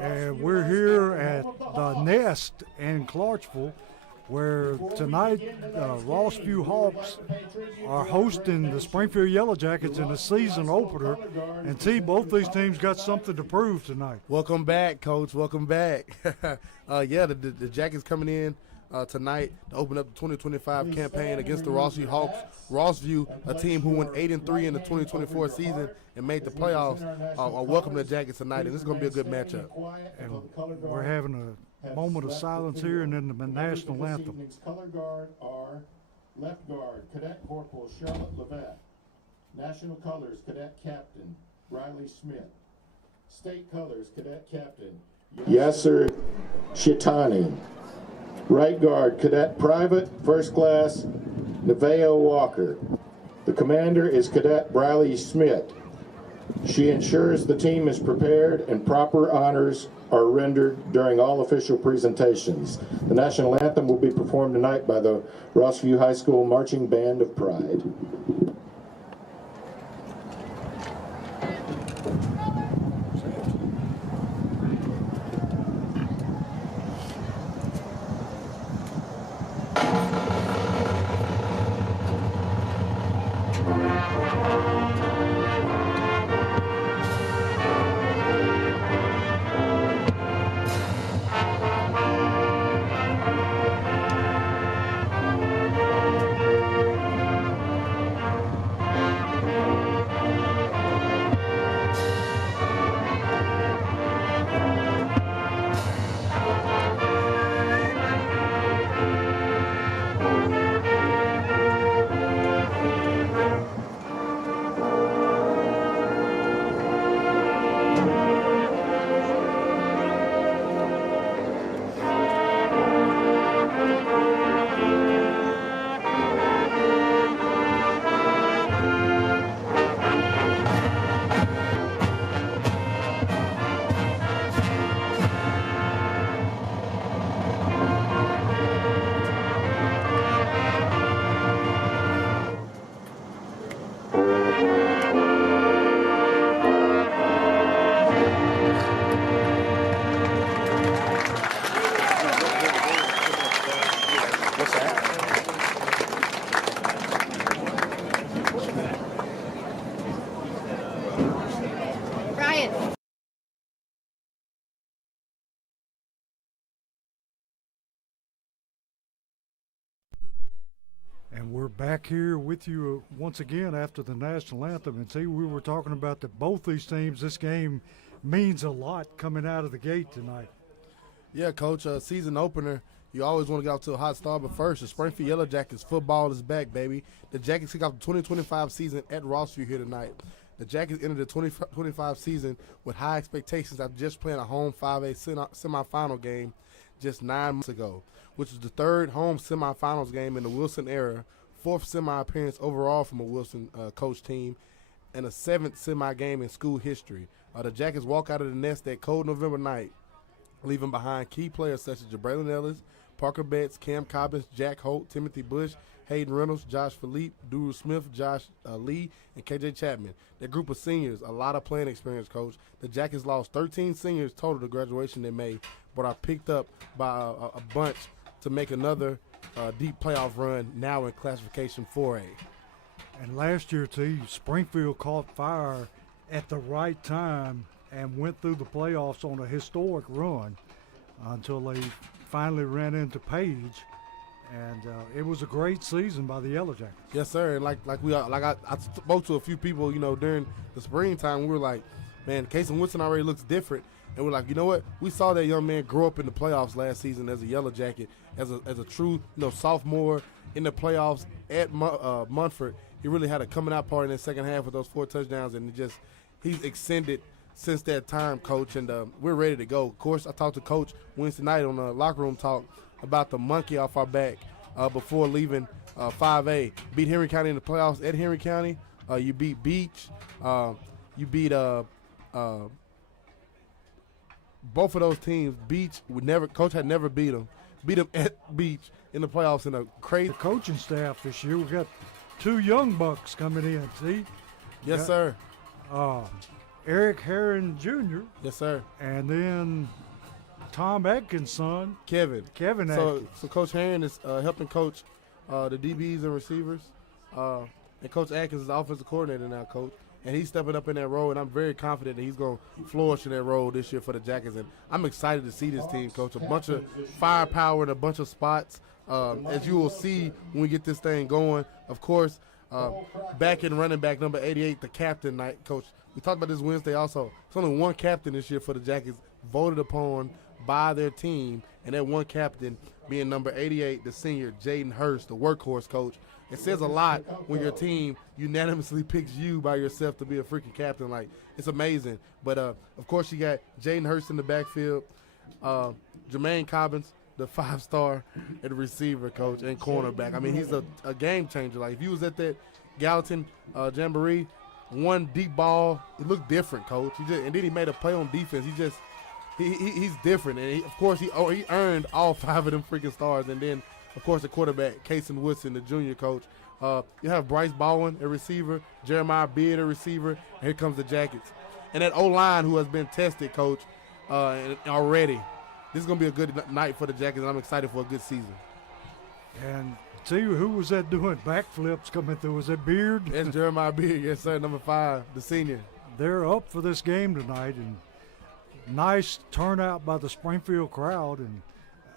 And we're here at the Nest in Clarksville, where tonight Rossview Hawks are hosting the Springfield Yellow Jackets in a season opener. And both these teams got something to prove tonight. Welcome back, Coach. Welcome back. The Jackets coming in tonight to open up the 2025 campaign against the Rossview Hawks. Rossview, a team who went 8-3 in the 2024 season and made the playoffs, are welcoming the Jackets tonight, and this is going to be a good matchup. And we're having a moment of silence here, and then the national anthem. Color guard are left guard, Cadet Corporal Charlotte Levette. National colors, Cadet Captain Riley Smith. State colors, Cadet Captain Yasser Shitani. Right guard, Cadet Private First Class Nevaeh Walker. The commander is Cadet Briley Smith. She ensures the team is prepared and proper honors are rendered during all official presentations. The national anthem will be performed tonight by the Rossview High School Marching Band of Pride. And we're back here with you once again after the national anthem. And we were talking about that both these teams, this game means a lot coming out of the gate tonight. Yeah, Coach, season opener, you always want to get out to a hot start. But first, the Springfield Yellow Jackets football is back, baby. The Jackets kick off the 2025 season at Rossview here tonight. The Jackets entered the 2025 season with high expectations after just playing a home 5A semifinal game just 9 months ago, which is the third home semifinals game in the Wilson era, fourth semi-appearance overall from a Wilson coach team, and a seventh semi-game in school history. The Jackets walk out of the nest that cold November night, leaving behind key players such as Jabraylon Ellis, Parker Betts, Cam Cobbins, Jack Holt, Timothy Bush, Hayden Reynolds, Josh Philippe, Duru Smith, Josh Lee, and KJ Chapman. That group of seniors, a lot of playing experience, Coach. The Jackets lost 13 seniors total to graduation they made, but are picked up by a bunch to make another deep playoff run now in classification 4A. And last year, too, Springfield caught fire at the right time and went through the playoffs on a historic run until they finally ran into Page. And it was a great season by the Yellow Jackets. Yes, sir. And I spoke to a few people, during the springtime. We were like, man, Casey Winston already looks different. And we're like, you know what? We saw that young man grow up in the playoffs last season as a Yellow Jacket, as a true sophomore in the playoffs at Munford. He really had a coming out party in the second half with those 4 touchdowns, and he's extended since that time, Coach. And we're ready to go. Of course, I talked to Coach Wednesday night on the locker room talk about the monkey off our back before leaving 5A. Beat Henry County in the playoffs at Henry County. You beat Beach. You beat both of those teams. Beach Coach had never beat them. Beat them at Beach in the playoffs in a crazy. The coaching staff this year, we got 2 young bucks coming in. See? Yes, sir. Eric Herron Jr. Yes, sir. and then Tom Atkins' son, Kevin. Kevin So, Atkins. so Coach Herron is helping coach the DBs and receivers. And Coach Atkins is the offensive coordinator now, Coach. And he's stepping up in that role, and I'm very confident that he's going to flourish in that role this year for the Jackets. And I'm excited to see this team, Coach. A bunch of firepower and a bunch of spots. As you will see when we get this thing going, of course, back in running back number 88, the captain, Coach. We talked about this Wednesday also. There's only one captain this year for the Jackets voted upon by their team, and that one captain being number 88, the senior, Jaden Hurst, the workhorse, Coach. It says a lot when your team unanimously picks you by yourself to be a freaking captain. Like, it's amazing. But, of course, you got Jaden Hurst in the backfield, Jermaine Cobbins, the 5-star at the receiver, Coach, and cornerback. I mean, he's a game changer. Like, if you was at that Gallatin Jamboree, one deep ball, it looked different, Coach. And then he made a play on defense. He's different. And, of course, he earned all 5 of them freaking stars. And then, of course, the quarterback, Kason Woodson, the junior, Coach. You have Bryce Baldwin, a receiver, Jeremiah Beard, a receiver, and here comes the Jackets. And that O-line who has been tested, Coach, already. This is going to be a good night for the Jackets, and I'm excited for a good season. And see, who was that doing backflips coming through? Was that Beard? That's Jeremiah Beard, yes, sir, number 5, the senior. They're up for this game tonight, and nice turnout by the Springfield crowd, and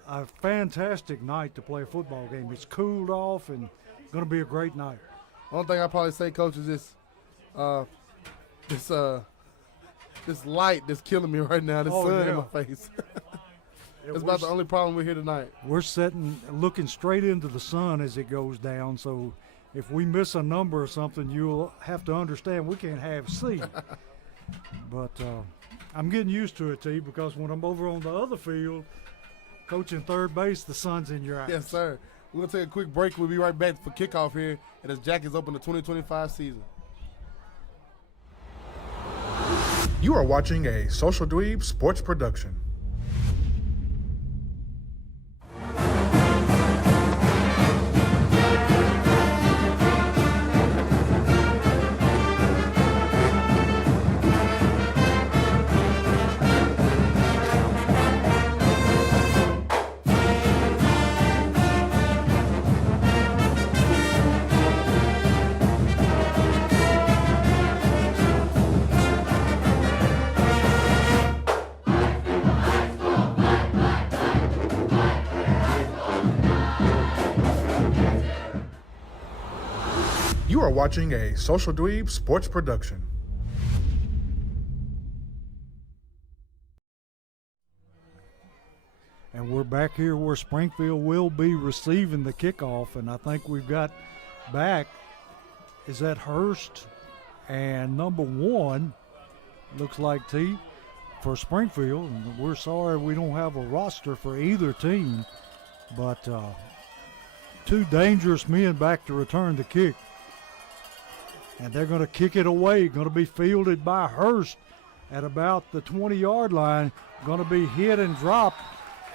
a fantastic night to play a football game. It's cooled off and going to be a great night. Only thing I probably say, Coach, is this light that's killing me right now, this sun in my face. That's about the only problem we're here tonight. We're looking straight into the sun as it goes down, so if we miss a number or something, you'll have to understand we can't have C. But I'm getting used to it, T, because when I'm over on the other field, coaching third base, the sun's in your eyes. Yes, sir. We're going to take a quick break. We'll be right back for kickoff here, and as Jackets open the 2025 season. You are watching a Social Dweeb Sports production. You are watching a Social Dweeb Sports production. And we're back here where Springfield will be receiving the kickoff, and I think we've got back, is that Hurst and number 1, looks like T, for Springfield. And we're sorry we don't have a roster for either team, but 2 dangerous men back to return the kick. And they're going to kick it away, going to be fielded by Hurst at about the 20-yard line, going to be hit and dropped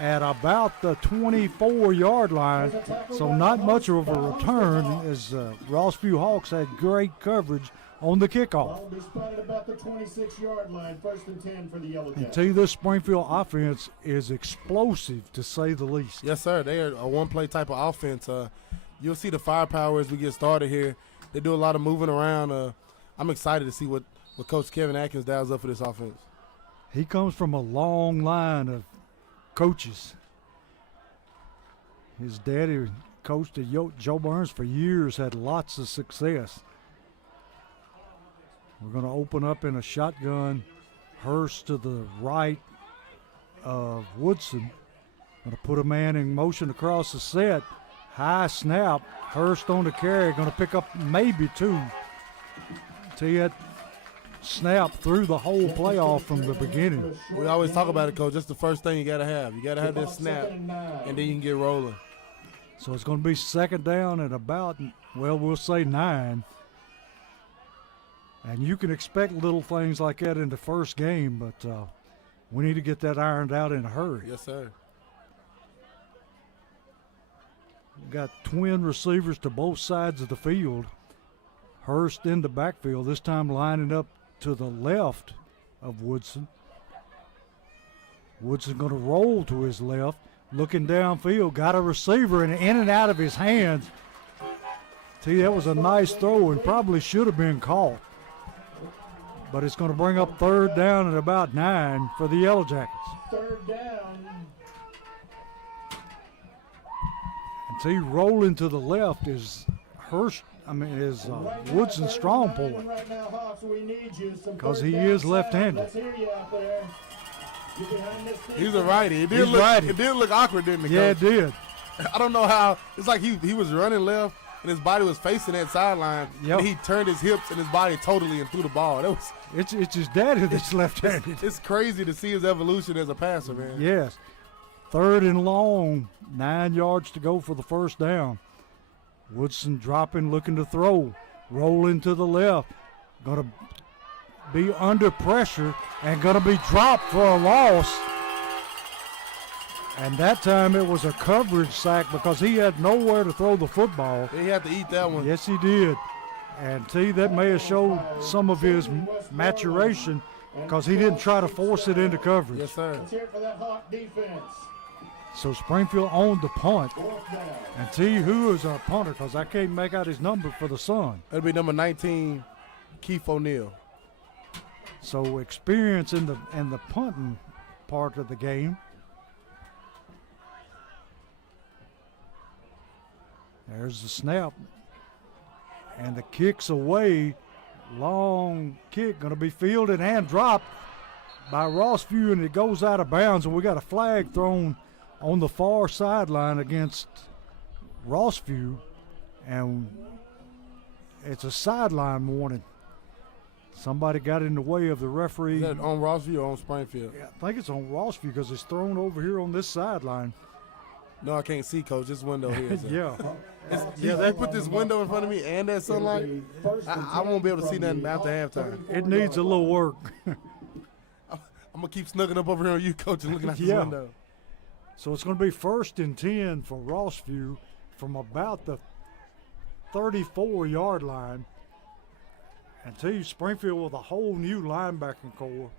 at about the 24-yard line. So not much of a return, as Rossview Hawks had great coverage on the kickoff. Ball will be spotted about the 26-yard line, 1st and 10 for the Yellow Jackets. And tell you, this Springfield offense is explosive, to say the least. Yes, sir. They are a one-play type of offense. You'll see the firepower as we get started here. They do a lot of moving around. I'm excited to see what Coach Kevin Atkins dials up for this offense. He comes from a long line of coaches. His daddy coached at Joe Burns for years, had lots of success. We're going to open up in a shotgun. Hurst to the right of Woodson. Going to put a man in motion across the set. High snap. Hurst on the carry. Going to pick up maybe 2. See that snap through the whole playoff from the beginning. We always talk about it, Coach. That's the first thing you got to have. You got to have that snap, and then you can get rolling. So it's going to be 2nd down at about, well, we'll say 9. And you can expect little things like that in the first game, but we need to get that ironed out in a hurry. Yes, sir. We've got twin receivers to both sides of the field. Hurst in the backfield, this time lining up to the left of Woodson. Woodson going to roll to his left, looking downfield, got a receiver and in and out of his hands. See, that was a nice throw and probably should have been caught. But it's going to bring up third down at about 9 for the Yellow Jackets. Third down. And see, rolling to the left is Woodson's strong point. Right now, Hawks, we need you. Because he is left-handed. Let's hear you out there. You behind this team. He's a righty. It He's righty. did look awkward, didn't it? Yeah, it Coach? did. I don't know how. It's like he was running left and his body was facing that sideline. Yep. And he turned his hips and his body totally and threw the ball. That was. It's his daddy that's left-handed. It's crazy to see his evolution as a passer, man. Yes. Third and long, 9 yards to go for the first down. Woodson dropping, looking to throw. Rolling to the left. Going to be under pressure and going to be dropped for a loss. And that time it was a coverage sack because he had nowhere to throw the football. He had to eat that one. Yes, he did. And that may have showed some of his maturation because he didn't try to force it into coverage. Yes, sir. Let's hear it for that Hawk defense. So Springfield owned the punt. Fourth down. And who is our punter because I can't make out his number for the Sun. That'll be number 19, Keith O'Neal. So experience in the punting part of the game. There's the snap. And the kick's away. Long kick going to be fielded and dropped by Rossview, and it goes out of bounds. And we got a flag thrown on the far sideline against Rossview. And it's a sideline warning. Somebody got in the way of the referee. Is that on Rossview or on Springfield? Yeah, I think it's on Rossview because it's thrown over here on this sideline. No, I can't see, Coach. This window here. So. Yeah. They put this window in front of me and that sunlight. I won't be able to see nothing after halftime. It needs a little work. I'm going to keep snugging up over here on you, Coach, and looking out this Yeah. window. So it's going to be 1st and 10 for Rossview from about the 34-yard line. And Springfield with a whole new linebacking core.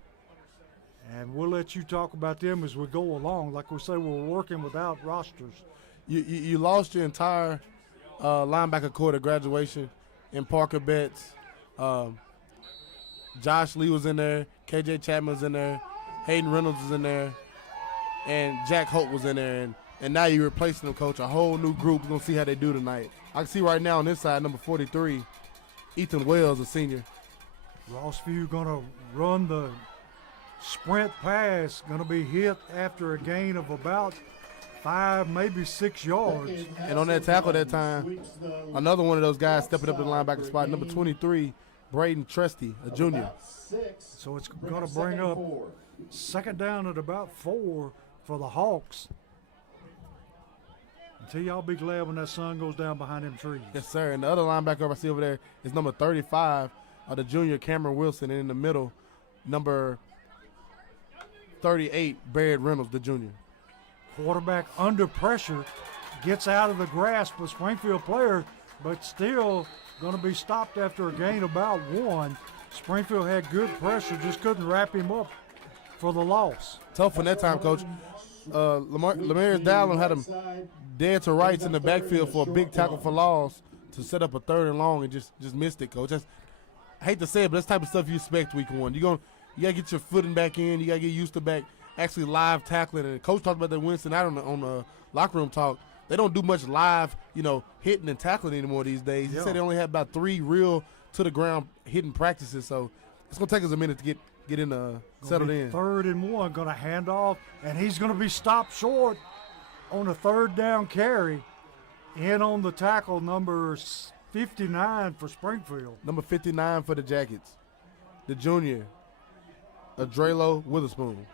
And we'll let you talk about them as we go along. Like we say, we're working without rosters. You lost your entire linebacker core to graduation in Parker Betts. Josh Lee was in there. KJ Chapman was in there. Hayden Reynolds was in there. And Jack Hope was in there. And now you're replacing them, Coach. A whole new group. We're going to see how they do tonight. I can see right now on this side, number 43, Ethan Wells, a senior. Rossview going to run the sprint pass. Going to be hit after a gain of about 5, maybe 6 yards. And on that tackle that time, another one of those guys stepping up in the linebacker spot, number 23, Braden Tresty, a junior. So it's going to bring up 2nd down at about 4 for the Hawks. Until y'all be glad when that sun goes down behind them trees. Yes, sir. And the other linebacker I see over there is number 35, the junior Cameron Wilson. And in the middle, number 38, Barrett Reynolds, the junior. Quarterback under pressure, gets out of the grasp of Springfield player, but still going to be stopped after a gain about 1. Springfield had good pressure, just couldn't wrap him up for the loss. Tough one that time, Coach. Lemarius Dallin had him dead to rights in the backfield for a big tackle for loss to set up a 3rd and long and just missed it, Coach. I hate to say it, but that's the type of stuff you expect week 1. You got to get your footing back in. You got to get used to actually live tackling. And Coach talked about that Wednesday night on the locker room talk. They don't do much live, hitting and tackling anymore these days. He said they only had about 3 real to-the-ground hitting practices. So it's going to take us a minute to get in settled in. 3rd and 1, going to hand off, and he's going to be stopped short on a 3rd down carry. In on the tackle, number 59 for Springfield. Number 59 for the Jackets, the junior, Adrelo Witherspoon.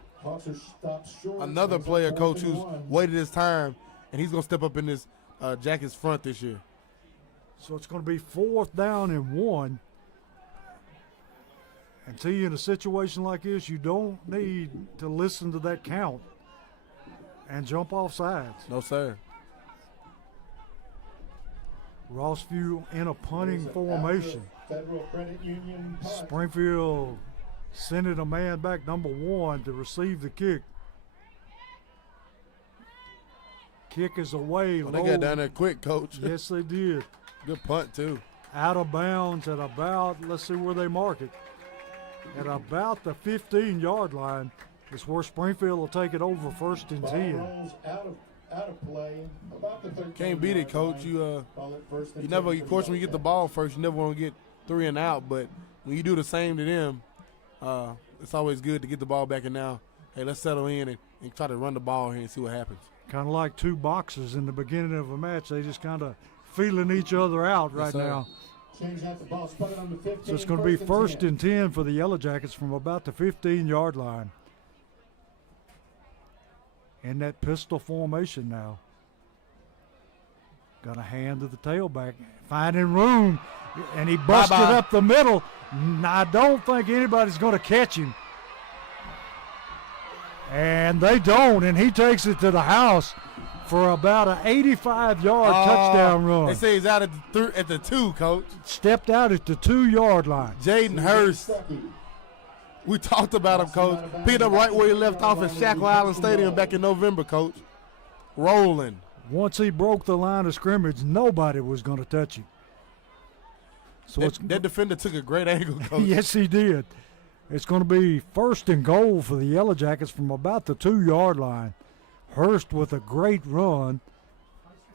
Another player, Coach, who's waited his time, and he's going to step up in this Jackets front this year. So it's going to be 4th down and 1. And in a situation like this, you don't need to listen to that count and jump off sides. No, sir. Rossview in a punting formation. Federal Credit Union punt. Springfield sending a man back, number 1, to receive the kick. Kick is away. Well, they got down there quick, Coach. Yes, they did. Good punt, too. Out of bounds at about, let's see where they mark it, at about the 15-yard line is where Springfield will take it over, 1st and Ball 10. rolls out of play. About the 13 Can't beat it, Coach. line. You Ball at first and you never, 10 of for course, the when you get the Yellowjackets. ball first, you never want to get 3 and out. But when you do the same to them, it's always good to get the ball back. And now, hey, let's settle in and try to run the ball here and see what happens. Kind of like two boxers in the beginning of a match. They just kind of feeling each other out right sir. now. Change out the ball, spun it on the 15. So it's going to be 1st and 10 for the Yellow Jackets from about the 15-yard line. In that pistol formation now. Got a hand to the tailback, finding room, and he busted Bye-bye. up the middle. I don't think anybody's going to catch him. And they don't, and he takes it to the house for about an 85-yard touchdown run. They say he's out at the 2, Coach. Stepped out at the 2-yard line. Jaden Hurst. We talked about him, Coach. Picked up right where he left off at Shackle Island Stadium back in November, Coach. Rolling. Once he broke the line of scrimmage, nobody was going to touch him. So That defender took a great angle, Coach. Yes, he did. It's going to be 1st and goal for the Yellow Jackets from about the 2-yard line. Hurst with a great run,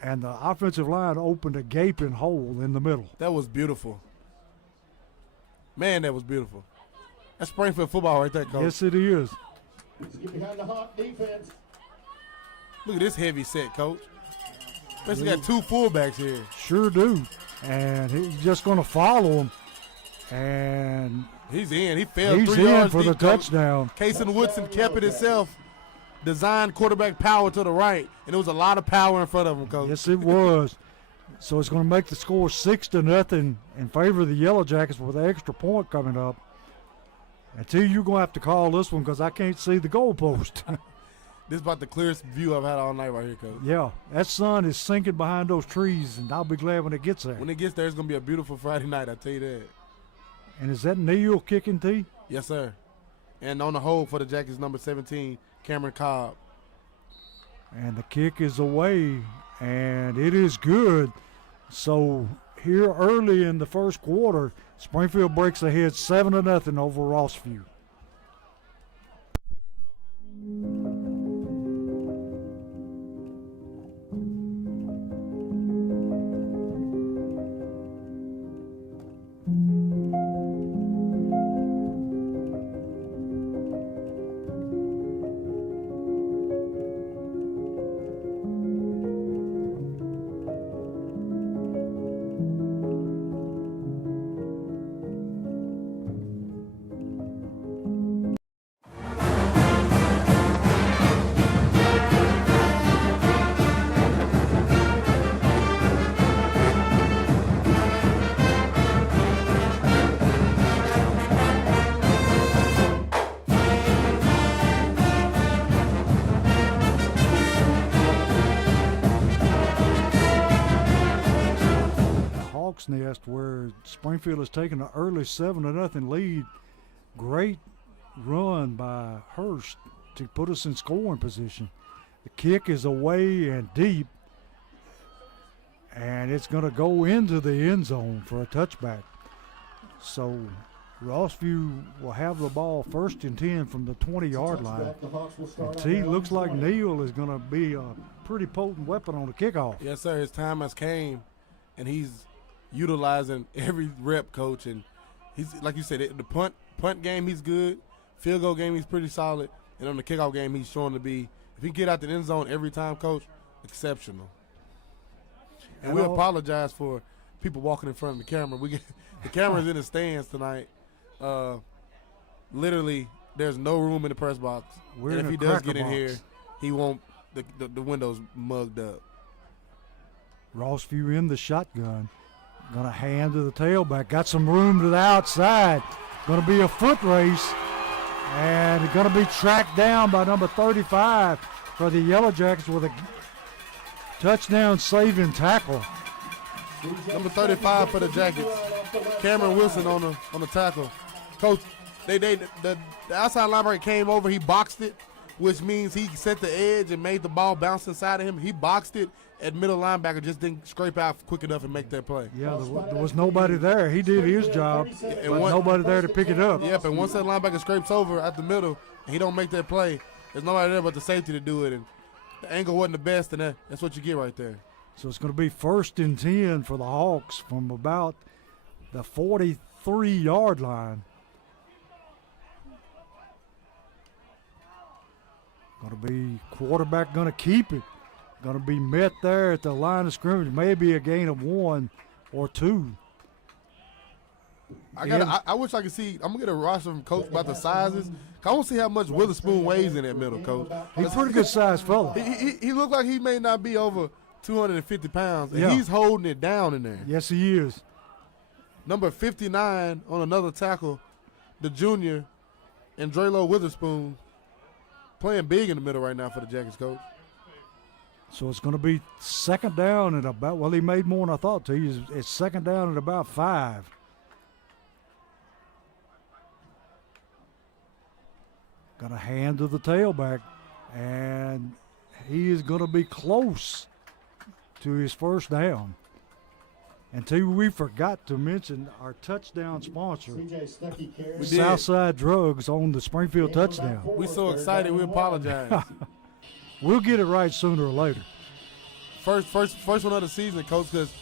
and the offensive line opened a gaping hole in the middle. That was beautiful. Man, that was beautiful. That's Springfield football right there, Coach. Yes, it is. Get behind the hawk defense. Look at this heavy set, Coach. Especially got 2 fullbacks here. Sure do. And he's just going to follow him. And He's in. He fell he's 3 in yards for the deep, Coach. touchdown. Kason Woodson kept it himself. Designed quarterback power to the right, and there was a lot of power in front of him, Coach. Yes, it was. So it's going to make the score 6-0 in favor of the Yellow Jackets with an extra point coming up. And T, you're going to have to call this one because I can't see the goalpost. This is about the clearest view I've had all night right here, Coach. Yeah, that sun is sinking behind those trees, and I'll be glad when it gets there. When it gets there, it's going to be a beautiful Friday night, I tell you that. And is that Neal kicking, T? Yes, sir. And on the hold for the Jackets, number 17, Cameron Cobb. And the kick is away, and it is good. So here early in the first quarter, Springfield breaks ahead 7-0 over Rossview. Nest, where Springfield has taken an early 7-0 lead. Great run by Hurst to put us in scoring position. The kick is away and deep, and it's going to go into the end zone for a touchback. So Rossview will have the ball 1st and 10 from the 20-yard line. And T, looks like Neal is going to be a pretty potent weapon on the kickoff. Yes, sir. His time has came, and he's utilizing every rep, Coach. And he's, like you said, the punt game, he's good. Field goal game, he's pretty solid. And on the kickoff game, he's showing to be, if he get out the end zone every time, Coach, exceptional. And we apologize for people walking in front of the camera. The camera's in the stands tonight. Literally, there's no room in the press box. And if he does get in here, he won't, the window's mugged up. Rossview in the shotgun. Going to hand to the tailback. Got some room to the outside. Going to be a foot race. And going to be tracked down by number 35 for the Yellow Jackets with a touchdown saving tackle. Number 35 for the Jackets. Cameron Wilson on the tackle. Coach, The outside linebacker came over. He boxed it, which means he set the edge and made the ball bounce inside of him. He boxed it, and middle linebacker just didn't scrape out quick enough and make that play. Yeah, there was nobody there. He did his job, but nobody there to pick it up. Yep, and once that linebacker scrapes over at the middle and he don't make that play, there's nobody there but the safety to do it. And the angle wasn't the best, and that's what you get right there. So it's going to be 1st and 10 for the Hawks from about the 43-yard line. Going to be quarterback going to keep it. Going to be met there at the line of scrimmage. Maybe a gain of 1 or 2. I wish I could see. I'm gonna get a roster from Coach about the sizes. I want to see how much Witherspoon weighs in that middle, Coach. He's a pretty good sized fella. He looked like he may not be over 250 pounds, and Yeah. he's holding it down in there. Yes, he is. Number 59 on another tackle, the junior, and Drelo Witherspoon playing big in the middle right now for the Jackets, Coach. So it's going to be 2nd down at about, well, he made more than I thought to. It's 2nd down at about 5. Got a hand to the tailback, and he is going to be close to his 1st down. And too, we forgot to mention our touchdown sponsor, CJ Stuckey carries. did. Southside Drugs, on the Springfield touchdown. We so excited, we apologize. We'll get it right sooner or later. First one of the season, Coach, because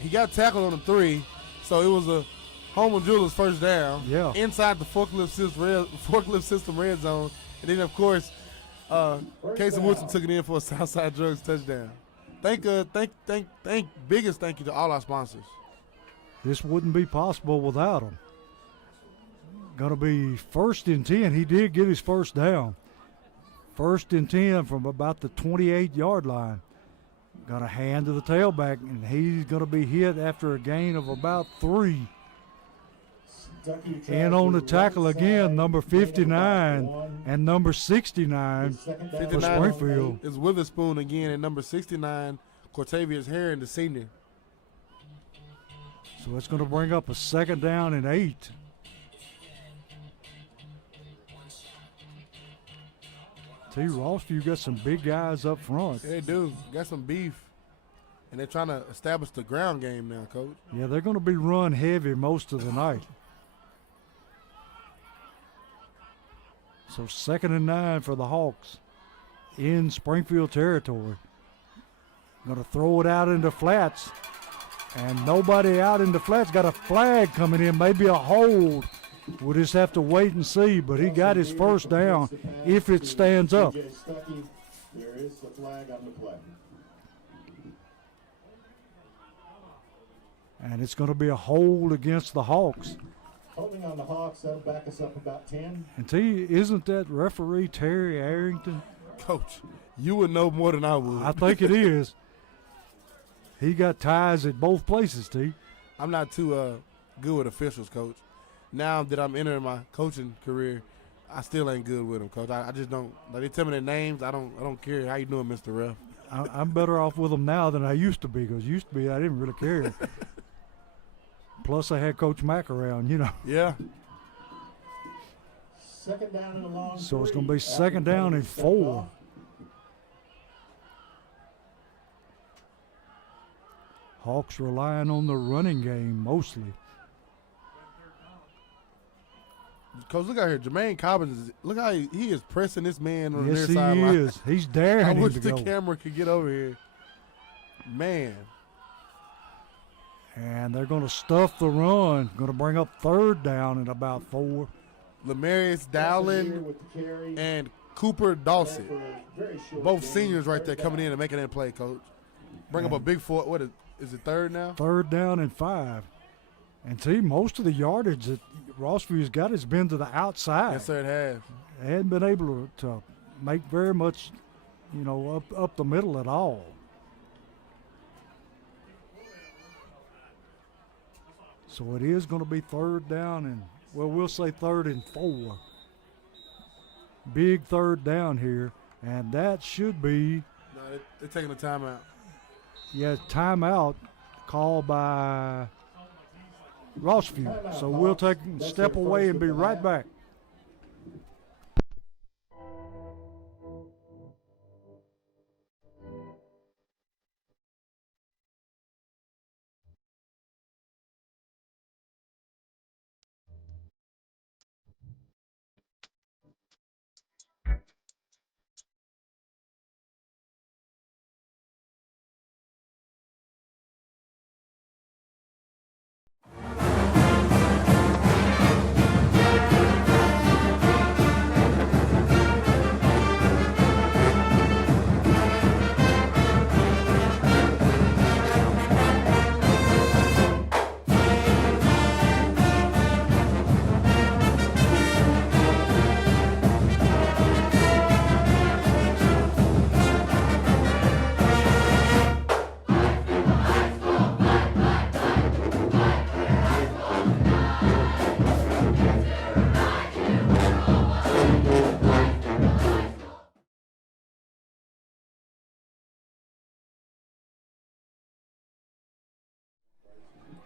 he got tackled on the 3, so it was a Homer Jewelers 1st down. Yeah. Inside the forklift system red zone, and then of course, Casey Woodson took it in for a Southside Drugs touchdown. Biggest thank you to all our sponsors. This wouldn't be possible without him. Going to be 1st and 10. He did get his 1st down. 1st and 10 from about the 28-yard line. Got a hand to the tailback, and he's going to be hit after a gain of about 3. And on the tackle again, number 59 and number 69 for 59 Springfield. is Witherspoon again, and number 69, Cortavius Herring, the senior. So it's going to bring up a 2nd down and 8. Rossview got some big guys up front. They do. Got some beef. And they're trying to establish the ground game now, Coach. Yeah, they're going to be run heavy most of the night. So 2nd and 9 for the Hawks in Springfield territory. Going to throw it out into flats. And nobody out in the flats. Got a flag coming in, maybe a hold. We'll just have to wait and see, but he got his 1st down if it stands up. CJ Stuckey, there is the flag on the play. And it's going to be a hold against the Hawks. Holding on the Hawks, that'll back us up about 10. And T, isn't that referee Terry Arrington? Coach, you would know more than I would. I think it is. He got ties at both places, T. I'm not too good with officials, Coach. Now that I'm entering my coaching career, I still ain't good with them, Coach. I just don't. Like, they tell me their names. I don't care. How you doing, Mr. Ref? I'm better off with them now than I used to be, because used to be I didn't really care. Plus, I had Coach Mack around, you know. Yeah. 2nd down and a long. So it's going to 3 be 2nd down and 4. Hawks relying on the running game mostly. Coach, look out here. Jermaine Cobbins, look how he is pressing this man on the Yes, near sideline. he is. He's daring I him wish to the go. camera could get over here. Man. And they're going to stuff the run. Going to bring up 3rd down and about 4. Lamarius Dowling with the carry. and Cooper Dawson. For a very short Both gain. seniors right there 3rd coming down. in and making that play, Coach. Bring up a big 4. What is it, 3rd now? 3rd down and 5. And see, most of the yardage that Rossview's got has been to the outside. Yes, sir, it has. They hadn't been able to make very much, up the middle at all. So it is going to be 3rd down and, well, we'll say 3rd and 4. Big 3rd down here, and that should be, No, they're taking a timeout. timeout called by Rossview. So we'll take a step away and be right back.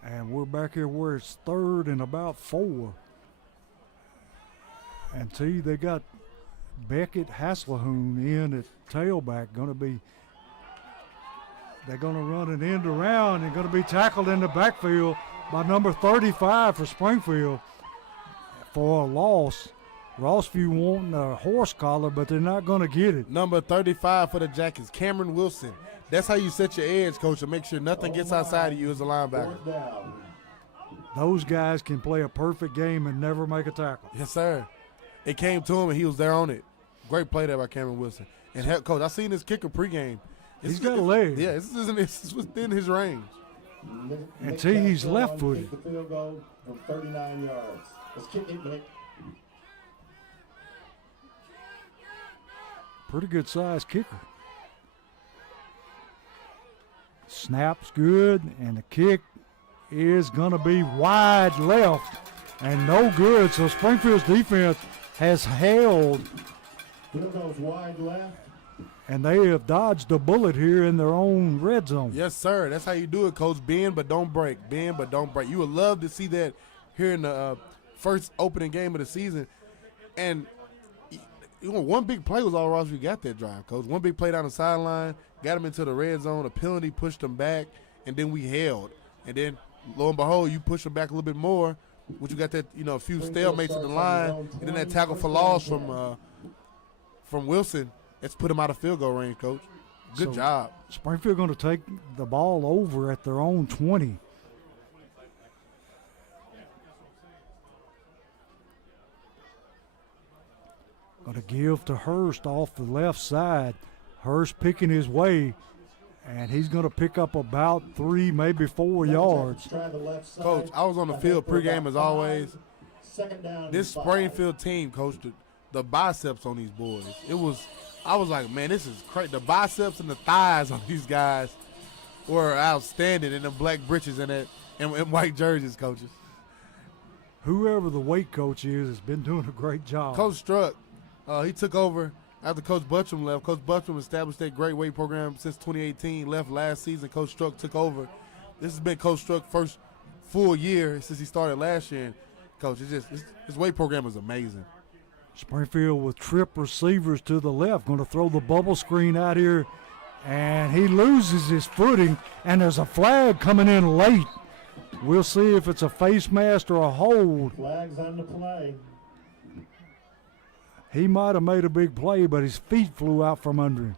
And we're back here where it's 3rd and about 4. And T, they got Beckett Haslahoon in at tailback. They're going to run an end around and going to be tackled in the backfield by number 35 for Springfield for a loss. Rossview wanting a horse collar, but they're not going to get it. Number 35 for the Jackets, Cameron Wilson. That's how you set your edge, coach, and make sure nothing gets outside of you as a linebacker. Those guys can play a perfect game and never make a tackle. Yes, sir. It came to him, and he was there on it. Great play there by Cameron Wilson. And, coach, I seen this kicker pregame. He's got a leg. Yeah, it's within his range. And T, he's left-footed. The field goal from 39 yards. Let's kick it, Nick. Pretty good size kicker. Snap's good, and the kick is going to be wide left and no good. So Springfield's defense has held. Field goes wide left. And they have dodged a bullet here in their own red zone. Yes, sir. That's how you do it, coach. Bend but don't break. Bend but don't break. You would love to see that here in the first opening game of the season. And one big play was all Rossview got that drive, coach. One big play down the sideline, got him into the red zone. A penalty pushed them back, and then we held. And then, lo and behold, you push them back a little bit more, which you got that, a few stalemates in the line, and then that tackle for loss from Wilson. Let's put them out of field goal range, coach. Good job. Springfield going to take the ball over at their own 20. Going to give to Hurst off the left side. Hurst picking his way, and he's going to pick up about 3, maybe 4 yards. Coach, I was on the field pregame as always. This Springfield team, coach, the biceps on these boys. I was like, man, this is crazy. The biceps and the thighs on these guys were outstanding in the black breeches and white jerseys, coaches. Whoever the weight coach is has been doing a great job. Coach Struck, he took over after Coach Buttram left. Coach Buttram established that great weight program since 2018, left last season. Coach Struck took over. This has been Coach Struck's first full year since he started last year. And Coach, his weight program is amazing. Springfield with trip receivers to the left, going to throw the bubble screen out here, and he loses his footing, and there's a flag coming in late. We'll see if it's a face mask or a hold. Flags on the play. He might have made a big play, but his feet flew out from under him.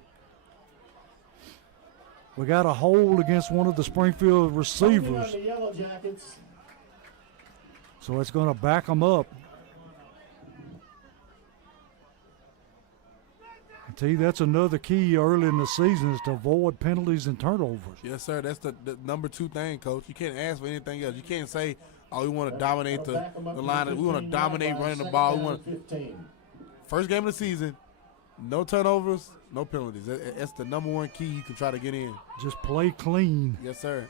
We got a hold against one of the Springfield receivers. The Yellow Jackets. So it's going to back them up. See, that's another key early in the season is to avoid penalties and turnovers. Yes, sir. That's the number 2 thing, Coach. You can't ask for anything else. You can't say, oh, we want to dominate the line. We want to dominate running the ball. First game of the season, no turnovers, no penalties. That's the number 1 key you can try to get in. Just play clean. Yes, sir.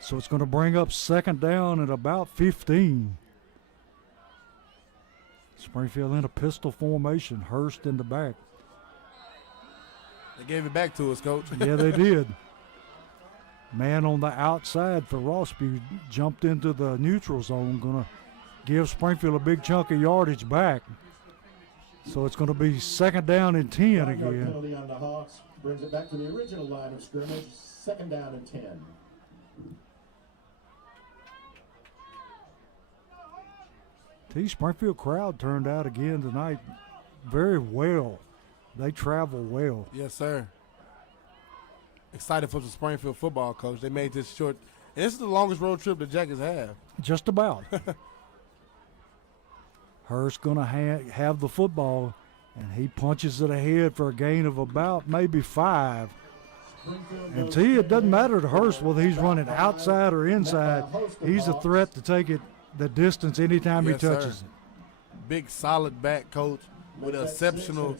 So it's going to bring up 2nd down at about 15. Springfield in a pistol formation. Hurst in the back. They gave it back to us, Coach. Yeah, they did. Man on the outside for Rossview jumped into the neutral zone, going to give Springfield a big chunk of yardage back. So it's going to be 2nd down and 10 5-yard again. penalty on the Hawks brings it back to the original line of scrimmage. 2nd down and 10. The Springfield crowd turned out again tonight very well. They travel well. Yes, sir. Excited for the Springfield football, coach. They made this short. And this is the longest road trip the Jackets have. Just about. Hurst going to have the football, and he punches it ahead for a gain of about maybe 5. And see, it doesn't matter to Hurst whether he's running outside or inside. He's a threat to take it the distance anytime he touches it. Big, solid back, coach, with exceptional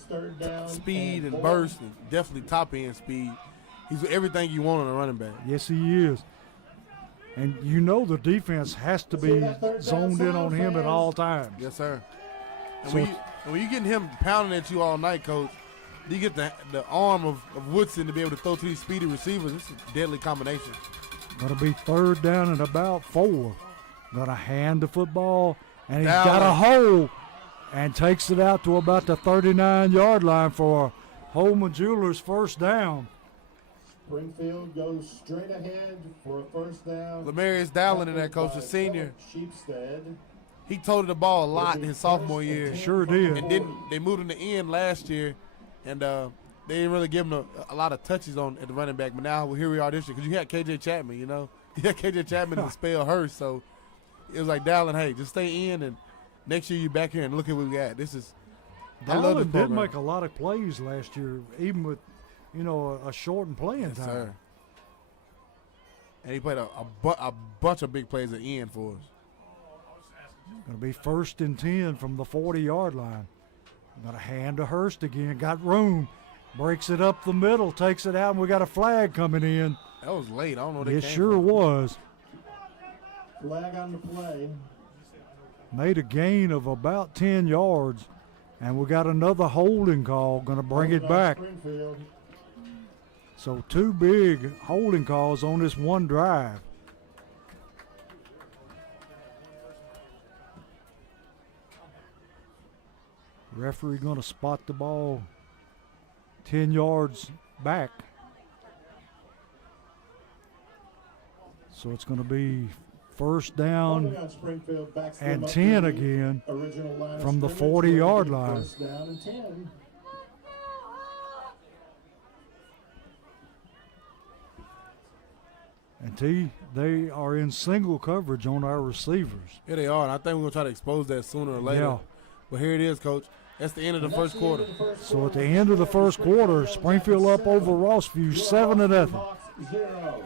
speed and burst, and definitely top-end speed. He's everything you want in a running back. Yes, he is. And you know the defense has to be zoned in on him at all times. Yes, sir. And So when you getting him pounding at you all night, coach, you get the arm of Woodson to be able to throw to these speedy receivers. It's a deadly combination. Going to be 3rd down and about 4. Going to hand the football, and he's got a hole and takes it out to about the 39-yard line for Holman Jewelers' 1st down. Springfield goes straight ahead for a 1st down. Lamarius Dowling in that, coach, the senior. Sheepstead. He toted the ball a lot in his sophomore year. Sure did. And then they moved him to end last year, and they didn't really give him a lot of touches at the running back. But now here we are this year, because you had K.J. Chapman, you know. You had K.J. Chapman to spell Hurst, so it was like, Dowling, hey, just stay in, and next year you back here and look at what we got. This is – I love this Dowling did program. make a lot of plays last year, even with, a shortened playing Yes, time. sir. And he played a bunch of big plays at the end for us. Going to be 1st and 10 from the 40-yard line. Going to hand to Hurst again. Got room. Breaks it up the middle. Takes it out, and we got a flag coming in. That was late. I don't know what they It came sure from. was. Flag on the play. Made a gain of about 10 yards, and we got another holding call. Going to bring it back. Springfield. So 2 big holding calls on this one drive. Referee going to spot the ball 10 yards back. So it's going to be 1st down Holding on Springfield, backs them and up 10 to the again original line of from the scrimmage. 40-yard It'll be line. 1st down and 10. And they are in single coverage on our receivers. Yeah, they are. And I think we're going to try to expose that sooner or later. Yeah. But here it is, Coach. That's the end of the first quarter. So at the end of the first quarter, Springfield up over Rossview 7-0. Hawks 0.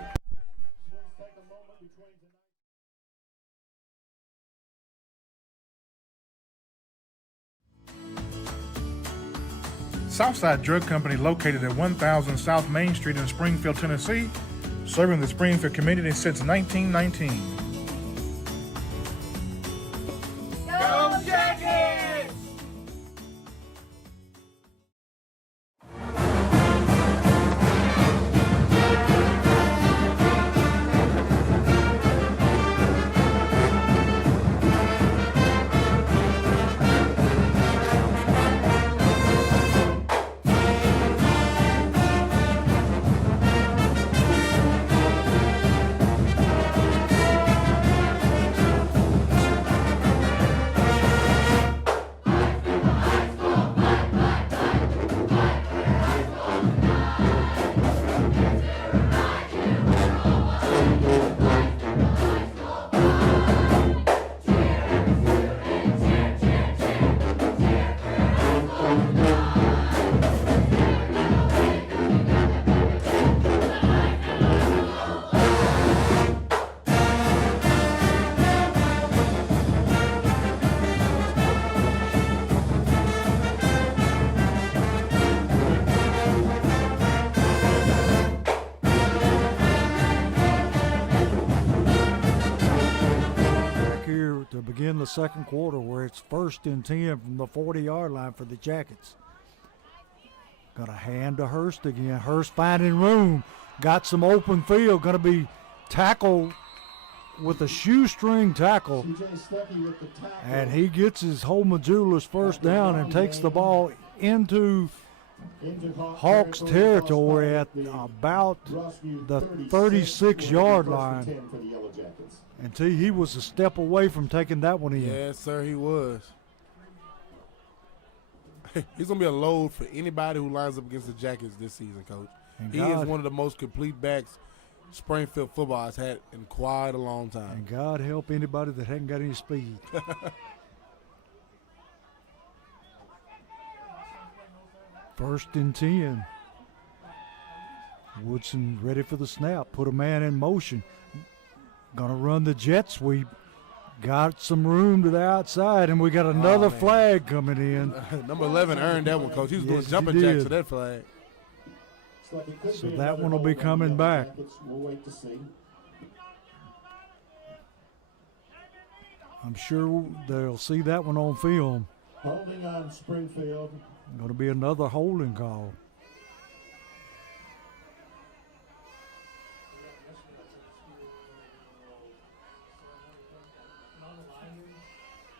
Southside Drug Company, located at 1000 South Main Street in Springfield, Tennessee, serving the Springfield community since 1919. Go Jackets! To begin the second quarter, where it's 1st and 10 from the 40-yard line for the Jackets. Got a hand to Hurst again. Hurst finding room, got some open field, going to be tackled with a shoestring tackle, CJ Stuckey with the tackle. and he gets his whole Majula's first down and takes the ball into Into Hawks territory at about Rossview the 36 36-yard first and line. 10 for the Yellow Jackets. And he was a step away from taking that one in. Yes, sir, he was. He's going to be a load for anybody who lines up against the Jackets this season, Coach. And He is one of the most complete backs Springfield football has had in quite a long time. And God help anybody that hadn't got any speed. First and 10. Woodson ready for the snap. Put a man in motion. Gonna run the jet sweep. Got some room to the outside, and we got another man. flag coming in. Number 11 earned that one, Coach. He was doing Yes, jumping he jacks did. to that flag. Stuckey could So be that another one will be hold on coming the Yellow back. Jackets. We'll wait to see. I'm sure they'll see that one on film. Holding on Springfield. Gonna be another holding call.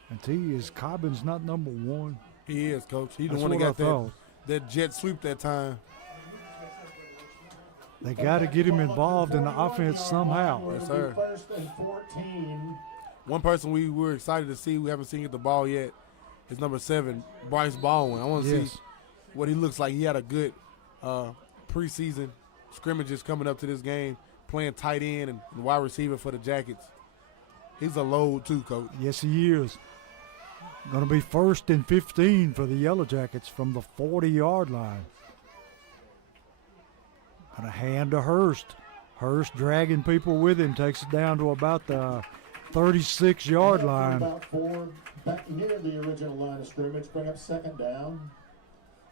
And T is Cobbins not number one. He is, Coach. He the That's one that what I got that, thought. that jet sweep that time. They got to get him involved in the offense somehow. Yes, sir. First and 14. One person we were excited to see, we haven't seen get the ball yet, is number 7, Bryce Baldwin. I want to Yes. see what he looks like. He had a good preseason scrimmages coming up to this game, playing tight end and wide receiver for the Jackets. He's a load too, Coach. Yes, he is. Going to be first and 15 for the Yellow Jackets from the 40-yard line. Going to hand to Hurst. Hurst dragging people with him, takes it down to about the 36-yard line. About 4, back near the original line of scrimmage. Bring up second down.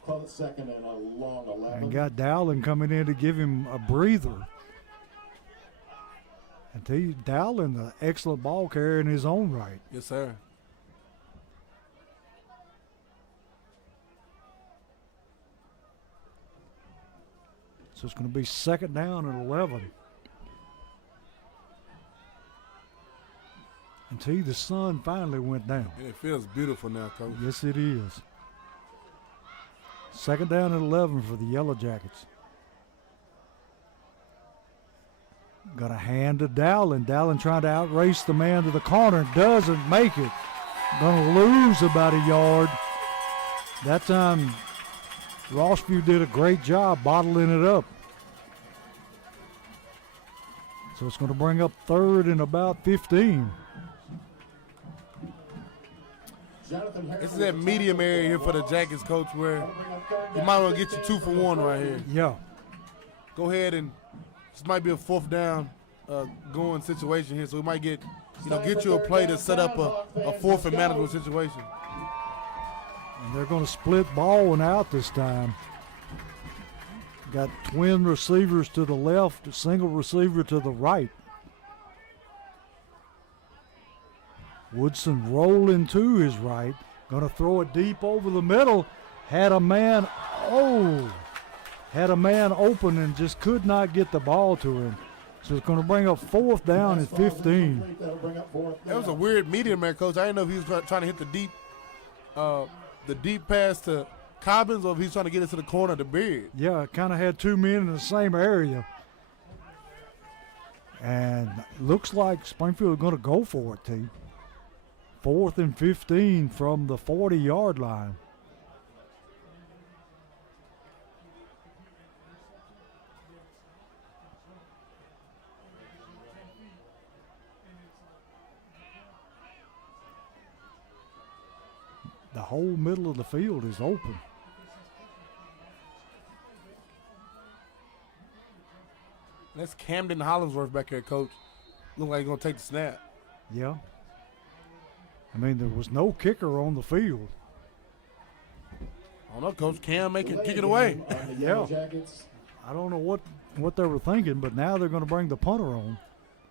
Call it second and a long 11. And got Dowling coming in to give him a breather. And Dowling, the excellent ball carrier in his own right. Yes, sir. So it's going to be second down and 11. And the sun finally went down. And it feels beautiful now, Coach. Yes, it is. Second down and 11 for the Yellow Jackets. Got a hand to Dowling. Dowling trying to outrace the man to the corner. Doesn't make it. Going to lose about a yard. That time, Rossview did a great job bottling it up. So it's going to bring up third and about 15. This is that medium area here for the Jackets, Coach, where you might want to get you 2 for 1 right here. Yeah. Go ahead and this might be a fourth down going situation here, so we might get you a play to set up a fourth and manageable situation. And they're going to split ball and out this time. Got twin receivers to the left, a single receiver to the right. Woodson rolling to his right. Going to throw it deep over the middle. Had a man open and just could not get the ball to him. So it's going to bring up fourth down and 15. That was a weird medium there, Coach. I didn't know if he was trying to hit the deep pass to Cobbins or if he's trying to get it to the corner of the beard. Yeah, kind of had two men in the same area. And looks like Springfield is going to go for it, T. Fourth and 15 from the 40-yard line. The whole middle of the field is open. That's Camden Hollingsworth back here, Coach. Look like he's going to take the snap. Yeah. I mean, there was no kicker on the field. I don't know, Coach. Cam kick it away. Yeah. I don't know what they were thinking, but now they're going to bring the punter on.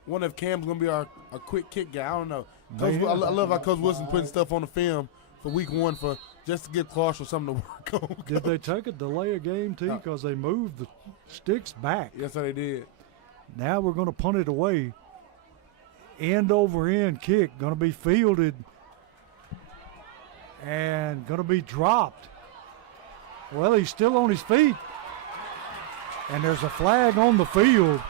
Wonder if Cam's going to be our quick kick guy. I don't know. Coach, Maybe. I love how Coach Wilson putting stuff on the film for week 1 for just to get Clark or something to work on. Did they take a delay of game, T? Because they moved the sticks back. Yes, sir, they did. Now we're going to punt it away. End over end kick, going to be fielded and going to be dropped. Well, he's still on his feet. And there's a flag on the field,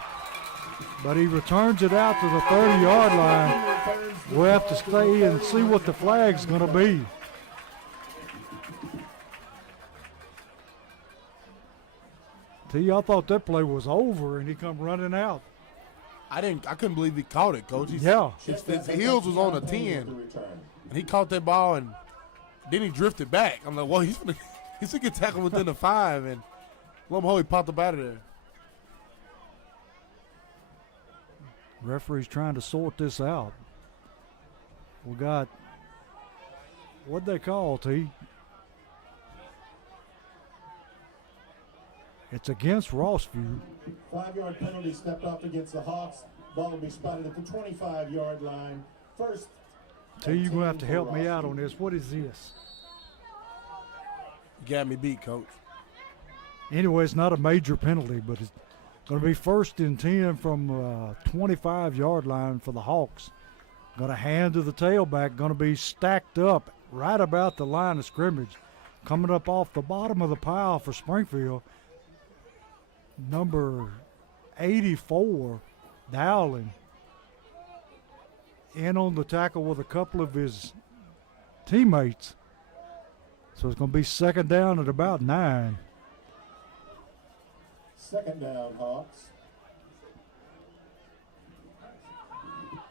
but he returns it out to the 30-yard line. We'll have to stay and see what the flag's going to be. T, I thought that play was over, and he come running out. I couldn't believe he caught it, Coach. His heels was on a 10, and he caught that ball, and then he drifted back. I'm like, well, he's gonna get tackled within the 5, and lo and behold, he popped up out of there. Referee's trying to sort this out. We got, what'd they call, T? It's against Rossview. 5-yard penalty stepped off against the Hawks. Ball will be spotted at the 25-yard line. First. T, you're going to have to help me out on this. What is this? You got me beat, Coach. Anyway, it's not a major penalty, but it's going to be 1st and 10 from 25-yard line for the Hawks. Going to hand to the tailback, going to be stacked up right about the line of scrimmage. Coming up off the bottom of the pile for Springfield, number 84, Dowling, in on the tackle with a couple of his teammates. So it's going to be 2nd down at about 9. 2nd down, Hawks.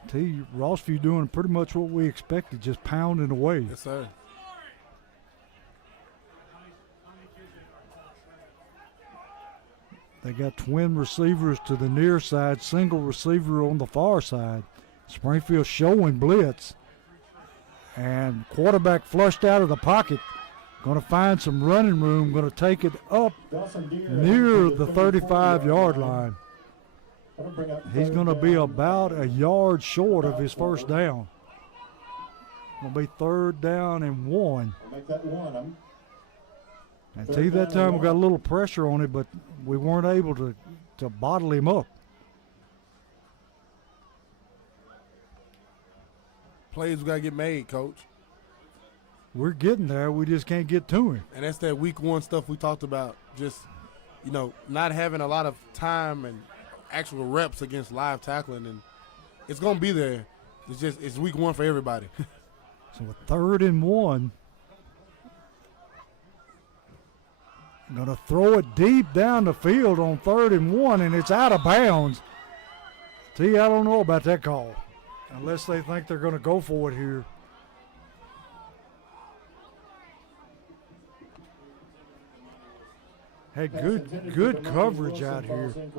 T, Rossview doing pretty much what we expected, just pounding away. Yes, sir. They got twin receivers to the near side, single receiver on the far side. Springfield showing blitz. And quarterback flushed out of the pocket. Going to find some running room, going to take it up near the 35-yard line. He's going to be about a yard short of his 1st down. Going to be 3rd down and 1. Make that 1. And T, that time we got a little pressure on it, but we weren't able to bottle him up. Plays we got to get made, Coach. We're getting there. We just can't get to him. And that's that week 1 stuff we talked about. Just, not having a lot of time and actual reps against live tackling. And it's going to be there. It's week 1 for everybody. So a 3rd and 1. Going to throw it deep down the field on 3rd and 1, and it's out of bounds. T, I don't know about that call, unless they think they're going to go for it here. Hey, good coverage out here. I think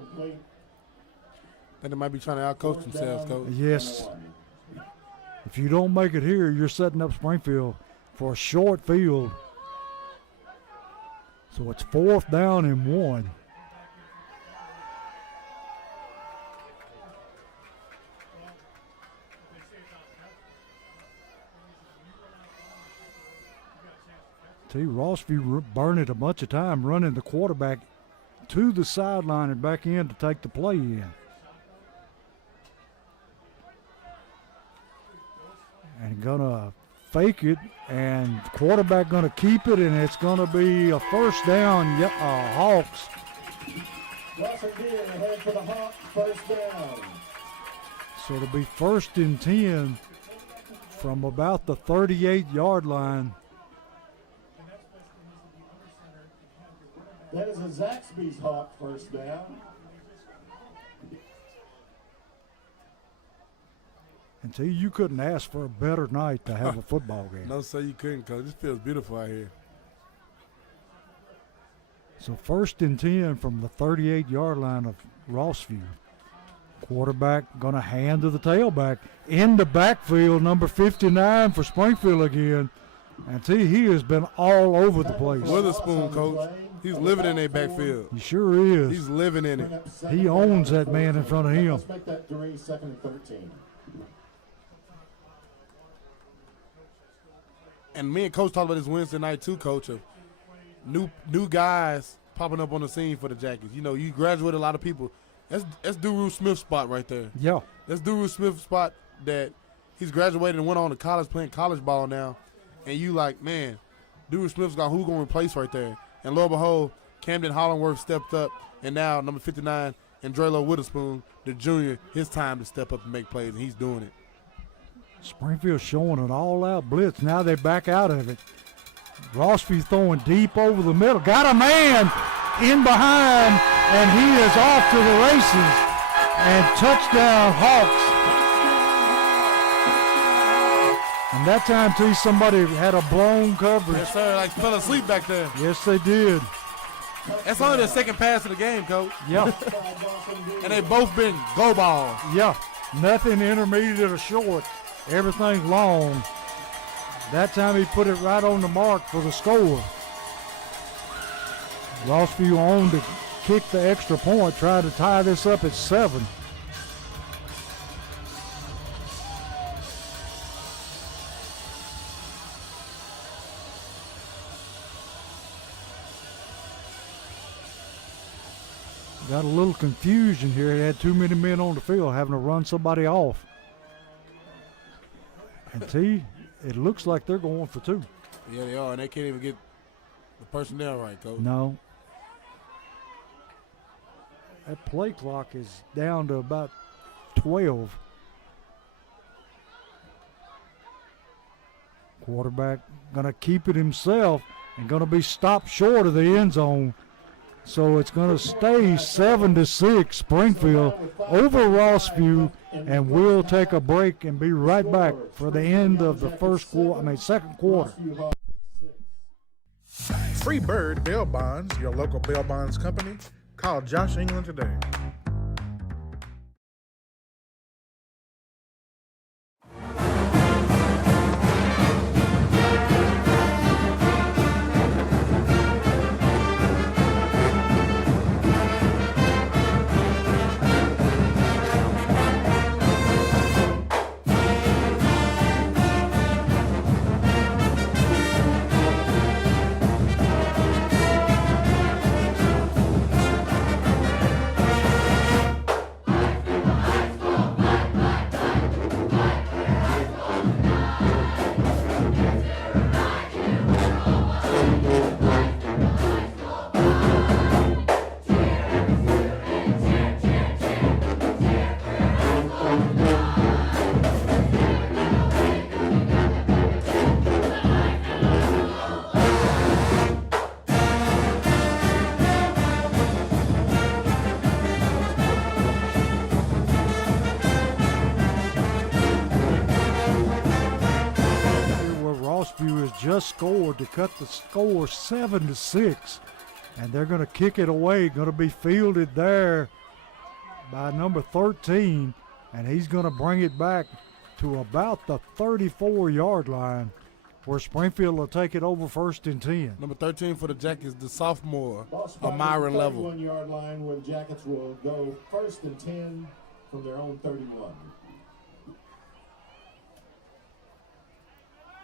they might be trying to outcoach themselves, Coach. Yes. If you don't make it here, you're setting up Springfield for a short field. So it's 4th down and 1. T, Rossview burning a bunch of time running the quarterback to the sideline and back in to take the play in. And gonna fake it, and quarterback going to keep it, and it's going to be a 1st down, Hawks. Russell Deere ahead for the Hawks, 1st down. So it'll be 1st and 10 from about the 38-yard line. That is a Zaxby's Hawk 1st down. And see, you couldn't ask for a better night to have a football game. No, sir, you couldn't, Coach. This feels beautiful out here. So 1st and 10 from the 38-yard line of Rossview. Quarterback going to hand to the tailback. In the backfield, number 59 for Springfield again. And see, he has been all over the place. Witherspoon, Coach. He's living in their backfield. He sure is. He's living in it. He owns that man in front of him. Let's make that 3, 2nd and 13. And me and Coach talked about this Wednesday night too, Coach, of new guys popping up on the scene for the Jackets. You know, you graduated a lot of people. That's Duru Smith's spot right there. Yeah. That's Duru Smith's spot that he's graduated and went on to college, playing college ball now. And you like, man, Duru Smith's got who going to replace right there. And lo and behold, Camden Hollingworth stepped up, and now number 59, Andrelo Witherspoon, the junior, his time to step up and make plays, and he's doing it. Springfield showing an all-out blitz. Now they're back out of it. Rossview throwing deep over the middle. Got a man in behind, and he is off to the races. And touchdown, Hawks. And that time, too, somebody had a blown coverage. Yes, sir. Like fell asleep back there. Yes, they did. That's only the second pass of the game, Coach. Yeah, And they both been go balls. yeah. Nothing intermediate or short. Everything long. That time he put it right on the mark for the score. Rossview on to kick the extra point, trying to tie this up at 7. Got a little confusion here. He had too many men on the field, having to run somebody off. And T, it looks like they're going for 2. Yeah, they are, and they can't even get the personnel right, Coach. No. That play clock is down to about 12. Quarterback going to keep it himself and going to be stopped short of the end zone. So it's going to stay 7-6 Springfield over Rossview, and we'll take a break and be right back for the end of the second quarter. Free Bird Bail Bonds, your local bail bonds company. Call Josh England today. Just scored to cut the score 7-6, and they're going to kick it away. Going to be fielded there by number 13, and he's going to bring it back to about the 34-yard line, where Springfield will take it over 1st and 10. Number 13 for the Jackets, the sophomore, Ball Myron Level. 31-yard line when Jackets will go 1st and 10 from their own 31.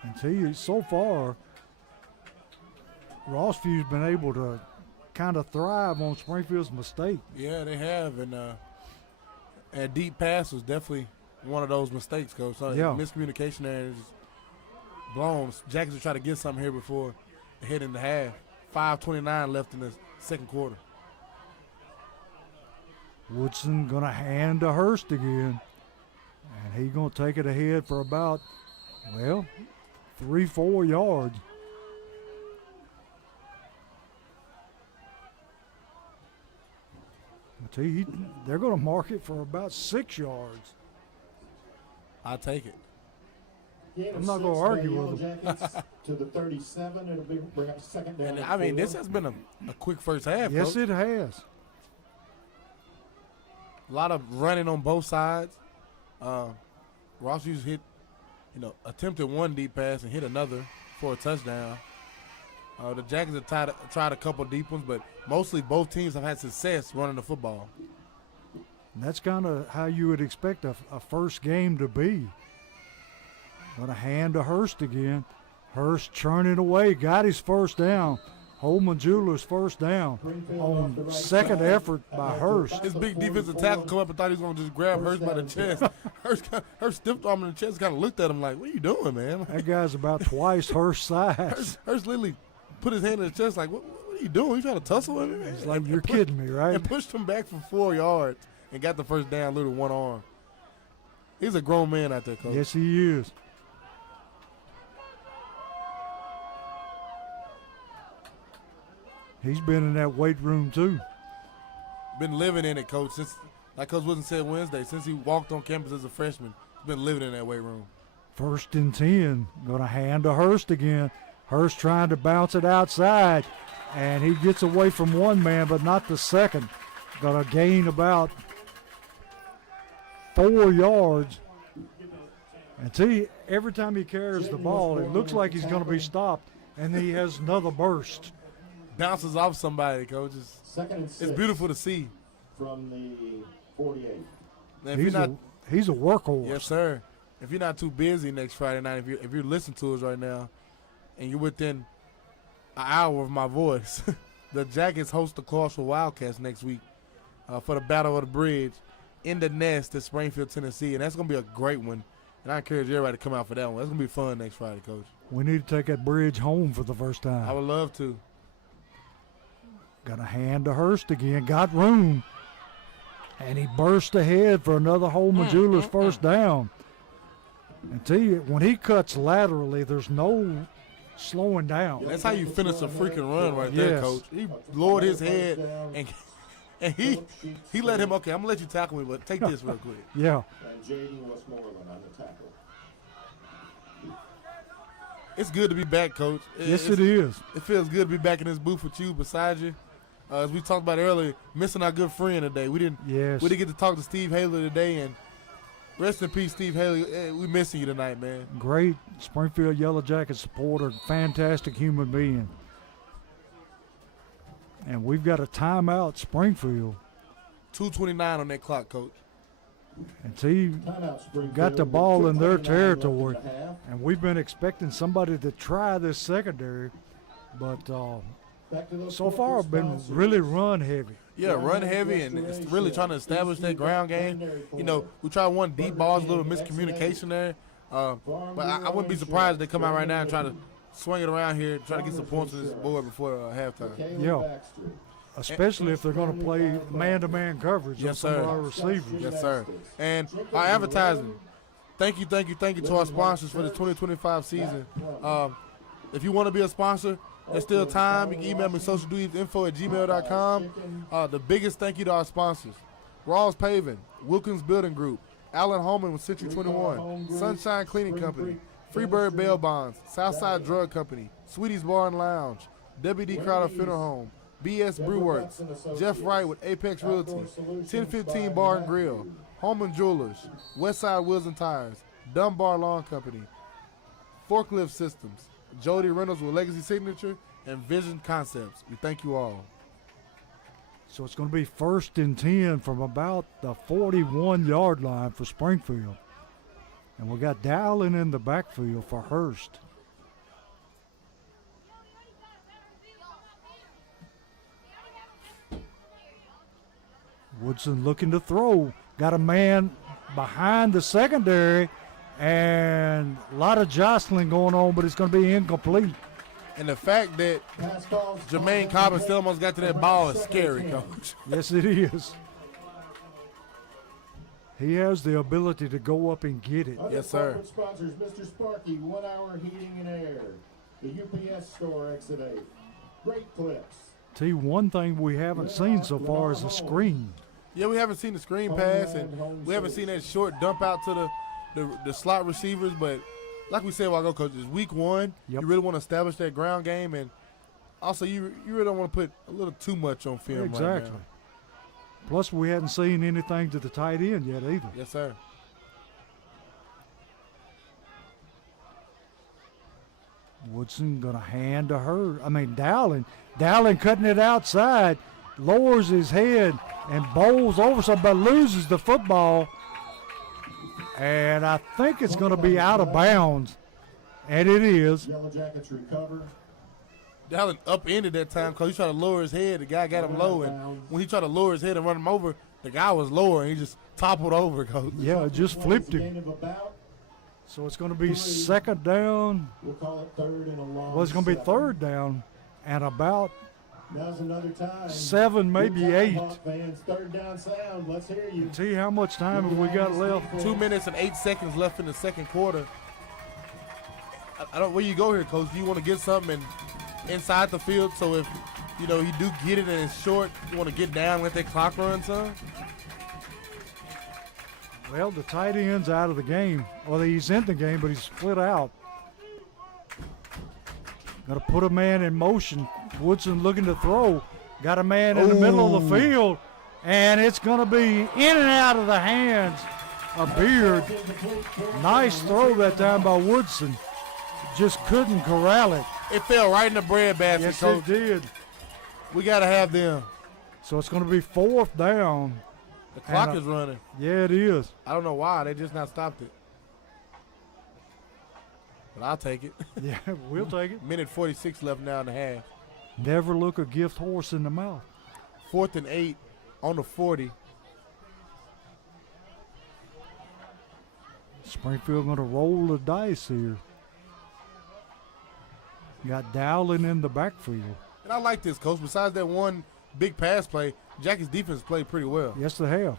And see, so far, Rossview's been able to kind of thrive on Springfield's mistake. Yeah, they have, and deep pass was definitely one of those mistakes, Coach. So Yeah. Miscommunication there is blown. Jackets will try to get something here before they head into half. 5:29 left in the second quarter. Woodson going to hand to Hurst again, and he's going to take it ahead for about, 3-4 yards. I tell you, they're going to mark it for about 6 yards. I'll take it. Gain of I'm not 6 gonna by argue Yellow with him. Jackets to the 37. It'll bring up 2nd down. And and I mean, 4. this has been a quick first half. Yes, Coach. it has. A lot of running on both sides. Rossview's attempted one deep pass and hit another for a touchdown. The Jackets have tried a couple deep ones, but mostly both teams have had success running the football. And that's kind of how you would expect a first game to be. Going to hand to Hurst again. Hurst churning away, got his first down. Holman Jewelers first down on second effort by Hurst. His big defensive tackle come up and thought he was going to just grab Hurst by the chest. Hurst stiffed arm in the chest, kind of looked at him like, what are you doing, man? That guy's about twice Hurst's size. Hurst literally put his hand in his chest like, what are you doing? You trying to tussle with me? It's like, you're kidding me, right? And pushed him back for 4 yards and got the first down literally one arm. He's a grown man out there, Coach. Yes, he is. He's been in that weight room too. Been living in it, Coach, since, like Coach Wilson said Wednesday, since he walked on campus as a freshman. He's been living in that weight room. 1st and 10. Going to hand to Hurst again. Hurst trying to bounce it outside. And he gets away from one man, but not the second. Going to gain about 4 yards. And see, every time he carries the ball, it looks like he's going to be stopped. And then he has another burst. Bounces off somebody, Coach. It's beautiful to see. From the 48. Now, He's a workhorse. yes, sir. If you're not too busy next Friday night, if you're listening to us right now, and you're within an hour of my voice, the Jackets host the Clarksville Wildcats next week for the Battle of the Bridge in the Nest at Springfield, Tennessee, and that's going to be a great one. And I encourage everybody to come out for that one. That's going to be fun next Friday, Coach. We need to take that bridge home for the first time. I would love to. Got a hand to Hurst again. Got room. And he burst ahead for another Holman Jewelers first down. And tell you, when he cuts laterally, there's no slowing down. That's how you finish a freaking run right there, Yes. Coach. He lowered his head, and he let him, okay, I'm going to let you tackle me, but take this real quick. Yeah. And Jaden Westmoreland on the tackle. It's good to be back, Coach. Yes, it is. It feels good to be back in this booth with you, beside you. As we talked about earlier, missing our good friend today. We didn't get to talk to Steve Haley today, and rest in peace, Steve Haley. We missing you tonight, man. Great Springfield Yellow Jacket supporter, fantastic human being. And we've got a timeout, Springfield. 2:29 on that clock, Coach. And see, got the ball in their territory. And we've been expecting somebody to try this secondary, but so far been really run heavy. Yeah, run heavy, and it's really trying to establish that ground game. You know, we tried one deep ball, a little miscommunication there. But I wouldn't be surprised if they come out right now and try to swing it around here, try to get some points on this board before halftime. Yeah, especially if they're going to play man-to-man coverage on some of our receivers. Yes, sir. And our advertising. Thank you to our sponsors for the 2025 season. If you want to be a sponsor, there's still time. You can email me socialdweebs@gmail.com. The biggest thank you to our sponsors: Rawls Paving, Wilkins Building Group, Allen Holman with Century 21, Sunshine Cleaning Company, Freebird Bail Bonds, Southside Drug Company, Sweetie's Bar and Lounge, WD Crowder Funeral Home, BS Brewworks, Jeff Wright with Apex Realty, 1015 Bar and Grill, Holman Jewelers, Westside Wheels and Tires, Dunbar Lawn Company, Forklift Systems, Jody Reynolds with Legacy Signature, and Vision Concepts. We thank you all. So it's going to be 1st and 10 from about the 41-yard line for Springfield. And we got Dowling in the backfield for Hurst. Woodson looking to throw. Got a man behind the secondary, and a lot of jostling going on, but it's going to be incomplete. And the fact that Jermaine Cobbin still almost got to that ball is scary, Coach. Yes, it is. He has the ability to go up and get it. Yes, sir. Sponsors, Mr. Sparky, 1 Hour Heating and Air. The UPS store exit 8. Great clips. T, one thing we haven't seen so far is a screen. Yeah, we haven't seen the screen pass, and we haven't seen that short dump out to the slot receivers. But like we said a while ago, Coach, it's week one. Yep. You really want to establish that ground game, and also you really don't want to put a little too much on film right Exactly. now. Plus, we hadn't seen anything to the tight end yet either. Yes, sir. Woodson going to hand to her. Dowling. Dowling cutting it outside, lowers his head and bowls over somebody, loses the football. And I think it's going to be out of bounds. And it is. Yellow Jackets recover. Dallin upended that time because he tried to lower his head. The guy got him low, and when he tried to lower his head and run him over, the guy was lower, and he just toppled over, Coach. Yeah, it just flipped him. Gain of about. So it's going to be second down. We'll call it third and a long. Well, it's going to be seven. third down and about Now's another time. 7, maybe Good 8. time, Hawk fans. Third down sound. Let's hear you. See how much time have we got left? 2 minutes and 8 seconds left in the second quarter. I don't. Where you go here, Coach? Do you want to get something inside the field? So if you do get it and it's short, you want to get down, let that clock run, son. Well, the tight end's out of the game. Well, he's in the game, but he's split out. Got to put a man in motion. Woodson looking to throw. Got a man in the middle of the field, and it's going to be in and out of the hands of Beard. Nice throw that time by Woodson. Just couldn't corral it. It fell right in the bread basket, Yes, Coach. it did. We got to have them. So it's going to be fourth down. The clock And, is running. Yeah, it is. I don't know why. They just not stopped it. But I'll take it. Yeah, we'll take it. Minute 46 left now in the half. Never look a gift horse in the mouth. 4th and 8 on the 40. Springfield going to roll the dice here. Got Dowling in the backfield. And I like this, Coach. Besides that one big pass play, Jackie's defense played pretty well. Yes, they have.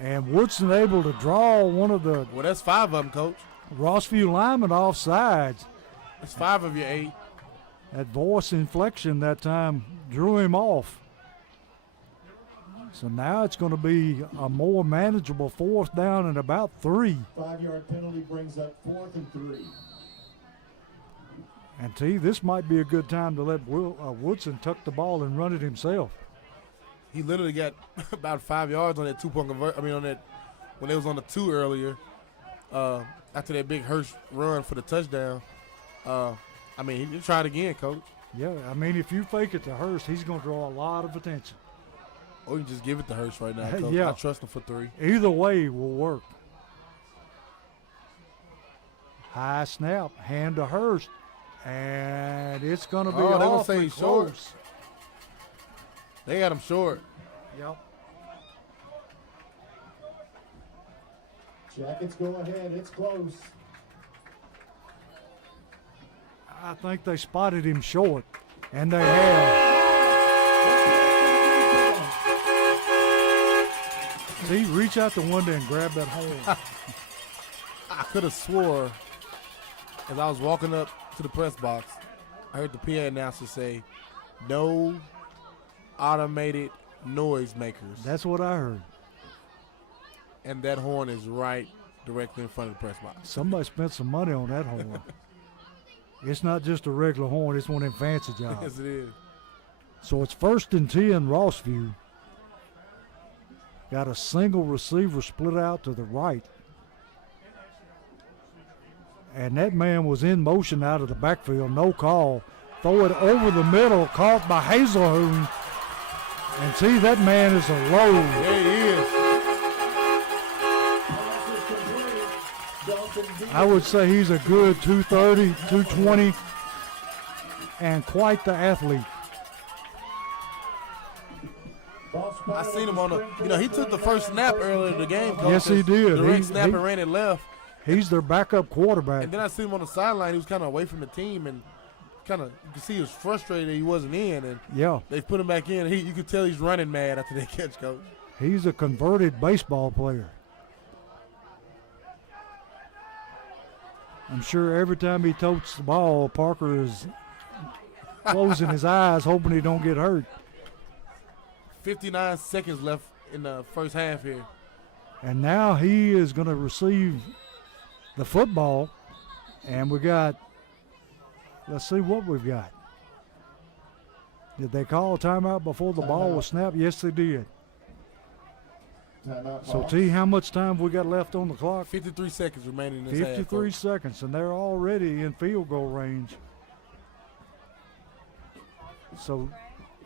And Woodson able to draw one of the Well, that's 5 of them, Coach. Rossview linemen off sides. That's 5 of your 8. That voice inflection that time drew him off. So now it's going to be a more manageable fourth down and about 3. 5-yard penalty brings up 4th and 3. And T, this might be a good time to let Woodson tuck the ball and run it himself. He literally got about 5 yards on that 2-point convert. I mean, on that when they was on the 2 earlier. After that big Hurst run for the touchdown. I mean, he tried again, Coach. Yeah, I mean, if you fake it to Hurst, he's going to draw a lot of attention. Or you just give it to Hurst right now, Coach. Yeah. I trust him for 3. Either way will work. High snap, hand to Hurst, and it's going to be Oh, they gonna awfully say short. close. They got him short. Yep. Jackets go ahead. It's close. I think they spotted him short, and they have. See, reach out the window and grab that horn. I could have swore as I was walking up to the press box, I heard the PA announcer say, "No automated noise makers." That's what I heard. And that horn is right directly in front of the press box. Somebody spent some money on that horn. It's not just a regular horn, it's one of them fancy jobs. Yes, it is. So it's 1st and 10, Rossview. Got a single receiver split out to the right. And that man was in motion out of the backfield, no call. Throw it over the middle, caught by Hazelhoon. And see, that man is a load. There he is. I would say he's a good 230, 220, and quite the athlete. I seen him on the, he took the first snap earlier in the game, Coach. Yes, he did. Direct snap and ran it left. He's their backup quarterback. And then I seen him on the sideline. He was kind of away from the team and kind of, you could see he was frustrated that he wasn't in. And Yeah, they put him back in. You could tell he's running mad after that catch, Coach. he's a converted baseball player. I'm sure every time he totes the ball, Parker is closing his eyes, hoping he don't get hurt. 59 seconds left in the first half here. And now he is going to receive the football. And we got, let's see what we've got. Did they call a timeout before the ball was snapped? Yes, they did. Timeout. So, Hawks. T, how much time we got left on the clock? 53 seconds remaining in this half. 53 Coach. seconds, and they're already in field goal range. So,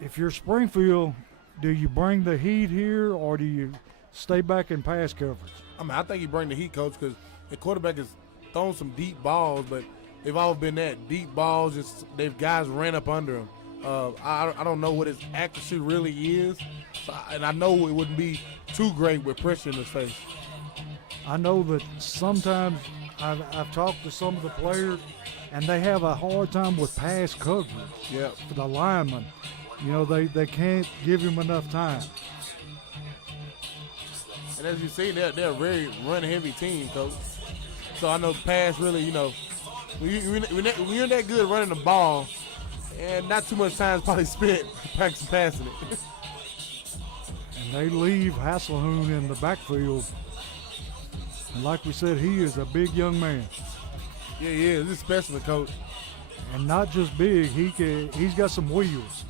if you're Springfield, do you bring the heat here or do you stay back in pass coverage? I mean, I think you bring the heat, Coach, because the quarterback is thrown some deep balls, but they've all been that deep balls. Just guys ran up under him. I don't know what his accuracy really is, and I know it wouldn't be too great with pressure in his face. I know that sometimes I've talked to some of the players, and they have a hard time with pass coverage. Yeah. For the linemen, you know, they can't give him enough time. And as you see, they're a very run-heavy team, Coach. So I know pass really, you know, when you're that good running the ball, and not too much time is probably spent practicing passing it. And they leave Hasselhoon in the backfield. And like we said, he is a big young man. Yeah, he is. He's a specimen, Coach. And not just big, he's got some wheels.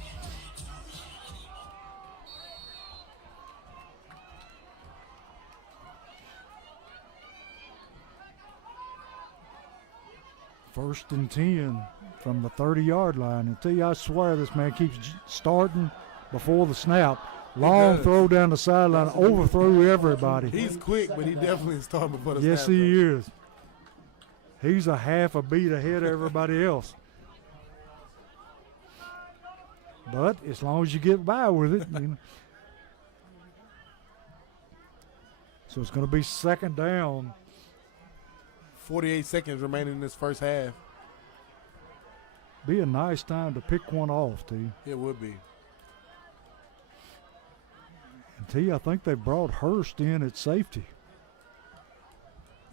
First and 10 from the 30-yard line. And tell you, I swear this man keeps starting before the snap. Long throw down the sideline, overthrew everybody. He's quick, but he definitely is starting before the snap. Yes, he is. He's a half a beat ahead of everybody else. But as long as you get by with it, you know. So it's going to be second down. 48 seconds remaining in this first half. Be a nice time to pick one off, T. It would be. And T, I think they brought Hurst in at safety.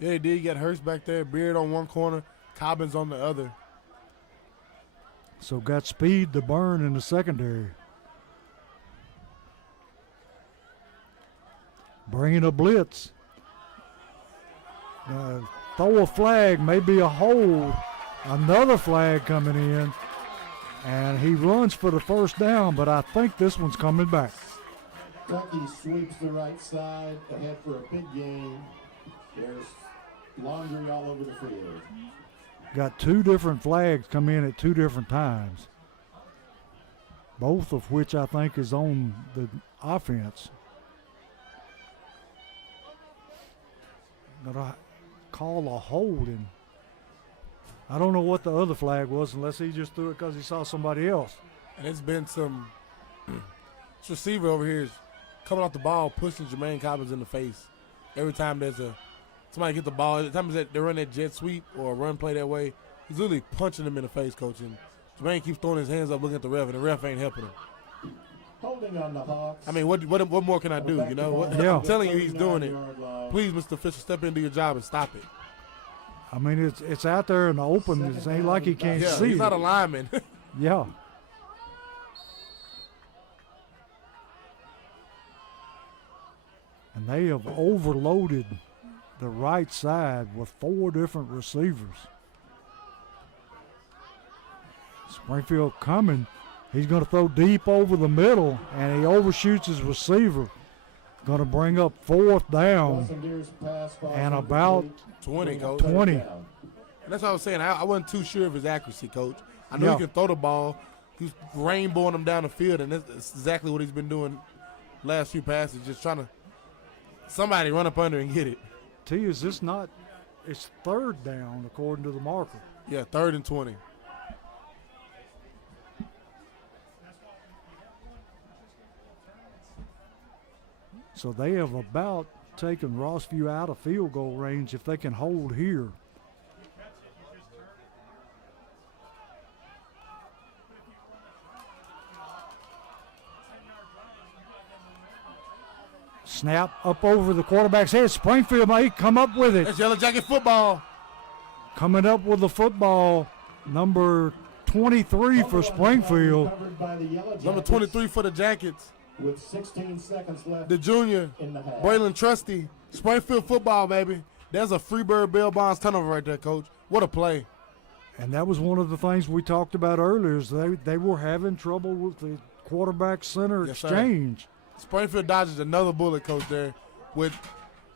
Yeah, they did. You got Hurst back there, Beard on one corner, Cobbins on the other. So got speed to burn in the secondary. Bringing a blitz. Throw a flag, maybe a hold. Another flag coming in. And he runs for the first down, but I think this one's coming back. Kentucky sweeps the right side, ahead for a big game. There's laundry all over the field. Got two different flags come in at two different times. Both of which I think is on the offense. But I call a holding. I don't know what the other flag was unless he just threw it because he saw somebody else. And it's been some this receiver over here is coming off the ball, pushing Jermaine Cobbins in the face. Every time there's somebody get the ball, every time they run that jet sweep or a run play that way, he's literally punching him in the face, Coach. And Jermaine keeps throwing his hands up looking at the ref, and the ref ain't helping him. Holding on the Hawks. I mean, what more can I do, you know? Yeah. I'm telling you he's doing it. Please, Mr. Fisher, step into your job and stop it. I mean, it's out there in the open. It ain't like he can't see he's it. not a lineman. Yeah. And they have overloaded the right side with 4 different receivers. Springfield coming. He's going to throw deep over the middle, and he overshoots his receiver. Going to bring up 4th down and about 20, Coach. 20. And that's what I was saying. I wasn't too sure of his accuracy, Coach. I know he can throw the ball. He's rainbowing them down the field, and that's exactly what he's been doing last few passes, just trying to somebody run up under and get it. T, is this not – it's 3rd down according to the marker. Yeah, 3rd and 20. So they have about taken Rossview out of field goal range if they can hold here. Snap up over the quarterback's head. Springfield may come up with it. That's Yellow Jacket football. Coming up with the football, number 23 for Springfield. Number 23 for the Jackets. With 16 seconds left. The junior, in the half. Braylon Trusty. Springfield football, baby. There's a Freebird Bell Bonds turnover right there, Coach. What a play. And that was one of the things we talked about earlier is they were having trouble with the quarterback center exchange. Sir. Springfield dodges another bullet, Coach, there with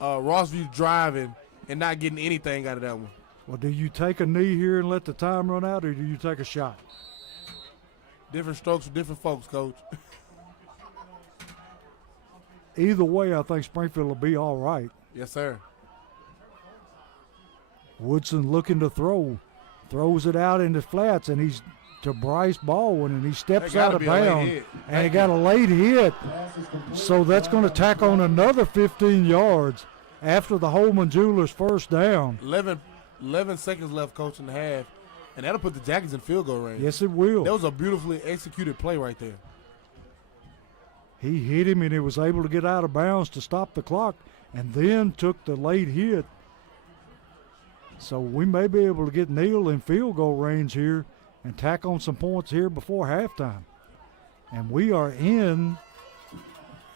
Rossview driving and not getting anything out of that one. Well, do you take a knee here and let the time run out, or do you take a shot? Different strokes for different folks, Coach. Either way, I think Springfield will be all right. Yes, sir. Woodson looking to throw. Throws it out in the flats, and he's to Bryce Baldwin, and he steps out of bounds. And he got a late hit. So that's going to tack on another 15 yards after the Holman Jewelers first down. 11 seconds left, Coach, in the half. And that'll put the Jackets in field goal range. Yes, it will. That was a beautifully executed play right there. He hit him, and he was able to get out of bounds to stop the clock, and then took the late hit. So we may be able to get Neal in field goal range here and tack on some points here before halftime. And we are in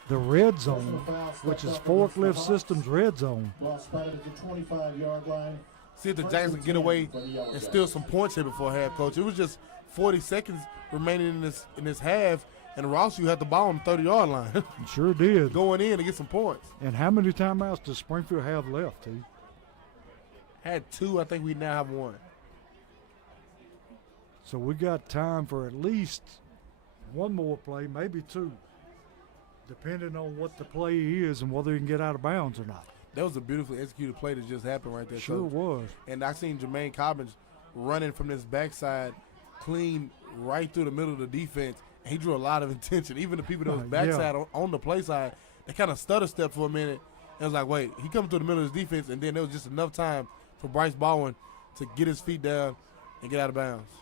the red zone, which is Forklift Systems red zone. Ball spotted at the 25-yard line. See if the Jackets can get away and steal some points here before half, Coach. It was just 40 seconds remaining in this half, and Rossview had the ball on the 30-yard line. Sure did. Going in to get some points. And how many timeouts does Springfield have left, T? Had 2. I think we now have 1. So we got time for at least one more play, maybe 2, depending on what the play is and whether he can get out of bounds or not. That was a beautifully executed play that just happened right there, Sure Coach. was. And I seen Jermaine Cobbins running from this backside clean right through the middle of the defense. And he drew a lot of attention. Even the people that was backside on the play side, they kind of stutter stepped for a minute. And was like, wait, he coming through the middle of his defense, and then there was just enough time for Bryce Baldwin to get his feet down and get out of bounds.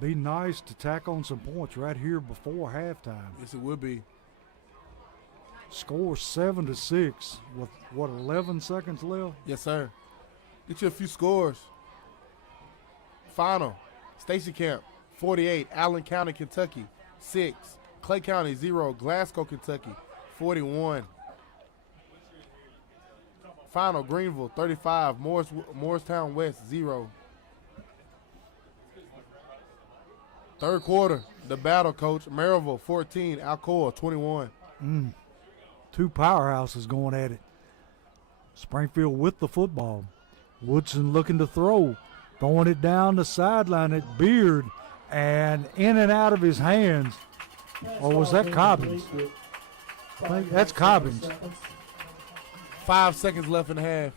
Be nice to tack on some points right here before halftime. Yes, it would be. Score 7-6 with, 11 seconds left? Yes, sir. Get you a few scores. Final. Stacy Camp, 48. Allen County, Kentucky, 6. Clay County, 0. Glasgow, Kentucky, 41. Final. Greenville, 35. Morristown West, 0. Third quarter, the battle, Coach. Maryville, 14. Alcoa, 21. 2 powerhouses going at it. Springfield with the football. Woodson looking to throw. Throwing it down the sideline at Beard and in and out of his hands. Or was that Cobbins? I think that's Cobbins. 5 seconds left in the half.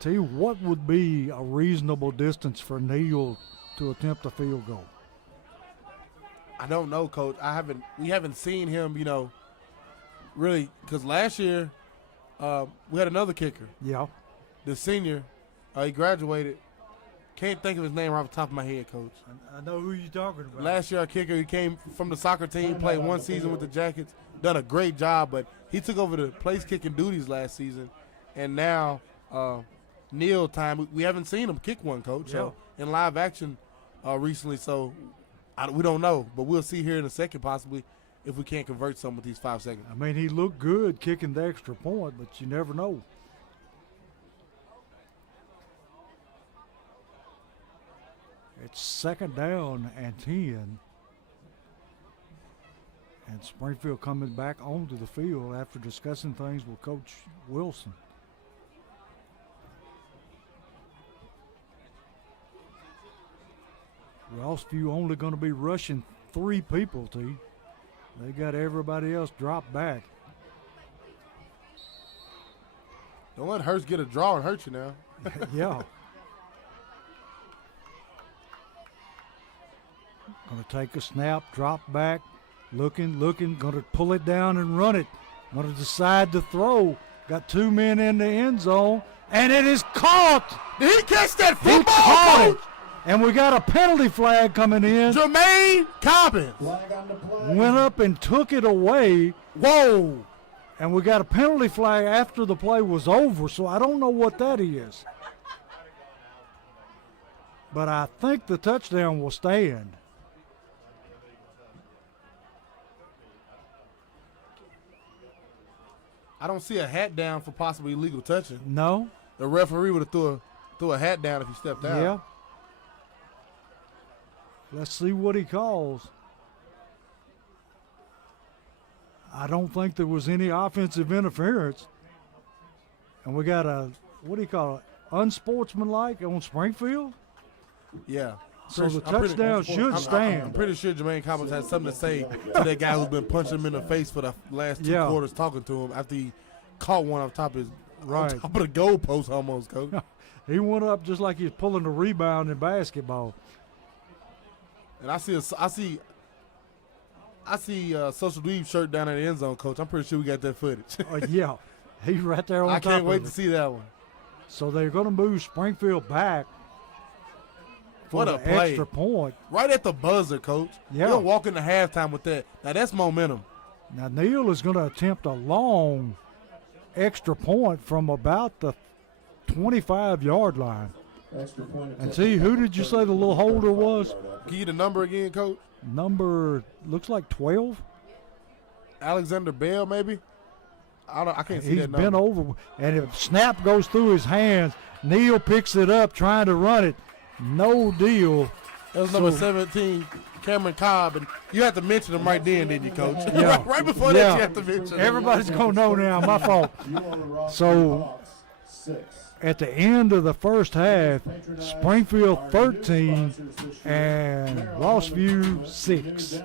Tell you what would be a reasonable distance for Neal to attempt a field goal? I don't know, Coach. We haven't seen him, really, because last year we had another kicker. Yeah. The senior, he graduated. Can't think of his name right off the top of my head, Coach. I know who you're talking about. Last year, our kicker, he came from the soccer team, played 1 season with the Jackets, done a great job, but he took over the place kicking duties last season, and now Neal time. We haven't seen him kick one, Coach, so in live action recently, so we don't know, but we'll see here in a second possibly if we can't convert some with these 5 seconds. I mean, he looked good kicking the extra point, but you never know. It's 2nd down and 10. And Springfield coming back onto the field after discussing things with Coach Wilson. Rossview only going to be rushing 3 people, T. They got everybody else dropped back. Don't let Hurst get a draw and hurt you now. Yeah. Going to take a snap, drop back, looking, going to pull it down and run it. Going to decide to throw. Got 2 men in the end zone, and it is caught. Did he catch that He football, caught Coach? it. And we got a penalty flag coming in. Jermaine Cobbins. Flag on the play. Went up and took it away. Whoa. And we got a penalty flag after the play was over, so I don't know what that is. But I think the touchdown will stand. I don't see a hat down for possibly illegal touching. No? The referee would have threw a hat down if he stepped out. Yeah. Let's see what he calls. I don't think there was any offensive interference. And we got a, what do you call it, unsportsmanlike on Springfield? Yeah. So the touchdown should I'm stand. pretty sure Jermaine Cobbins had something to say to that guy who's been punching him in the face for the last 2 quarters, talking to him after he caught one off top of his Right. on top of the goal post almost, Coach. He went up just like he was pulling the rebound in basketball. And I see Social Dweeb shirt down in the end zone, Coach. I'm pretty sure we got that footage. Yeah, he's right there on I top can't wait of to it. see that one. So they're going to move Springfield back for What a the play. extra point. Right at the buzzer, Coach. Yeah. You'll walk into halftime with that. Now, that's momentum. Now, Neal is going to attempt a long extra point from about the 25-yard line. Extra point And see, who did you say the little holder was? Give you the number again, Coach. Number, looks like 12. Alexander Bell, maybe? I can't see He's that bent number. over, and if snap goes through his hands, Neal picks it up, trying to run it. No deal. That was number So- 17, Cameron Cobb. And you have to mention him right then, didn't you, Coach? Yeah. right before that, you have to mention him. Everybody's going to know now. My fault. So, at the end of the first half, Springfield 13 and Rossview 6.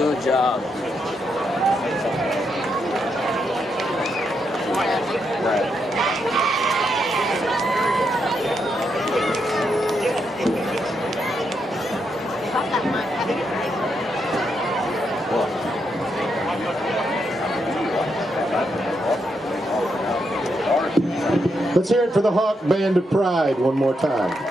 Good job. Let's hear it for the Hawk Band of Pride one more time.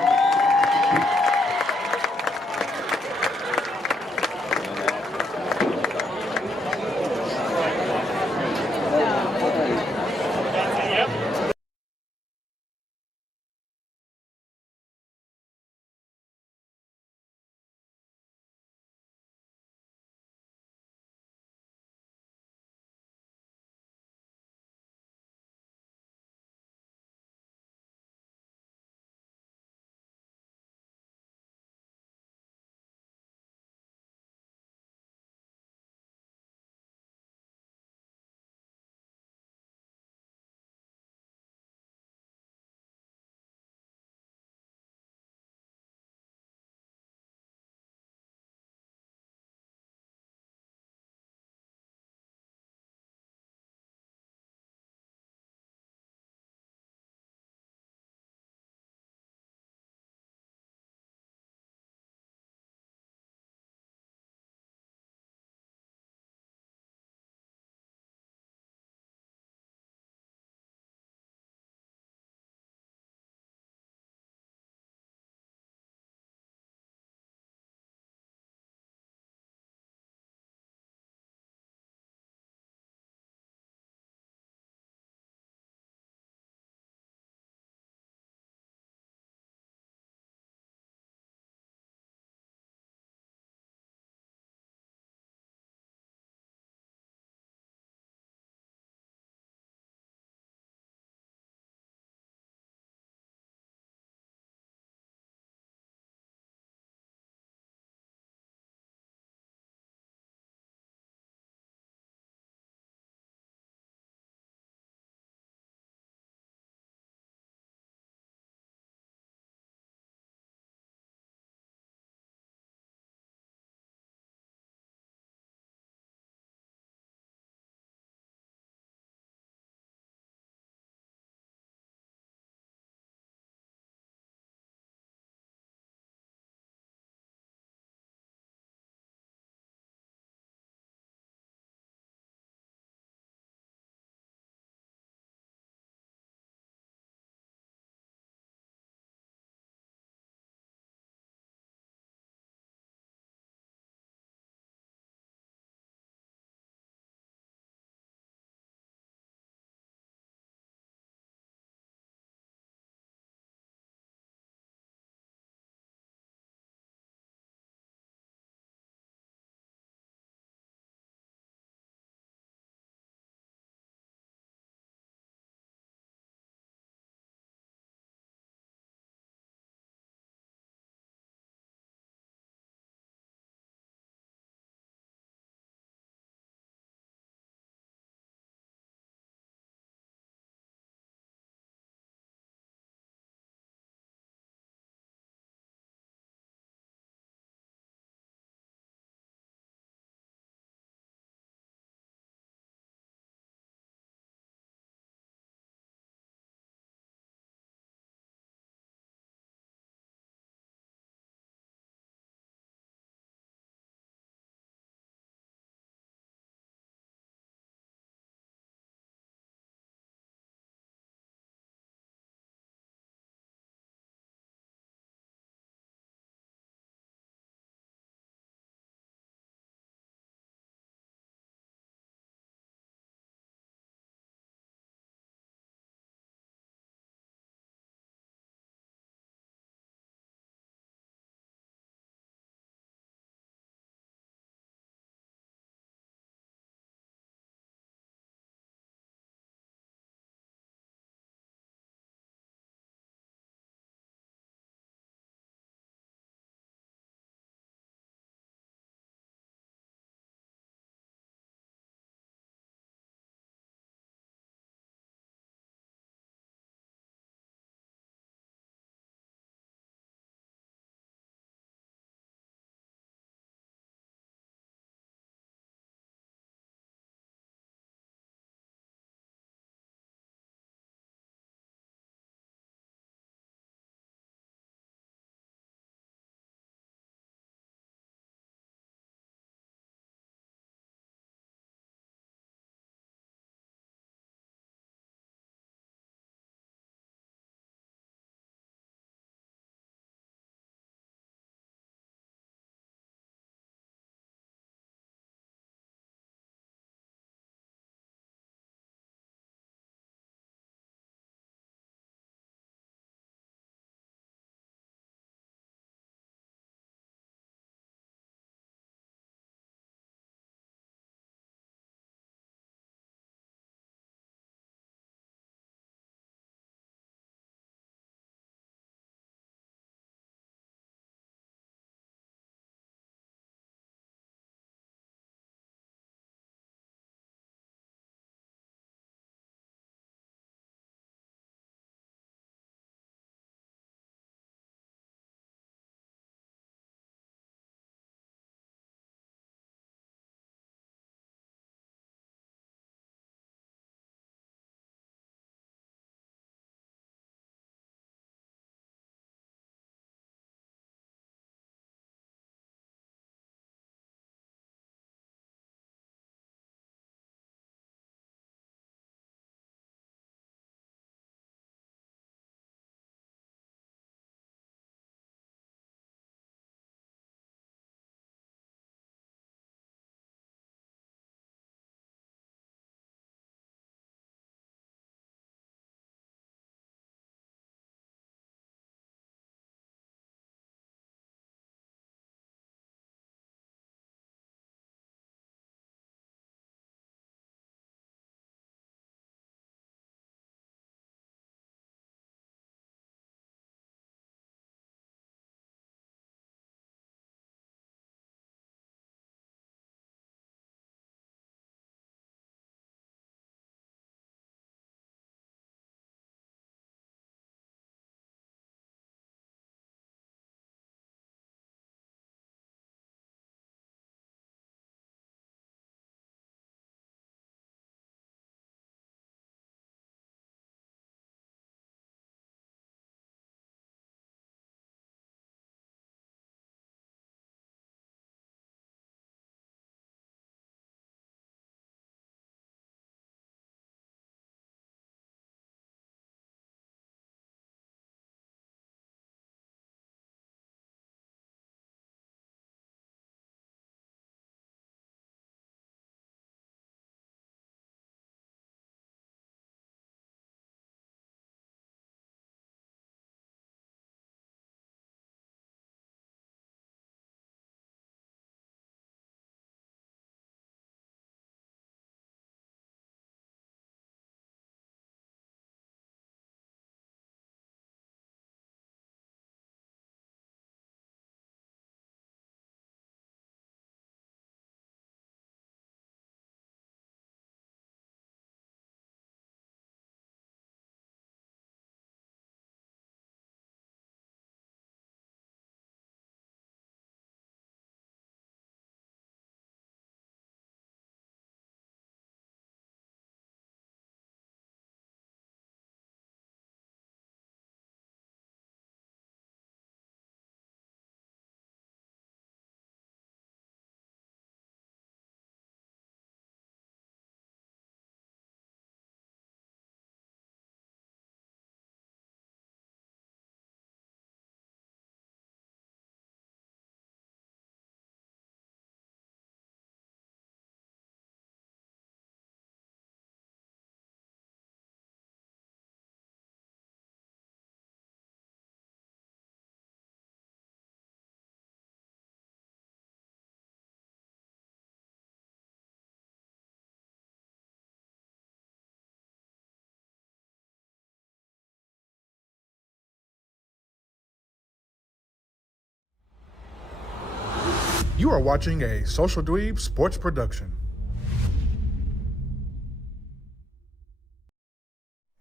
You are watching a Social Dweeb Sports production.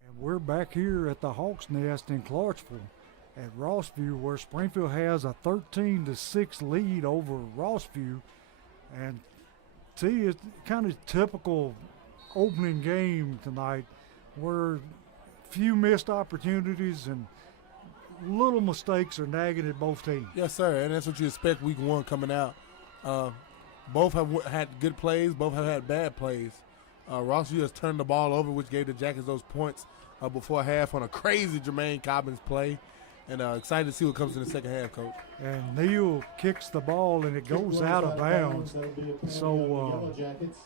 And we're back here at the Hawks Nest in Clarksville at Rossview, where Springfield has a 13-6 lead over Rossview. And it's kind of typical opening game tonight, where few missed opportunities and little mistakes are nagging at both teams. Yes, sir, and that's what you expect week one coming out. Both have had good plays. Both have had bad plays. Rossview has turned the ball over, which gave the Jackets those points before half on a crazy Jermaine Cobbins play. And excited to see what comes in the second half, Coach. And Neal kicks the ball, and it goes out of bounds. So,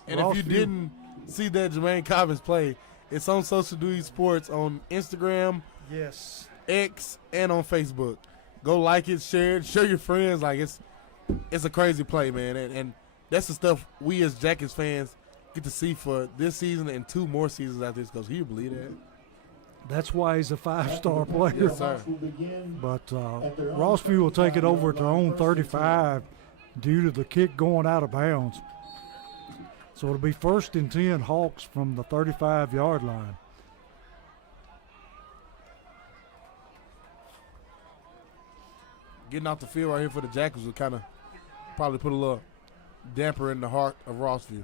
and if you didn't see that Jermaine Cobbins play, it's on Social Dweeb Sports on Instagram, yes, X, and on Facebook. Go like it, share it, show your friends. Like, it's a crazy play, man. And that's the stuff we as Jackets fans get to see for this season and 2 more seasons after this. Because can you believe that? That's why he's a 5-star player. Yes, sir. But Rossview will take it over at their own 35 due to the kick going out of bounds. So it'll be 1st and 10 Hawks from the 35-yard line. Getting off the field right here for the Jackets would kind of probably put a little damper in the heart of Rossview.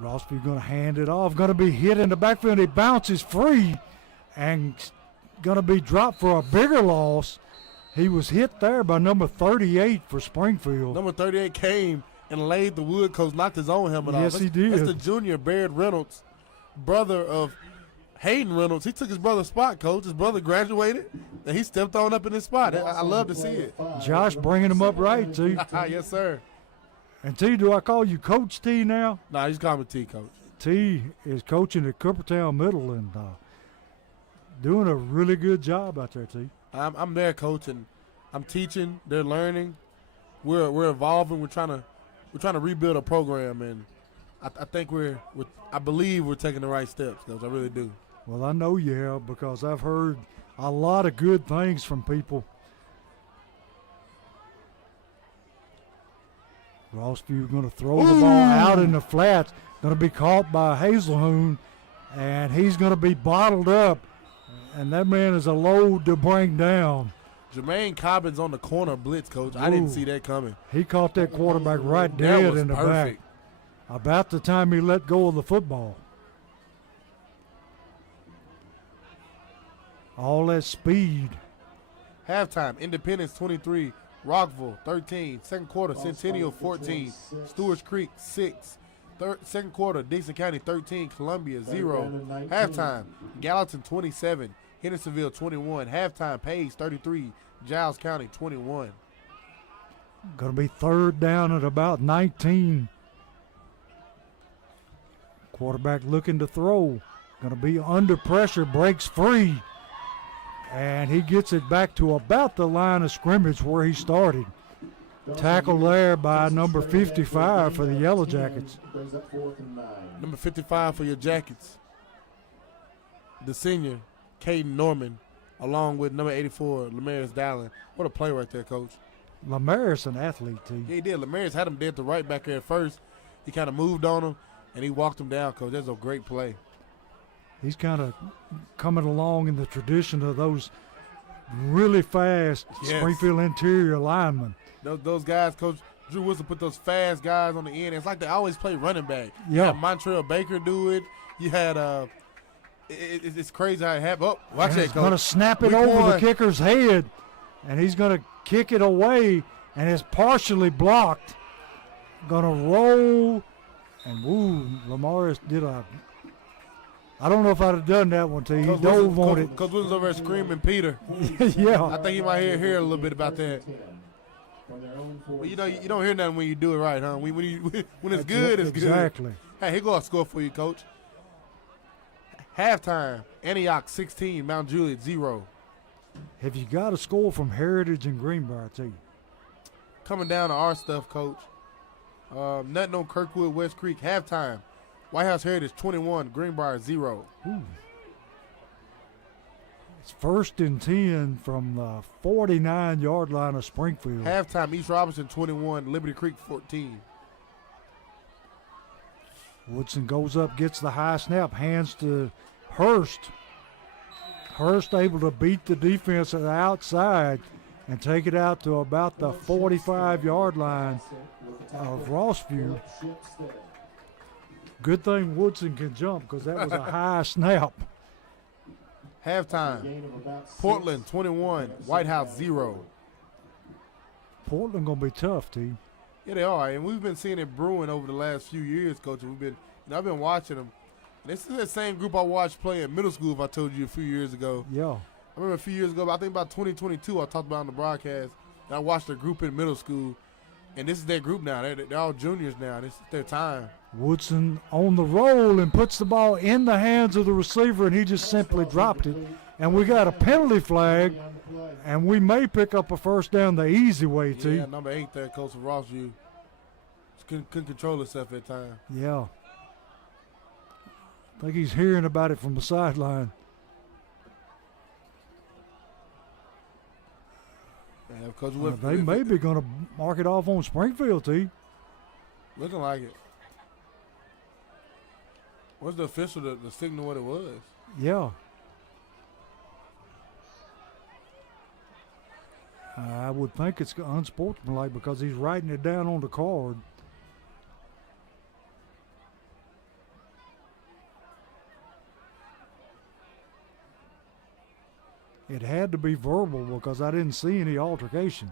Rossview going to hand it off, going to be hit in the backfield. He bounces free and going to be dropped for a bigger loss. He was hit there by number 38 for Springfield. Number 38 came and laid the wood. Coach knocked his own helmet off. Yes, he did. That's the junior Baird Reynolds, brother of Hayden Reynolds. He took his brother's spot, Coach. His brother graduated, and he stepped on up in his spot. I love to see it. Josh bringing him up right, T. Yes, sir. And T, do I call you Coach T now? Nah, he's calling me T, Coach. T is coaching at Coopertown Middle and doing a really good job out there, T. I'm there, Coach, and I'm teaching. They're learning. We're evolving. We're trying to rebuild a program, and I think I believe we're taking the right steps, Coach. I really do. Well, I know you have, because I've heard a lot of good things from people. Rossview going to throw the ball out in the flats. Going to be caught by Hazelhoon, and he's going to be bottled up. And that man is a load to bring down. Jermaine Cobbins on the corner blitz, Coach. I didn't see that coming. He caught that quarterback right dead in the perfect. back. About the time he let go of the football. All that speed. Halftime, Independence 23, Rockville 13. Second quarter, Centennial 14, Stewart's Creek 6. Second quarter, Dixon County 13, Columbia 0. Halftime, Gallatin 27, Hendersonville 21. Halftime, Page 33, Giles County 21. Going to be 3rd down at about 19. Quarterback looking to throw. Going to be under pressure, breaks free. And he gets it back to about the line of scrimmage where he started. Tackled there by number 55 for the Yellow Jackets. Number 55 for your Jackets, the senior, Caden Norman, along with number 84, Lamaris Dallin. What a play right there, Coach. Lamaris an athlete, too. Yeah, he did. Lamaris had him dead to right back there at first. He kind of moved on him, and he walked him down, Coach. That's a great play. He's kind of coming along in the tradition of those really fast Springfield interior linemen. Those guys, Coach Drew Wilson put those fast guys on the end. It's like they always play running back. Yeah. You had Montreal Baker do it. You had it's crazy how it happened. Oh, watch that, Coach. He's going to snap it Week over one. the kicker's head, and he's going to kick it away, and it's partially blocked. Going to roll, and Lamaris did I don't know if I'd have done that one to you. He dove on it. Coach Wilson's over there screaming Peter. Yeah. I think he might hear a little bit about that. But you don't hear nothing when you do it right, huh? When it's good, it's good. Exactly. Hey, here go a score for you, Coach. Halftime, Antioch 16, Mount Juliet 0. Have you got a score from Heritage and Greenbrier, too? Coming down to our stuff, Coach. Nothing on Kirkwood, West Creek. Halftime, White House Heritage 21, Greenbrier 0. Ooh. It's 1st and 10 from the 49-yard line of Springfield. Halftime, East Robinson 21, Liberty Creek 14. Woodson goes up, gets the high snap, hands to Hurst. Hurst able to beat the defense at the outside and take it out to about the 45-yard line of Rossview. Good thing Woodson can jump because that was a high snap. Halftime, Portland 21, White House 0. Portland going to be tough, T. Yeah, they are, and we've been seeing it brewing over the last few years, Coach. I've been watching them. This is the same group I watched play in middle school, if I told you a few years ago. Yeah. I remember a few years ago, I think about 2022, I talked about on the broadcast, and I watched their group in middle school, and this is their group now. They're all juniors now. This is their time. Woodson on the roll and puts the ball in the hands of the receiver, and he just simply dropped it. And we got a penalty flag, and we may pick up a first down the easy way, T. Yeah, number 8 there, Coach of Rossview. Couldn't control himself at time. Yeah. I think he's hearing about it from the sideline. Yeah, Coach, They may be going to mark it off on Springfield, T. Looking like it. What's the official to signal what it was? Yeah. I would think it's unsportsmanlike because he's writing it down on the card. It had to be verbal because I didn't see any altercation.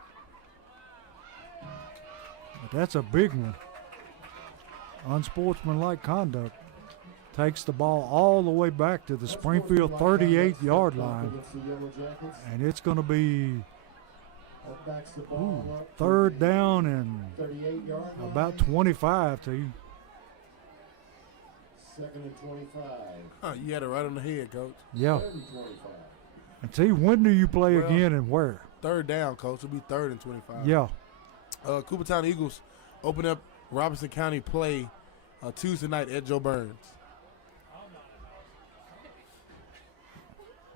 But that's a big one. Unsportsmanlike conduct. Takes the ball all the way back to the Springfield 38-yard line. And it's going to be 3rd down and about 25 to you. 2nd and 25. Oh, you had it right on the head, Coach. Yeah. 3rd and 25. And T, when do you play Well, again and where? 3rd down, Coach. It'll be 3rd and 25. Yeah. Coopertown Eagles open up Robinson County play Tuesday night at Joe Burns.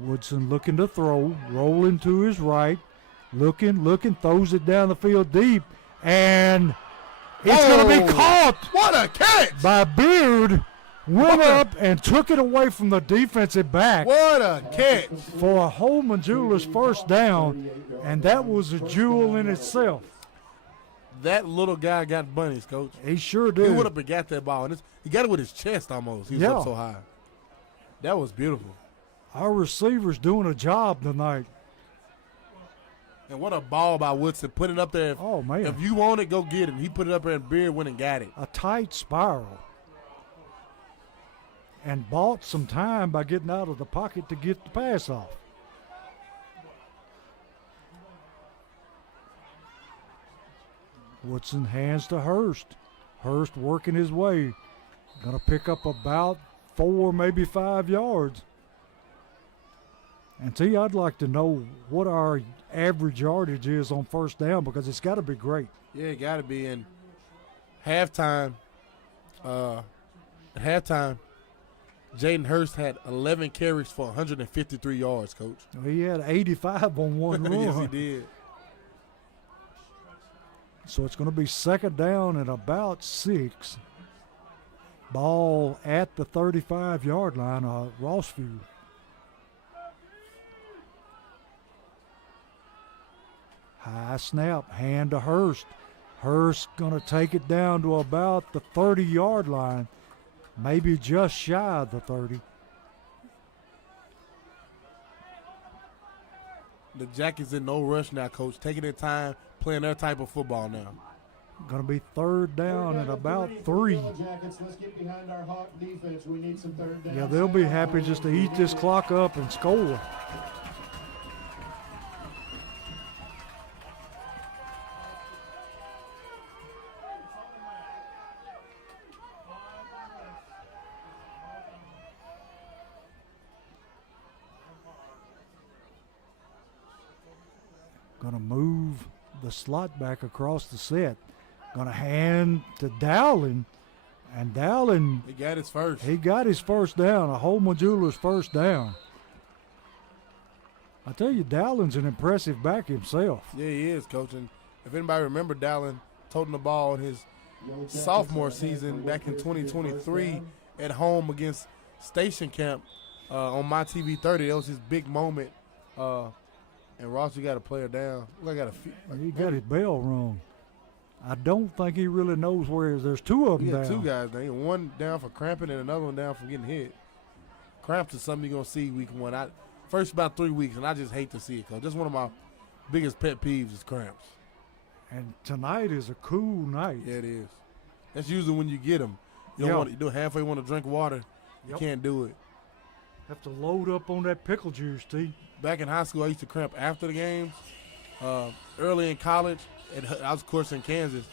Woodson looking to throw, rolling to his right, looking, throws it down the field deep, and it's going to be caught. What a catch! By Beard. Went up and took it away from the defensive back What a catch! for a Holman Jewelers first down, and that was a jewel in itself. That little guy got bunnies, Coach. He sure He did. went up and got that ball. And he got it with his chest almost. He was up so high. That was beautiful. Our receivers doing a job tonight. And what a ball by Woodson. Put it up there. Oh, man. If you want it, go get it. He put it up there and Beard went and got it. A tight spiral. And bought some time by getting out of the pocket to get the pass off. Woodson hands to Hurst. Hurst working his way. Going to pick up about 4, maybe 5 yards. And T, I'd like to know what our average yardage is on first down because it's got to be great. Yeah, it got to be. In halftime, Jaden Hurst had 11 carries for 153 yards, Coach. He had 85 on one run. Yes, he did. So it's going to be 2nd down and about 6. Ball at the 35-yard line of Rossview. High snap, hand to Hurst. Hurst going to take it down to about the 30-yard line, maybe just shy of the 30. The Jackets in no rush now, Coach. Taking their time, playing their type of football now. Going to be 3rd down and about 3. Jackets, let's get behind our hawk defense. We need some 3rd down. Yeah, they'll be happy just to eat this clock up and score. Going to move the slot back across the set. Going to hand to Dowling. And Dowling, He got his first. he got his first down, a Holman Jewelers first down. I tell you, Dowlin's an impressive back himself. Yeah, he is, Coach. And if anybody remember Dowlin toting the ball in his sophomore season back in 2023 at home against Station Camp on my TV 30, that was his big moment. And Rossview got a player down. He got his bell rung. I don't think he really knows where there's two of them He got down. two guys down. One down for cramping and another one down for getting hit. Cramps is something you're going to see week one. First about 3 weeks, and I just hate to see it, Coach. That's one of my biggest pet peeves is cramps. And tonight is a cool night. Yeah, it is. That's usually when you get them. You don't halfway want to drink water. You can't do it. Have to load up on that pickle juice, T. Back in high school, I used to cramp after the games. Early in college, I was, of course, in Kansas.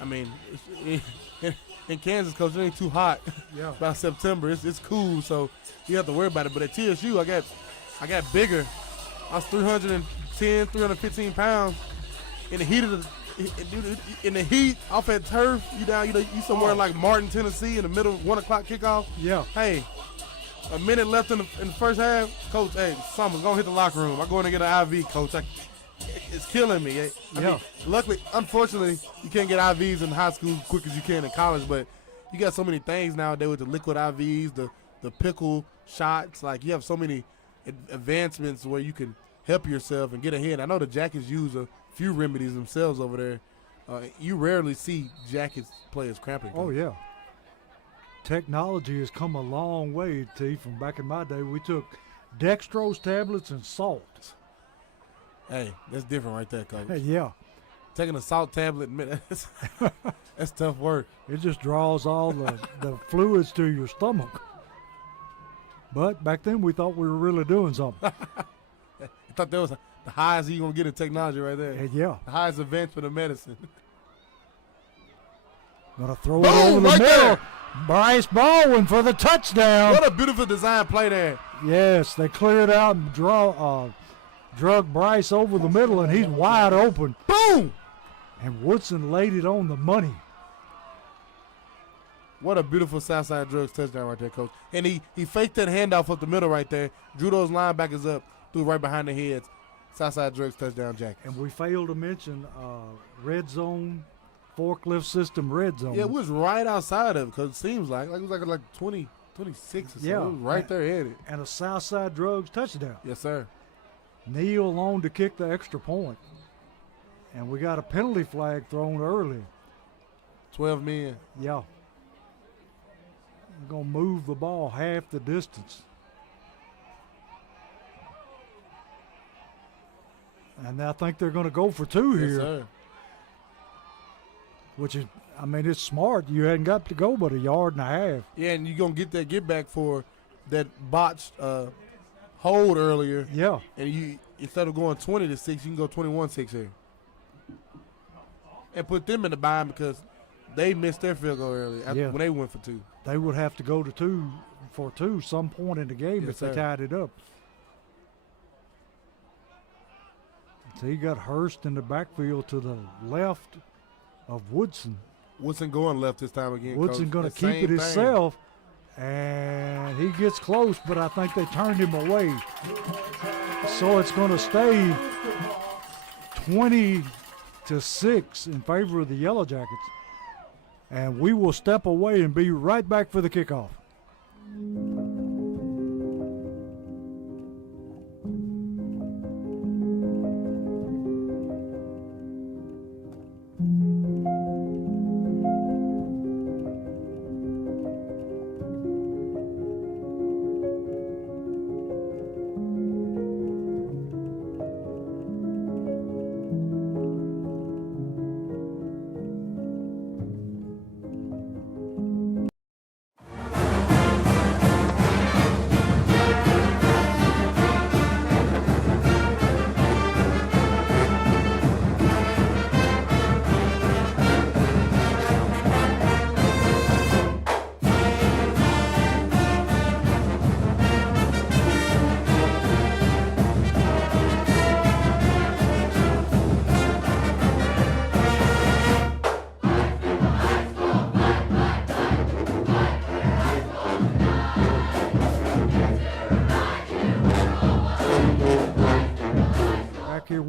I mean, in Kansas, Coach, it ain't too hot. Yeah. By September, it's cool, so you have to worry about it. But at TSU, I got bigger. I was 310, 315 pounds. In the heat of the heat, off at turf, you somewhere like Martin, Tennessee, in the middle of 1 o'clock kickoff. Yeah. Hey, a minute left in the first half, Coach. Hey, Summers, go hit the locker room. I'm going to get an IV, Coach. It's killing me. I mean, luckily, unfortunately, you can't get IVs in high school quick as you can in college, but you got so many things nowadays with the liquid IVs, the pickle shots. Like, you have so many advancements where you can help yourself and get ahead. I know the Jackets use a few remedies themselves over there. You rarely see Jackets players cramping. Oh, yeah. Technology has come a long way, T. From back in my day, we took dextrose tablets and salt. Hey, that's different right there, Coach. Yeah. Taking a salt tablet, man, that's tough work. It just draws all the fluids to your stomach. But back then, we thought we were really doing something. I thought that was the highest you're going to get in technology right there. And yeah. The highest advancement of medicine. Gonna throw it over the middle. There. Bryce Baldwin for the touchdown. What a beautiful design play there. Yes, they cleared out and drug Bryce over the middle, and he's wide open. Boom! And Woodson laid it on the money. What a beautiful Southside Drugs touchdown right there, Coach. And he faked that handoff up the middle right there, drew those linebackers up, threw right behind the heads. Southside Drugs touchdown, Jack. And we failed to mention red zone, forklift system red zone. Yeah, it was right outside of it because it seems like it was like 20, 26 or so. Yeah. It was right there at it. And a Southside Drugs touchdown. Yes, sir. Neal on to kick the extra point. And we got a penalty flag thrown early. 12 men. Yeah. We're going to move the ball half the distance. And I think they're going to go for two Yes, here. sir. Which is, I mean, it's smart. You hadn't got to go but a yard and a half. Yeah, and you're going to get that get back for that botched hold earlier. Yeah. And you, instead of going 20-6, you can go 21-6 here. And put them in the bind because they missed their field goal early when they went for two. They would have to go to two some point in the game Yes, if they sir. tied it up. So he got Hurst in the backfield to the left of Woodson. Woodson going left this time again. Woodson going to That keep same it thing. himself, and he gets close, but I think they turned him away. So it's going to stay 20-6 in favor of the Yellow Jackets. And we will step away and be right back for the kickoff.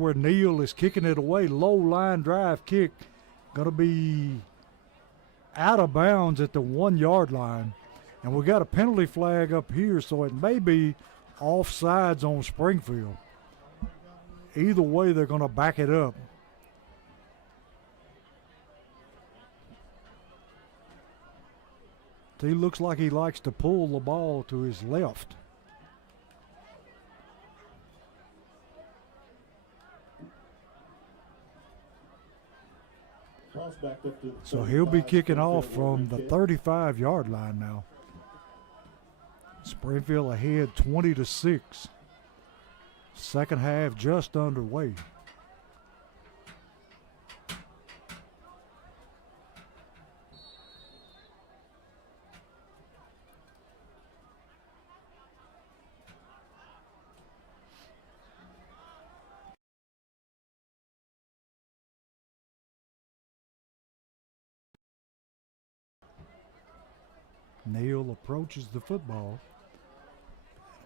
where Neal is kicking it away. Low line drive kick. Going to be out of bounds at the 1 yard line. And we got a penalty flag up here, so it may be offsides on Springfield. Either way, they're going to back it up. He looks like he likes to pull the ball to his left. So he'll be kicking off from the 35-yard line now. Springfield ahead 20-6. Second half just underway. Neal approaches the football.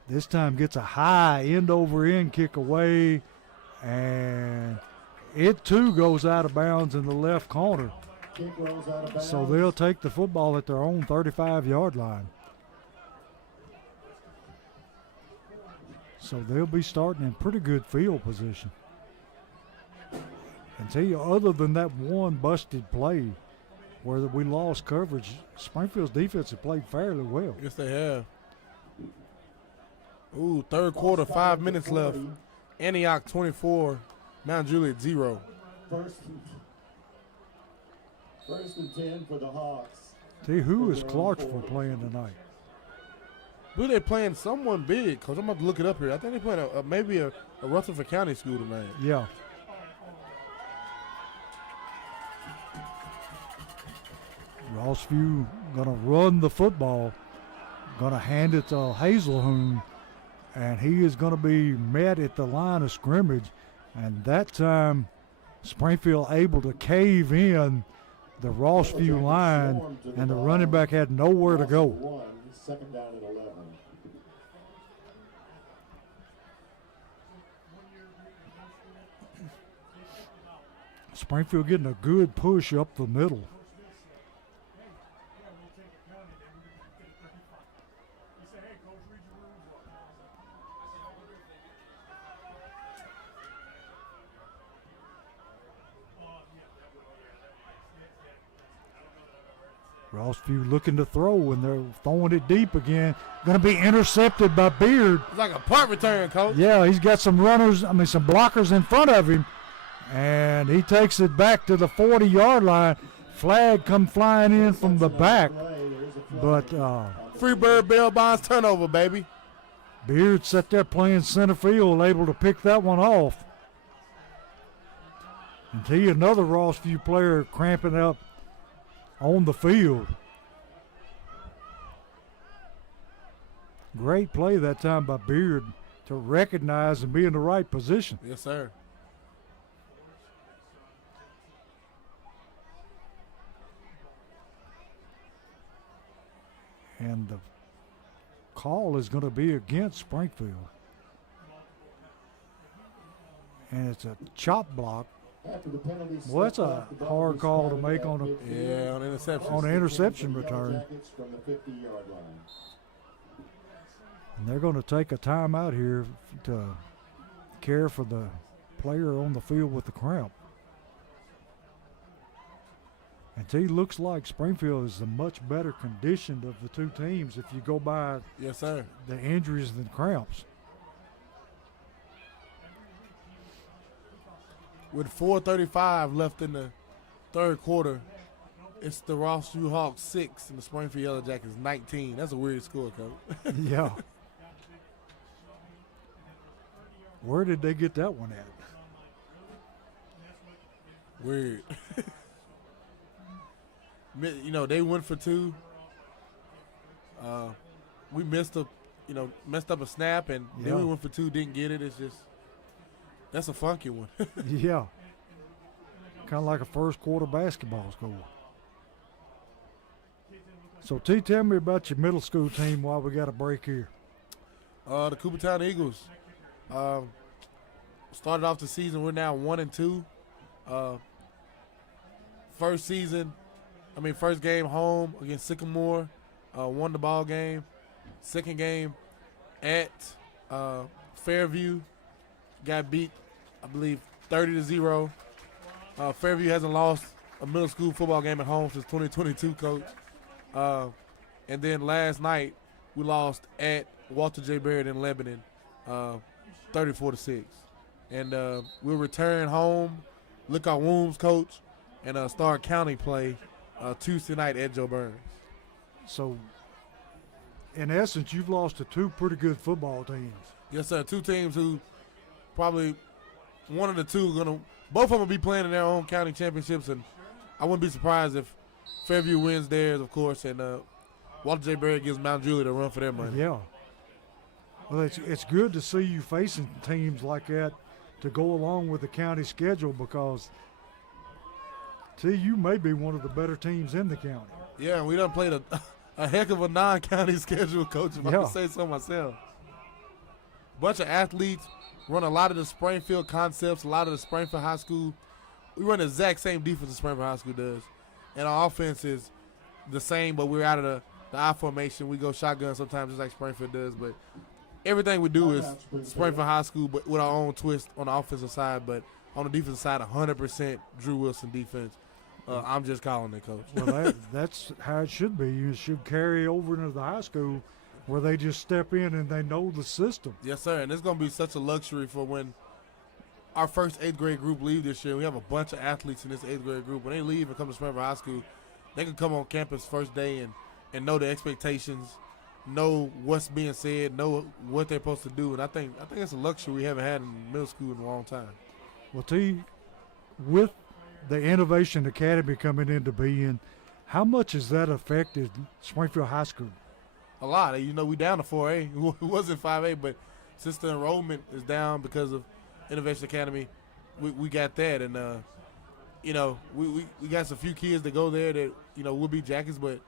This time gets a high end-over-end kick away, and it too goes out of bounds in the left corner. So they'll take the football at their own 35-yard line. So they'll be starting in pretty good field position. And tell you, other than that one busted play where we lost coverage, Springfield's defense has played fairly well. Yes, they have. Ooh, third quarter, 5 minutes left. Antioch 24, Mount Juliet 0. First and 10 for the Hawks. See, who is Clarksville playing tonight? Who they playing? Someone big, Coach. I'm about to look it up here. I think they're playing maybe a Rutherford County school tonight. Yeah. Rossview going to run the football, going to hand it to Hazelhoon, and he is going to be met at the line of scrimmage. And that time, Springfield able to cave in the Rossview line, and the running back had nowhere to go. Second down and 11. Springfield getting a good push up the middle. Rossview looking to throw, and they're throwing it deep again. Going to be intercepted by Beard. It's like a punt return, Coach. Yeah, he's got some some blockers in front of him, and he takes it back to the 40-yard line. Flag come flying in from the back, but Freebird Bell Bonds turnover, baby. Beard sat there playing center field, able to pick that one off. And see another Rossview player cramping up on the field. Great play that time by Beard to recognize and be in the right position. Yes, sir. And the call is going to be against Springfield. And it's a chop block. Well, that's a hard call to make on on interception. an interception return. And they're going to take a timeout here to care for the player on the field with the cramp. And he looks like Springfield is the much better conditioned of the two teams if you go by yes, sir, the injuries and cramps. With 4:35 left in the third quarter, it's the Rossview Hawks 6 and the Springfield Yellow Jackets 19. That's a weird score, Coach. Yeah. Where did they get that one at? Weird. You know, they went for two. We messed up a snap, and then we went for two, didn't get it. It's just, that's a funky one. Yeah. Kind of like a first quarter basketball score. So, T, tell me about your middle school team while we got a break here. The Coopertown Eagles. started off the season. We're now 1-2. First game home against Sycamore, won the ball game. Second game at Fairview, got beat, I believe, 30-0. Fairview hasn't lost a middle school football game at home since 2022, Coach. And then last night we lost at Walter J. Barrett in Lebanon, 34-6. And we'll return home, lick our wounds, Coach, and start county play Tuesday night at Joe Burns. So, in essence, you've lost to two pretty good football teams. Yes, sir. Two teams who probably one of the two both of them will be playing in their own county championships, and I wouldn't be surprised if Fairview wins theirs, of course, and Walter J. Barrett gives Mount Juliet a run for their money. Yeah. Well, it's good to see you facing teams like that to go along with the county schedule, because you may be one of the better teams in the county. Yeah, and we done played a heck of a non-county schedule, Coach, if I can say so myself. Bunch of athletes, run a lot of the Springfield concepts, a lot of the Springfield High School. We run the exact same defense that Springfield High School does. And our offense is the same, but we're out of the I formation. We go shotgun sometimes just like Springfield does. But everything we do is Springfield High School, but with our own twist on the offensive side. But on the defensive side, 100% Drew Wilson defense. I'm just calling it, Coach. Well, that's how it should be. You should carry over into the high school where they just step in and they know the system. Yes, sir. And it's going to be such a luxury for when our first 8th grade group leave this year. We have a bunch of athletes in this 8th grade group. When they leave and come to Springfield High School, they can come on campus first day and know the expectations, know what's being said, know what they're supposed to do. And I think it's a luxury we haven't had in middle school in a long time. Well, T, with the Innovation Academy coming into being, how much has that affected Springfield High School? A lot. You know, we down to 4A. It wasn't 5A, but since the enrollment is down because of Innovation Academy, we got that. And, you know, we got some few kids that go there that, you know, will be Jackies, but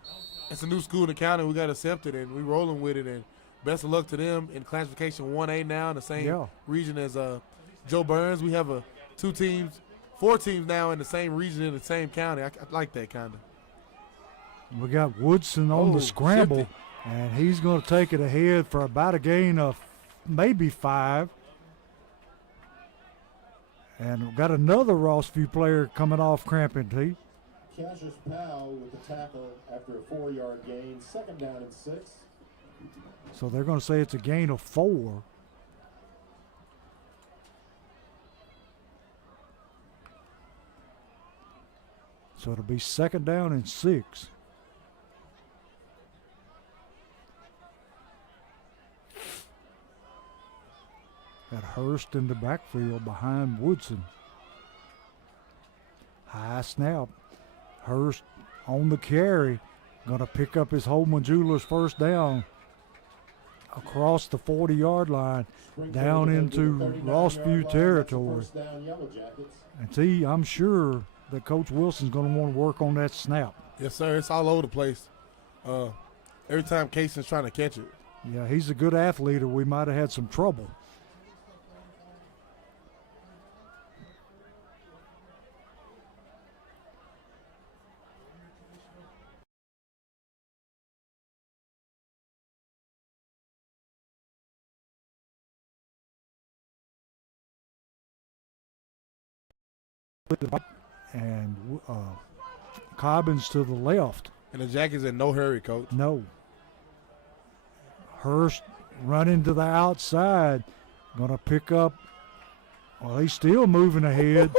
it's a new school in the county. We got to accept it, and we rolling with it. And best of luck to them in classification 1A now in the same region as Joe Burns. We have 4 teams now in the same region in the same county. I like that kind of. We got Woodson on the scramble, and he's going to take it ahead for about a gain of maybe 5. And we've got another Rossview player coming off cramping, T. Cassius Powell with the tackle after a 4-yard gain, 2nd down and 6. So they're going to say it's a gain of 4. So it'll be 2nd down and 6. Got Hurst in the backfield behind Woodson. High snap. Hurst on the carry. Going to pick up his Holman Jewelers first down across the 40-yard line down into Rossview territory. And see, I'm sure that Coach Wilson's going to want to work on that snap. Yes, sir. It's all over the place. Every time Cason's trying to catch it. Yeah, he's a good athlete, or we might have had some trouble. And Cobbins to the left. And the Jackets in no hurry, Coach. No. Hurst running to the outside. Going to pick up. Well, he's still moving ahead.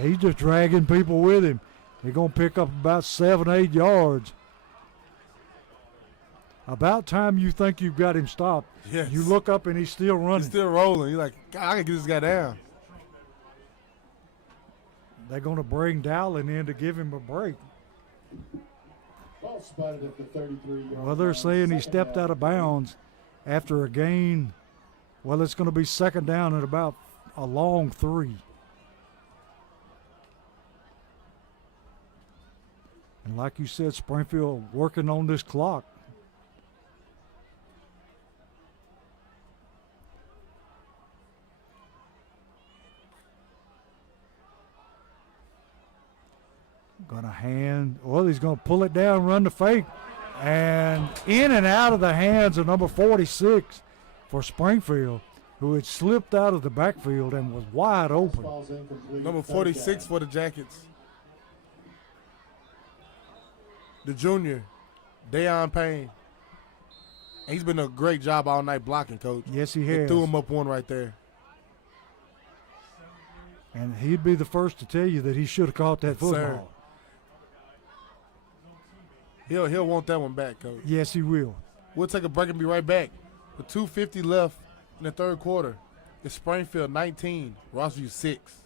He's just dragging people with him. He's going to pick up about 7-8 yards. About time you think you've got him stopped. Yes. You look up and he's still running. He's still rolling. You're like, God, I can get this guy down. They're going to bring Dowling in to give him a break. Ball spotted at the 33-yard Well, they're saying he stepped out of bounds after a gain. Well, it's going to be 2nd down at about a long 3. And like you said, Springfield working on this clock. He's going to pull it down, run the fake, and in and out of the hands of number 46 for Springfield, who had slipped out of the backfield and was wide open. Ball's incomplete. Number Third 46 down. for the Jackets. The junior, Deion Payne. And he's been a great job all night blocking, Coach. Yes, he They has. threw him up one right there. And he'd be the first to tell you that he should have caught that Yes, sir. football. He'll want that one back, Coach. Yes, he will. We'll take a break and be right back. With 2:50 left in the third quarter, it's Springfield 19, Rossview 6.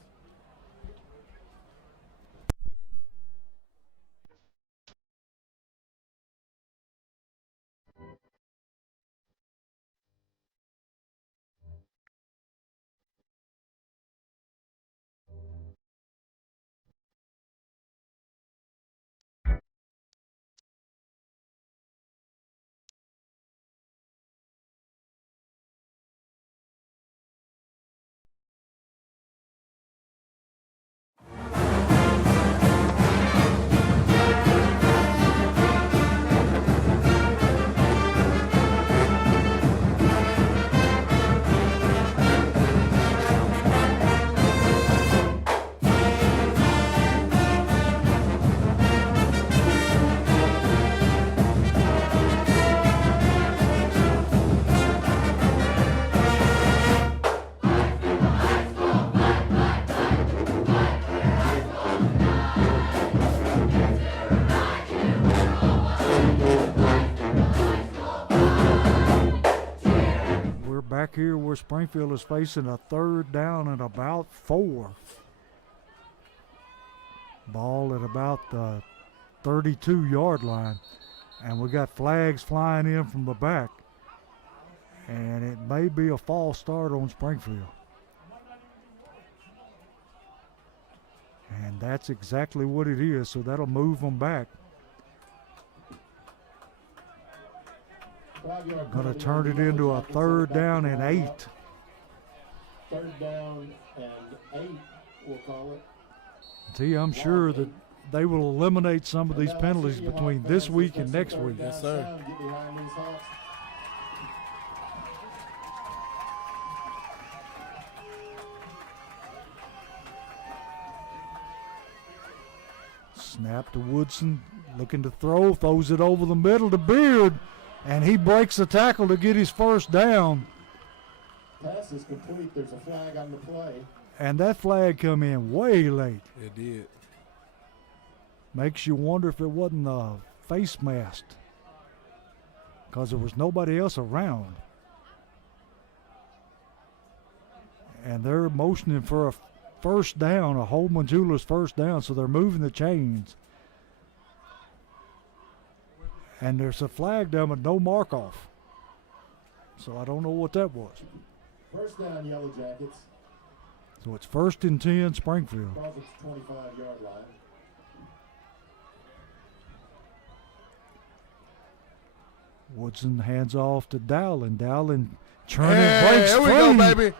Back here where Springfield is facing a third down and about 4. Ball at about the 32-yard line. And we got flags flying in from the back. And it may be a false start on Springfield. And that's exactly what it is, so that'll move them back. Going to turn it into a third down and 8. Third down and 8, we'll call it. See, I'm sure that they will eliminate some of these penalties between this week and next week. Yes, sir. Get behind these Hawks. Snap to Woodson, looking to throw, throws it over the middle to Beard, and he breaks the tackle to get his first down. Pass is complete. There's a flag on the play. And that flag come in way late. It did. Makes you wonder if it wasn't a face mask, because there was nobody else around. And they're motioning for a first down, a Holman Jewelers first down, so they're moving the chains. And there's a flag down with no mark off. So I don't know what that was. First down, Yellow Jackets. So it's 1st and 10, Springfield. Across its 25-yard line. Woodson hands off to Dowling. Dowling turning, Hey, breaks here we free. go, baby.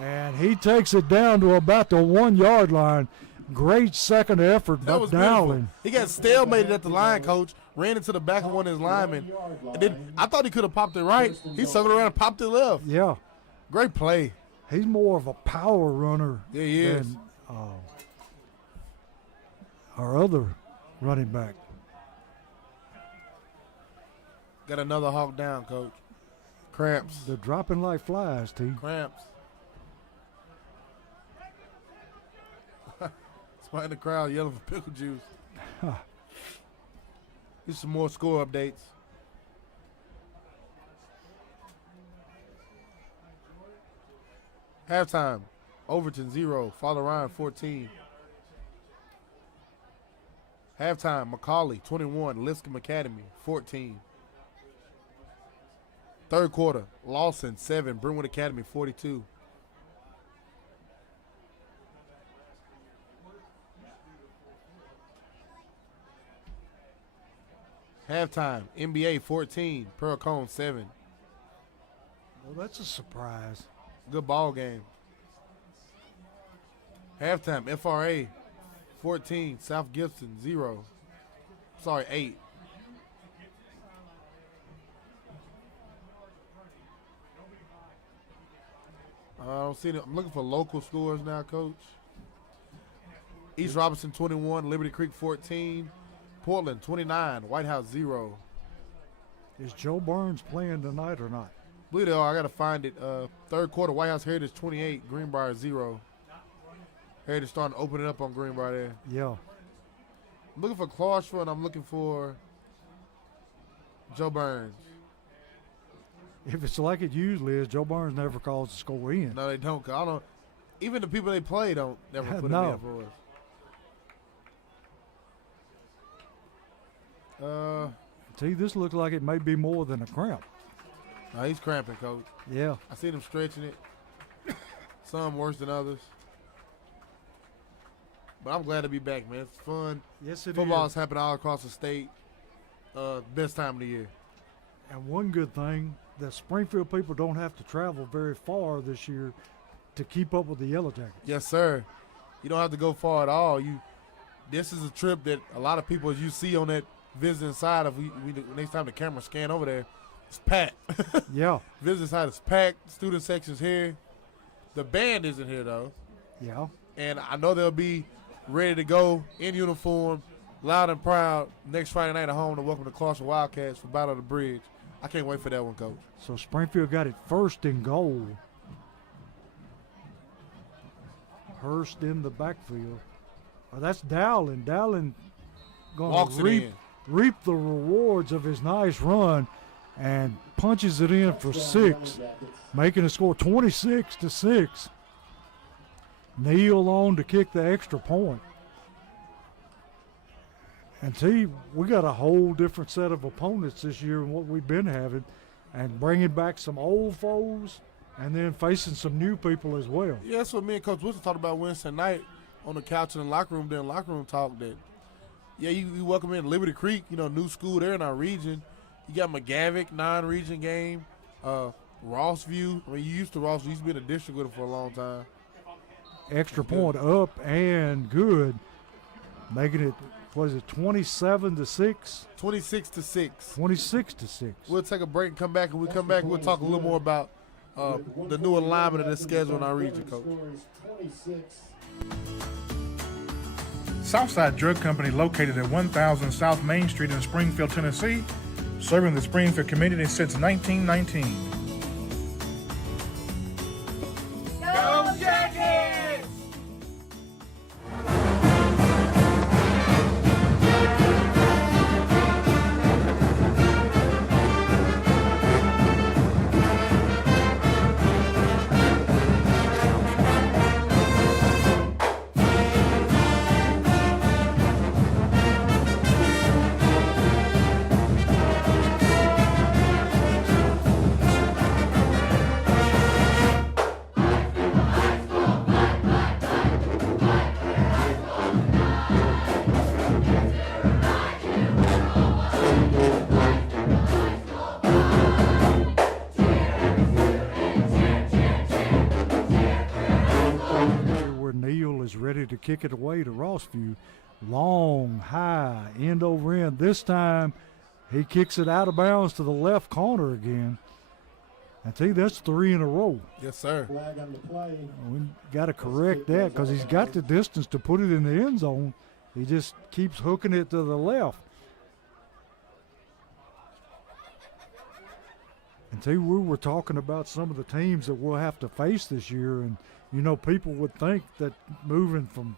And he takes it down to about the 1-yard line. Great second effort That by was Dowling. beautiful. He got stalemated at the line, Coach. Ran into the back of one of his linemen. And then I thought he could have popped it right. He circled around and popped it left. Yeah, Great play. he's more of a power runner Yeah, he is. than our other running back. Got another hawk down, Coach. Cramps. They're dropping like flies, T. Cramps. Somebody in the crowd yelling for pickle juice. Here's some more score updates. Halftime, Overton 0, Father Ryan 14. Halftime, Macaulay 21, Lipscomb Academy 14. Third quarter, Lawson 7, Brentwood Academy 42. Halftime, NBA 14, Pearl Cone 7. Well, that's a surprise. Good ball game. Halftime, FRA 14, South Gibson, 0. Sorry, 8. I don't see it. I'm looking for local scores now, Coach. East Robinson, 21. Liberty Creek, 14. Portland, 29. White House, 0. Is Joe Burns playing tonight or not? I believe they are. I got to find it. Third quarter, White House Heritage, 28. Greenbrier, 0. Heritage starting to open it up on Greenbrier there. Yeah. I'm looking for Clarksville, and I'm looking for Joe Burns. If it's like it usually is, Joe Burns never calls the score in. No, they don't. 'Cause I don't. Even the people they play don't never put No. it in for us. See, this looks like it may be more than a cramp. No, he's cramping, Coach. Yeah. I seen him stretching it. Some worse than others. But I'm glad to be back, man. It's fun. Yes, it Football is. is happening all across the state. Best time of the year. And one good thing, the Springfield people don't have to travel very far this year to keep up with the Yellow Jackets. Yes, sir. You don't have to go far at all. This is a trip that a lot of people, as you see on that visiting side, if we next time the camera scan over there, it's packed. Yeah. Visiting side is packed. Student section's here. The band isn't here though, Yeah. and I know they'll be ready to go in uniform, loud and proud next Friday night at home to welcome the Clarksville Wildcats for Battle of the Bridge. I can't wait for that one, Coach. So Springfield got it first and goal. Hurst in the backfield. Oh, that's Dowling. Dowling Walks going it to in. reap the rewards of his nice run and punches it in for 6, making the score 26-6. Neal on to kick the extra point. And see, we got a whole different set of opponents this year than what we've been having, and bringing back some old foes and then facing some new people as well. Yeah, that's what me and Coach Wilson talked about Wednesday night on the couch in the locker room. During locker room talk that, yeah, you welcome in Liberty Creek, new school there in our region. You got McGavick, non-region game. Rossview. I mean, you used to Rossview. You used to be in the district with them for a long time. Extra point up and good, making it, what is it, 27-6? 26-6. 26-6. We'll take a break and come back. And we come back, we'll talk a little more about the new alignment of the schedule in our region, Coach. Southside Drug Company, located at 1000 South Main Street in Springfield, Tennessee, serving the Springfield community since 1919. Go Jackets! Where Neal is ready to kick it away to Rossview. Long, high, end over end. This time he kicks it out of bounds to the left corner again. And see, that's 3 in a row. Yes, sir. Flag on the play. We got to correct that because he's got the distance to put it in the end zone. He just keeps hooking it to the left. And see, we were talking about some of the teams that we'll have to face this year, and people would think that moving from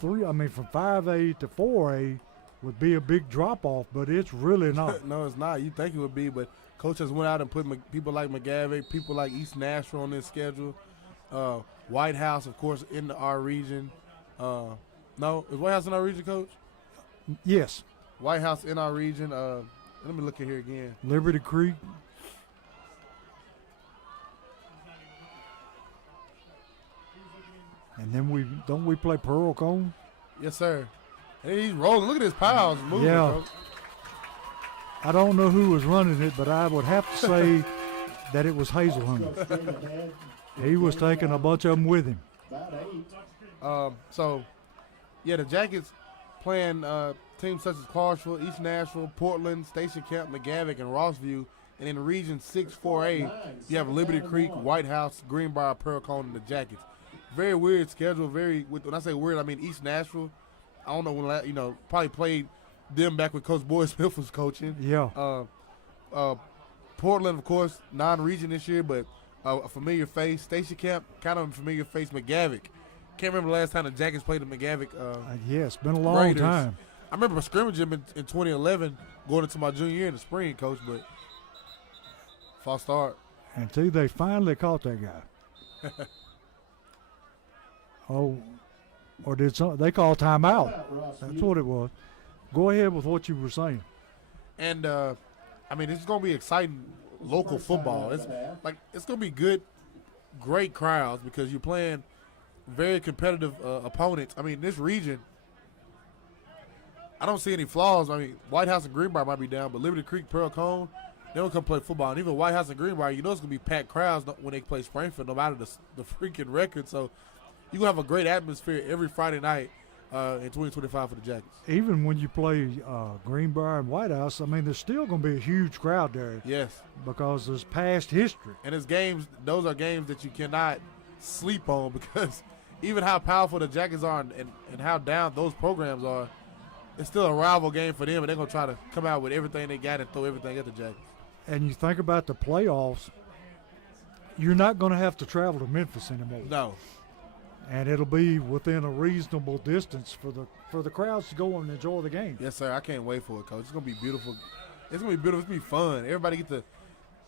5A to 4A would be a big drop off, but it's really not. No, it's not. You think it would be, but Coach has went out and put people like McGavick, people like East Nashville on this schedule. White House, of course, in our region. No, is White House in our region, Coach? Yes, White House in our region. Let me look at here again. Liberty Creek. And then we play Pearl Cone? Yes, sir. Hey, he's rolling. Look at his piles moving. Yeah. Coach. I don't know who was running it, but I would have to say that it was Hazelhunter. Straight ahead. He was taking a bunch of them with him. About 8. So, Yeah, the Jackets playing teams such as Clarksville, East Nashville, Portland, Station Camp, McGavock, and Rossview. And in Region 6-4A, you have Liberty Creek, White House, Greenbrier, Pearl-Cohn, and the Jackets. Very weird schedule. When I say weird, I mean East Nashville. I don't know when, probably played them back when Coach Boyd Smith was coaching. Yeah. Portland, of course, non-region this year, but a familiar face. Station Camp, kind of a familiar face. McGavock. Can't remember the last time the Jackets played the McGavock. Yeah, it's been a long Raiders. time. I remember scrimmaging in 2011, going into my junior year in the spring, Coach, but false start. Until they finally caught that guy. Oh, or did they call timeout? That's what it was. Go ahead with what you were saying. And it's going to be exciting local football. It's going to be good, great crowds because you're playing very competitive opponents. I mean, this region, I don't see any flaws. I mean, White House and Greenbrier might be down, but Liberty Creek, Pearl-Cohn, they don't come play football. And even White House and Greenbrier, you know it's going to be packed crowds when they play Springfield, no matter the freaking record. So you're going to have a great atmosphere every Friday night in 2025 for the Jackets. Even when you play Greenbrier and White House, I mean, there's still going to be a huge crowd there. Yes. Because there's past history. And it's games, those are games that you cannot sleep on because even how powerful the Jackets are and how down those programs are, it's still a rival game for them, and they're going to try to come out with everything they got and throw everything at the Jackets. And you think about the playoffs, you're not going to have to travel to Memphis anymore. No. And it'll be within a reasonable distance for the crowds to go and enjoy the game. Yes, sir. I can't wait for it, Coach. It's going to be beautiful. It's going to be beautiful. It's going to be fun. Everybody get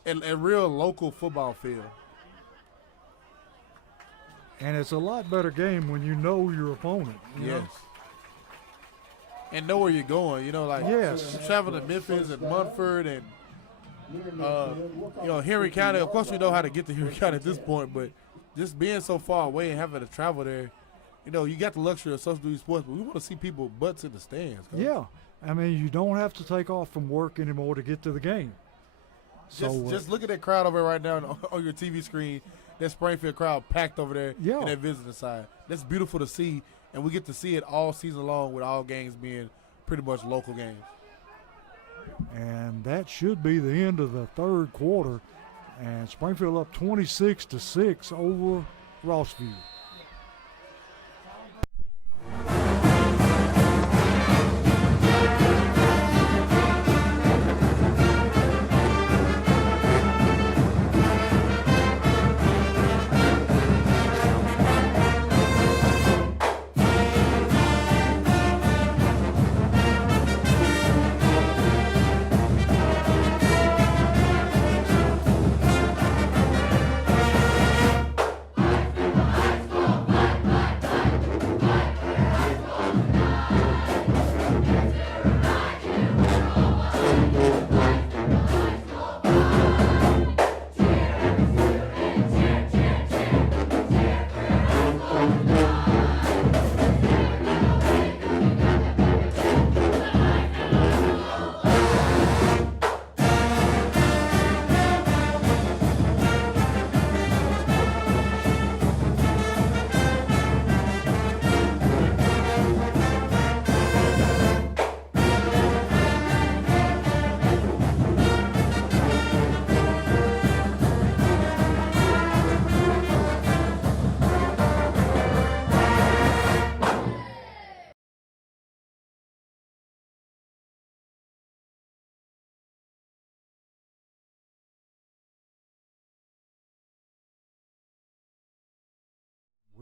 a real local football feel. And it's a lot better game when you know your opponent. You know? And know where you're going. Yes. You're traveling to Memphis and Munford and Henry County. Of course, we know how to get to Henry County at this point, but just being so far away and having to travel there, you got the luxury of social duty sports, but we want to see people butts in the stands. Coach. Yeah. I mean, you don't have to take off from work anymore to get to the game. Just look at that crowd over there right now on your TV screen. That Springfield crowd packed over there in that visitor side. That's beautiful to see, and we get to see it all season long with all games being pretty much local games. And that should be the end of the third quarter. And Springfield up 26-6 over Rossview.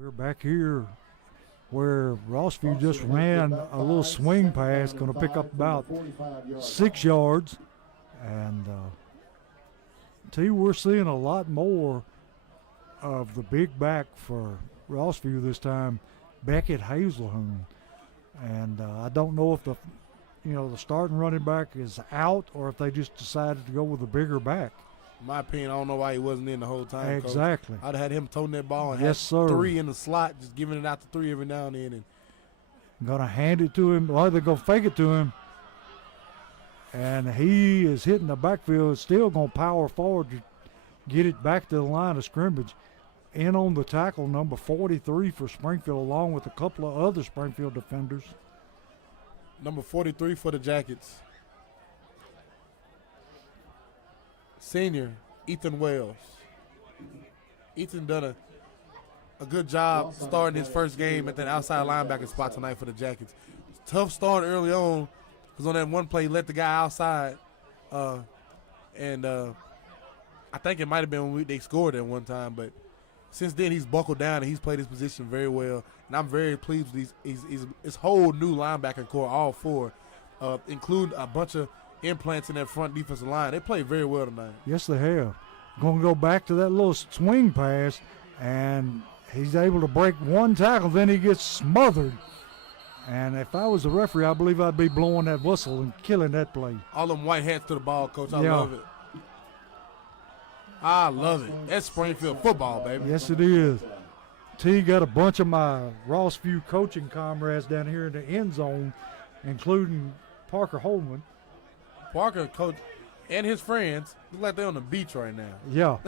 We're back here where Rossview just ran a little swing pass, going to pick up about 6 yards. And we're seeing a lot more of the big back for Rossview this time, Beckett Hazelhoon. And I don't know if the starting running back is out or if they just decided to go with a bigger back. In my opinion, I don't know why he wasn't in the whole time. Exactly. Coach. I'd have had him toting that ball and yes, have sir. 3 in the slot, just giving it out to 3 every now and then. Going to hand it to him, or they're going to fake it to him. And he is hitting the backfield, still going to power forward to get it back to the line of scrimmage. in on the tackle, number 43 for Springfield, along with a couple of other Springfield defenders. Number 43 for the Jackets. Senior, Ethan Wells. Ethan done a good job starting his first game at that outside linebacker spot tonight for the Jackets. Tough start early on because on that one play he let the guy outside. And I think it might have been when they scored at one time, but since then he's buckled down and he's played his position very well. And I'm very pleased with his whole new linebacker core, all four, include a bunch of implants in that front defensive line. They played very well tonight. Yes, they have. Going to go back to that little swing pass, and he's able to break one tackle, then he gets smothered. And if I was the referee, I believe I'd be blowing that whistle and killing that play. All them white hats to the ball, Coach. I Yeah. love it. I love it. That's Springfield football, baby. Yes, it is. T got a bunch of my Rossview coaching comrades down here in the end zone, including Parker Holman. Parker, Coach, and his friends look like they're on the beach right now. Yeah.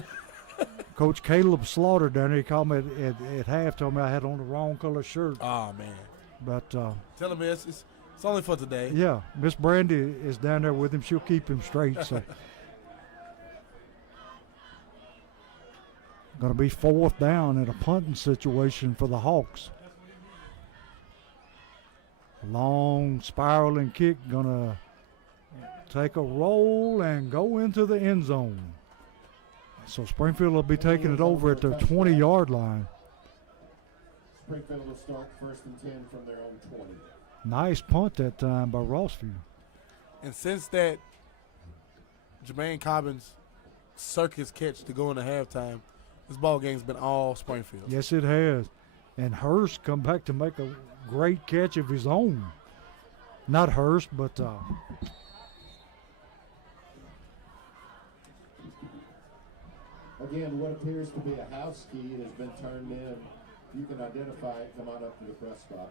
Coach Caleb Slaughter down there, he called me at half, told me I had on the wrong color shirt. Oh, man. But, Tell him it's only for today. yeah, Miss Brandy is down there with him. She'll keep him straight. So, going to be 4th down in a punting situation for the Hawks. Long spiraling kick, going to take a roll and go into the end zone. So Springfield will be taking it over at their 20-yard line. Springfield will start 1st and 10 from their own 20. Nice punt that time by Rossview. And since that Jermaine Cobbins circus catch to go into halftime, this ball game's been all Springfield. Yes, it has. And Hurst come back to make a great catch of his own. Not Hurst, but Again, what appears to be a house key has been turned in. You can identify it. Come on up to the press box.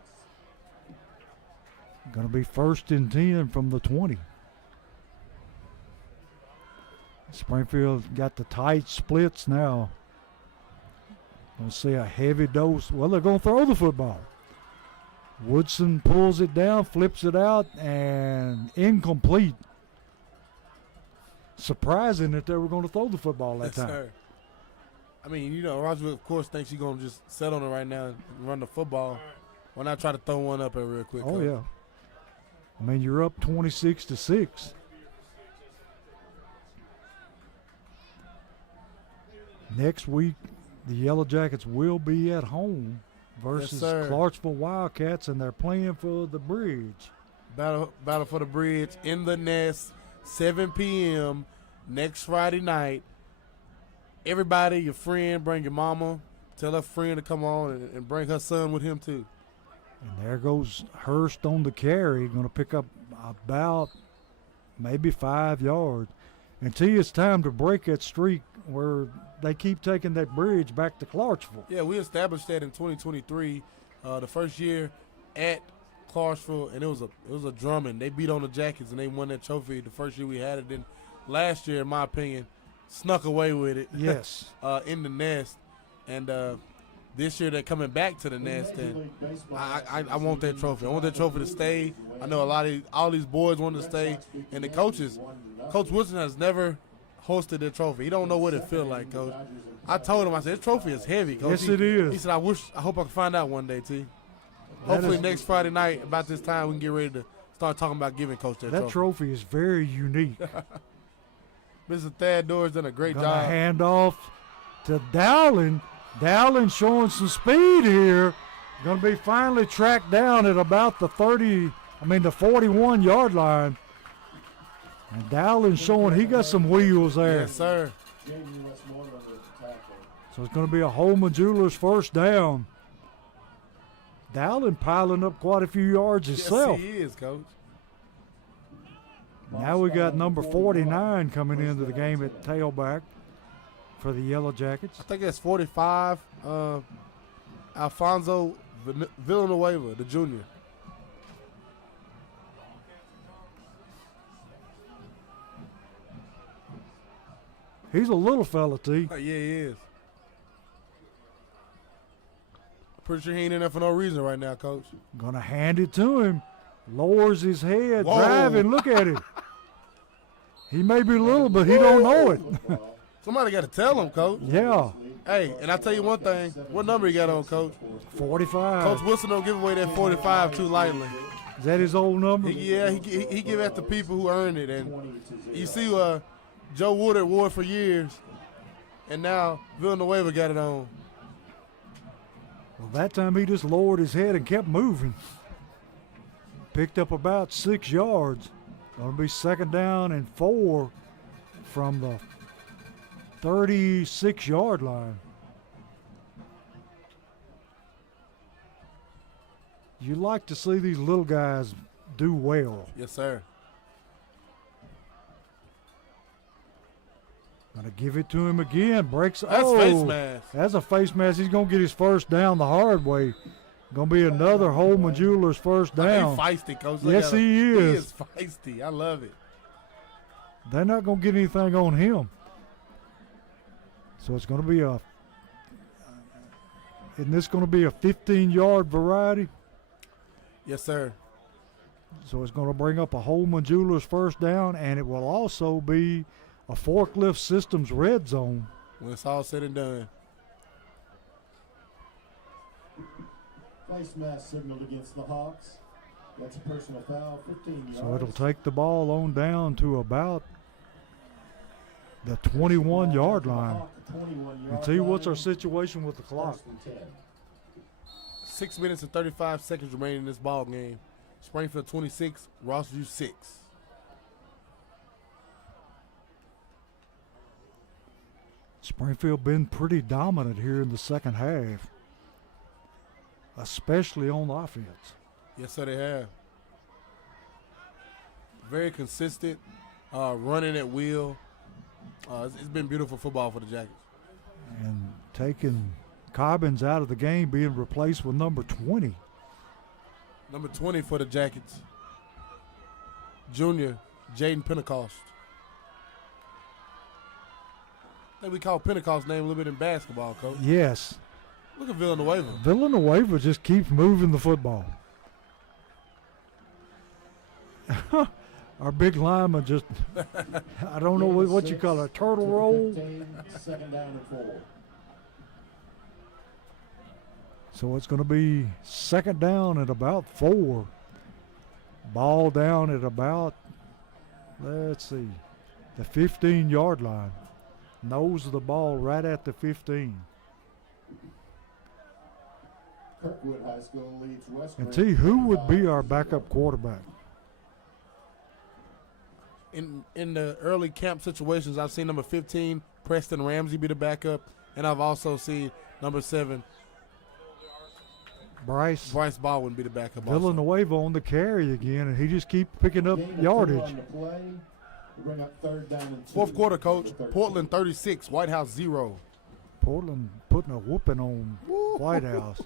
going to be 1st and 10 from the 20. Springfield got the tight splits now. Going to see a heavy dose. Well, they're going to throw the football. Woodson pulls it down, flips it out, and incomplete. Surprising that they were going to throw the football that Yes, time. sir. I mean, you know, Roger, of course, thinks you're going to just set on it right now and run the football. Why not try to throw one up there real quick? Oh, Coach? yeah. I mean, you're up 26-6. Next week, the Yellow Jackets will be at home versus sir. Clarksville Wildcats, and they're playing for the bridge. Battle for the Bridge in the Nest, 7 p.m. next Friday night. Everybody, your friend, bring your mama. Tell her friend to come on and bring her son with him, too. And there goes Hurst on the carry, going to pick up about maybe 5 yards. Until it's time to break that streak where they keep taking that bridge back to Clarksville. Yeah, we established that in 2023, the first year at Clarksville, and it was a drumming. They beat on the Jackets, and they won that trophy the first year we had it. Then last year, in my opinion, snuck away with it. Yes. In the Nest. And this year they're coming back to the Nest, and I want that trophy. I want that trophy to stay. I know all these boys want to stay, and the coaches. Coach Wilson has never hosted a trophy. He don't know what it feels like, Coach. I told him, I said, this trophy is heavy, Coach. Yes, it is. He said, I hope I can find out one day, T. Hopefully next Friday night, about this time, we can get ready to start talking about giving Coach that trophy. That trophy is very unique. Mr. Thad Doer's done a great Gonna job. hand off to Dowling. Dowling showing some speed here. Going to be finally tracked down at about the 41-yard line. And Dowling showing he got some wheels there. Yes, sir. So it's going to be a Holman Jewelers first down. Dowling piling up quite a few yards himself. Yes, he is, Coach. Now we got number 49 coming into the game at tailback for the Yellow Jackets. I think that's 45. Alfonso Villanueva, the junior. He's a little fella, T. Yeah, he is. Pretty sure he ain't in there for no reason right now, Coach. Gonna hand it to him. Lowers his head, Whoa. driving. Look at him. He may be little, but he don't know it. Somebody got to tell him, Coach. Yeah, Hey, and I tell you one thing. What number he got on, Coach? 45. Coach Wilson don't give away that 45 too lightly. Is that his old number? He give that to people who earned it. And you see Joe Woodard wore it for years, and now Villanueva got it on. Well, that time he just lowered his head and kept moving. Picked up about 6 yards. Gonna be 2nd down and 4 from the 36-yard line. You like to see these little guys do well. Yes, sir. Gonna give it to him again. Breaks. That's face mask. That's a face mask. He's gonna get his first down the hard way. Gonna be another Holman Jewelers first down. He's feisty, Coach. Look Yes, at him. he He is. is feisty. I love it. They're not gonna get anything on him. So it's gonna be a. Isn't this gonna be a 15-yard variety? Yes, sir. So it's gonna bring up a Holman Jewelers first down, and it will also be a Forklift Systems red zone. When it's all said and done. Face mask signaled against the Hawks. That's a personal foul, 15 yards. So it'll take the ball on down to about the 21-yard line. And see what's our situation with the clock. 1st and 10. 6 minutes and 35 seconds remaining in this ball game. Springfield 26, Rossview 6. Springfield been pretty dominant here in the second half, especially on offense. Yes, sir, they have. Very consistent, running at will. It's been beautiful football for the Jackets. And taking Cobbins out of the game, being replaced with number 20. Number 20 for the Jackets, junior Jaden Pentecost. I think we call Pentecost name a little bit in basketball, Coach. Yes. Look at Villanueva. Villanueva just keeps moving the football. Our big lineman just, I don't know what you call it, a turtle roll. 15, 2nd down and 4. So it's going to be 2nd down at about 4. Ball down at about, let's see, the 15-yard line. Nose of the ball right at the 15. Kirkwood High School leads West. And T, who would be our backup quarterback? In the early camp situations, I've seen number 15, Preston Ramsey, be the backup, and I've also seen number 7, Bryce Baldwin, be the backup. Also. Villanueva on the carry again, and he just keeps picking up Gain of 2 yardage. on the play. Bring up 3rd down and 2. Fourth quarter, Coach. Portland 36, White House 0. Portland putting a whooping on White House.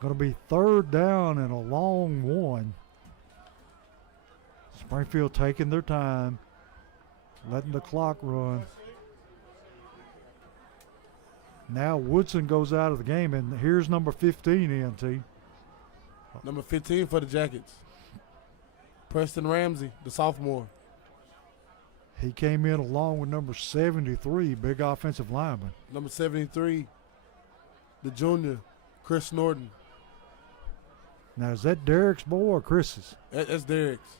Going to be 3rd down and a long one. Springfield taking their time, letting the clock run. Now Woodson goes out of the game, and here's number 15 in, T. Number 15 for the Jackets, Preston Ramsey, the sophomore. He came in along with number 73, big offensive lineman. Number 73, the junior, Chris Norton. Now, is that Derek's boy or Chris's? That's Derek's.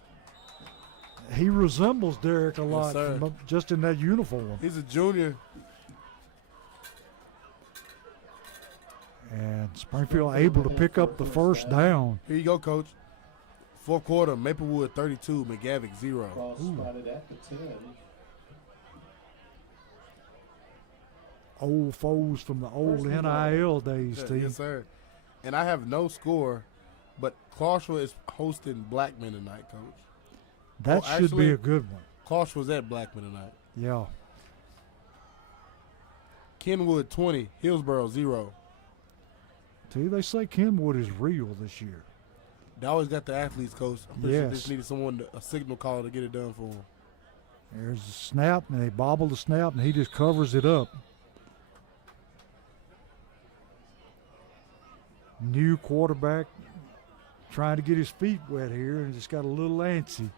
He resembles Derek a lot, sir. just in that uniform. He's a junior. And Springfield able to pick up the first down. Here you go, Coach. Fourth quarter, Maplewood 32, McGavick 0. Cross spotted at the 10. Old foes from the old NIL days, T. Yes, sir. And I have no score, but Clarksville is hosting Blackman tonight, Coach. That should actually, be a good one. Clarksville's at Blackman tonight. Yeah. Kenwood 20, Hillsboro 0. T, they say Kenwood is real this year. They always got the athletes, Coach. I'm pretty sure they Yes. just needed someone, a signal caller to get it done for them. There's a snap, and they bobble the snap, and he just covers it up. new quarterback trying to get his feet wet here and just got a little antsy.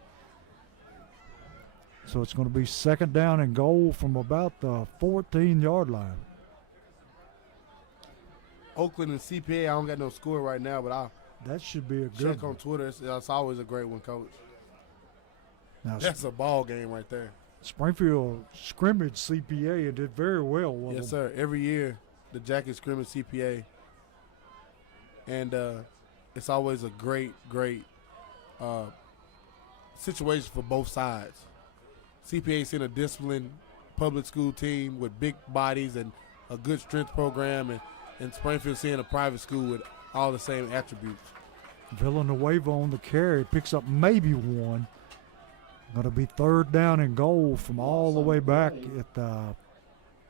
So it's going to be 2nd down and goal from about the 14-yard line. Oakland and CPA, I don't got no score right now, but I'll That should be a good check one. on Twitter. It's always a great one, Coach. Now, That's a ball game right there. Springfield scrimmaged CPA and did very well with Yes, them. sir. Every year, the Jackets scrimmage CPA. And it's always a great situation for both sides. CPA seen a disciplined public school team with big bodies and a good strength program, and Springfield seeing a private school with all the same attributes. Villanueva on the carry picks up maybe one. Going to be 3rd down and goal from all the way back at the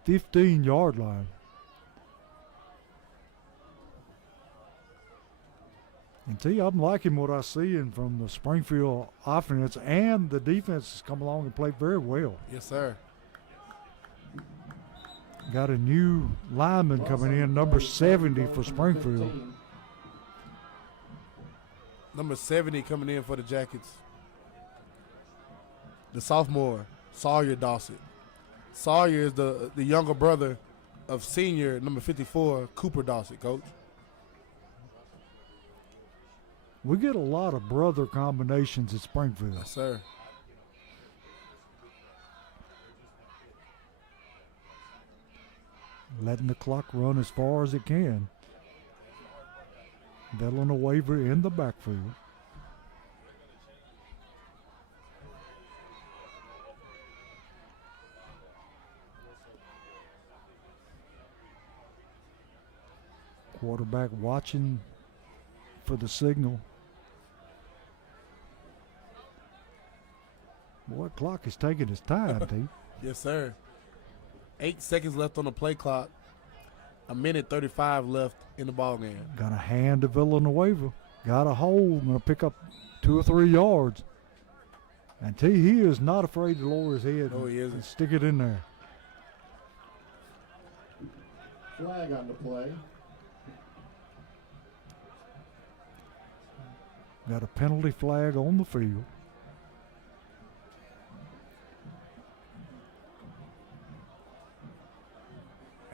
15-yard line. And T, I'm liking what I see from the Springfield offense, and the defense has come along and played very well. Yes, sir. Got a new lineman coming in, number 70 for Springfield. Number 70 coming in for the Jackets. The sophomore, Sawyer Dawson. Sawyer is the younger brother of senior, number 54, Cooper Dawson, Coach. We get a lot of brother combinations at Springfield. Yes, sir. Letting the clock run as far as it can. Villanueva in the backfield. Quarterback watching for the signal. Boy, clock is taking its time, T. Yes, sir. 8 seconds left on the play clock. 1:35 left in the ball game. Got a hand to Villanueva. Got a hold. Going to pick up 2 or 3 yards. And T, he is not afraid to lower his head No, he isn't. and stick it in there. Flag on the play. Got a penalty flag on the field.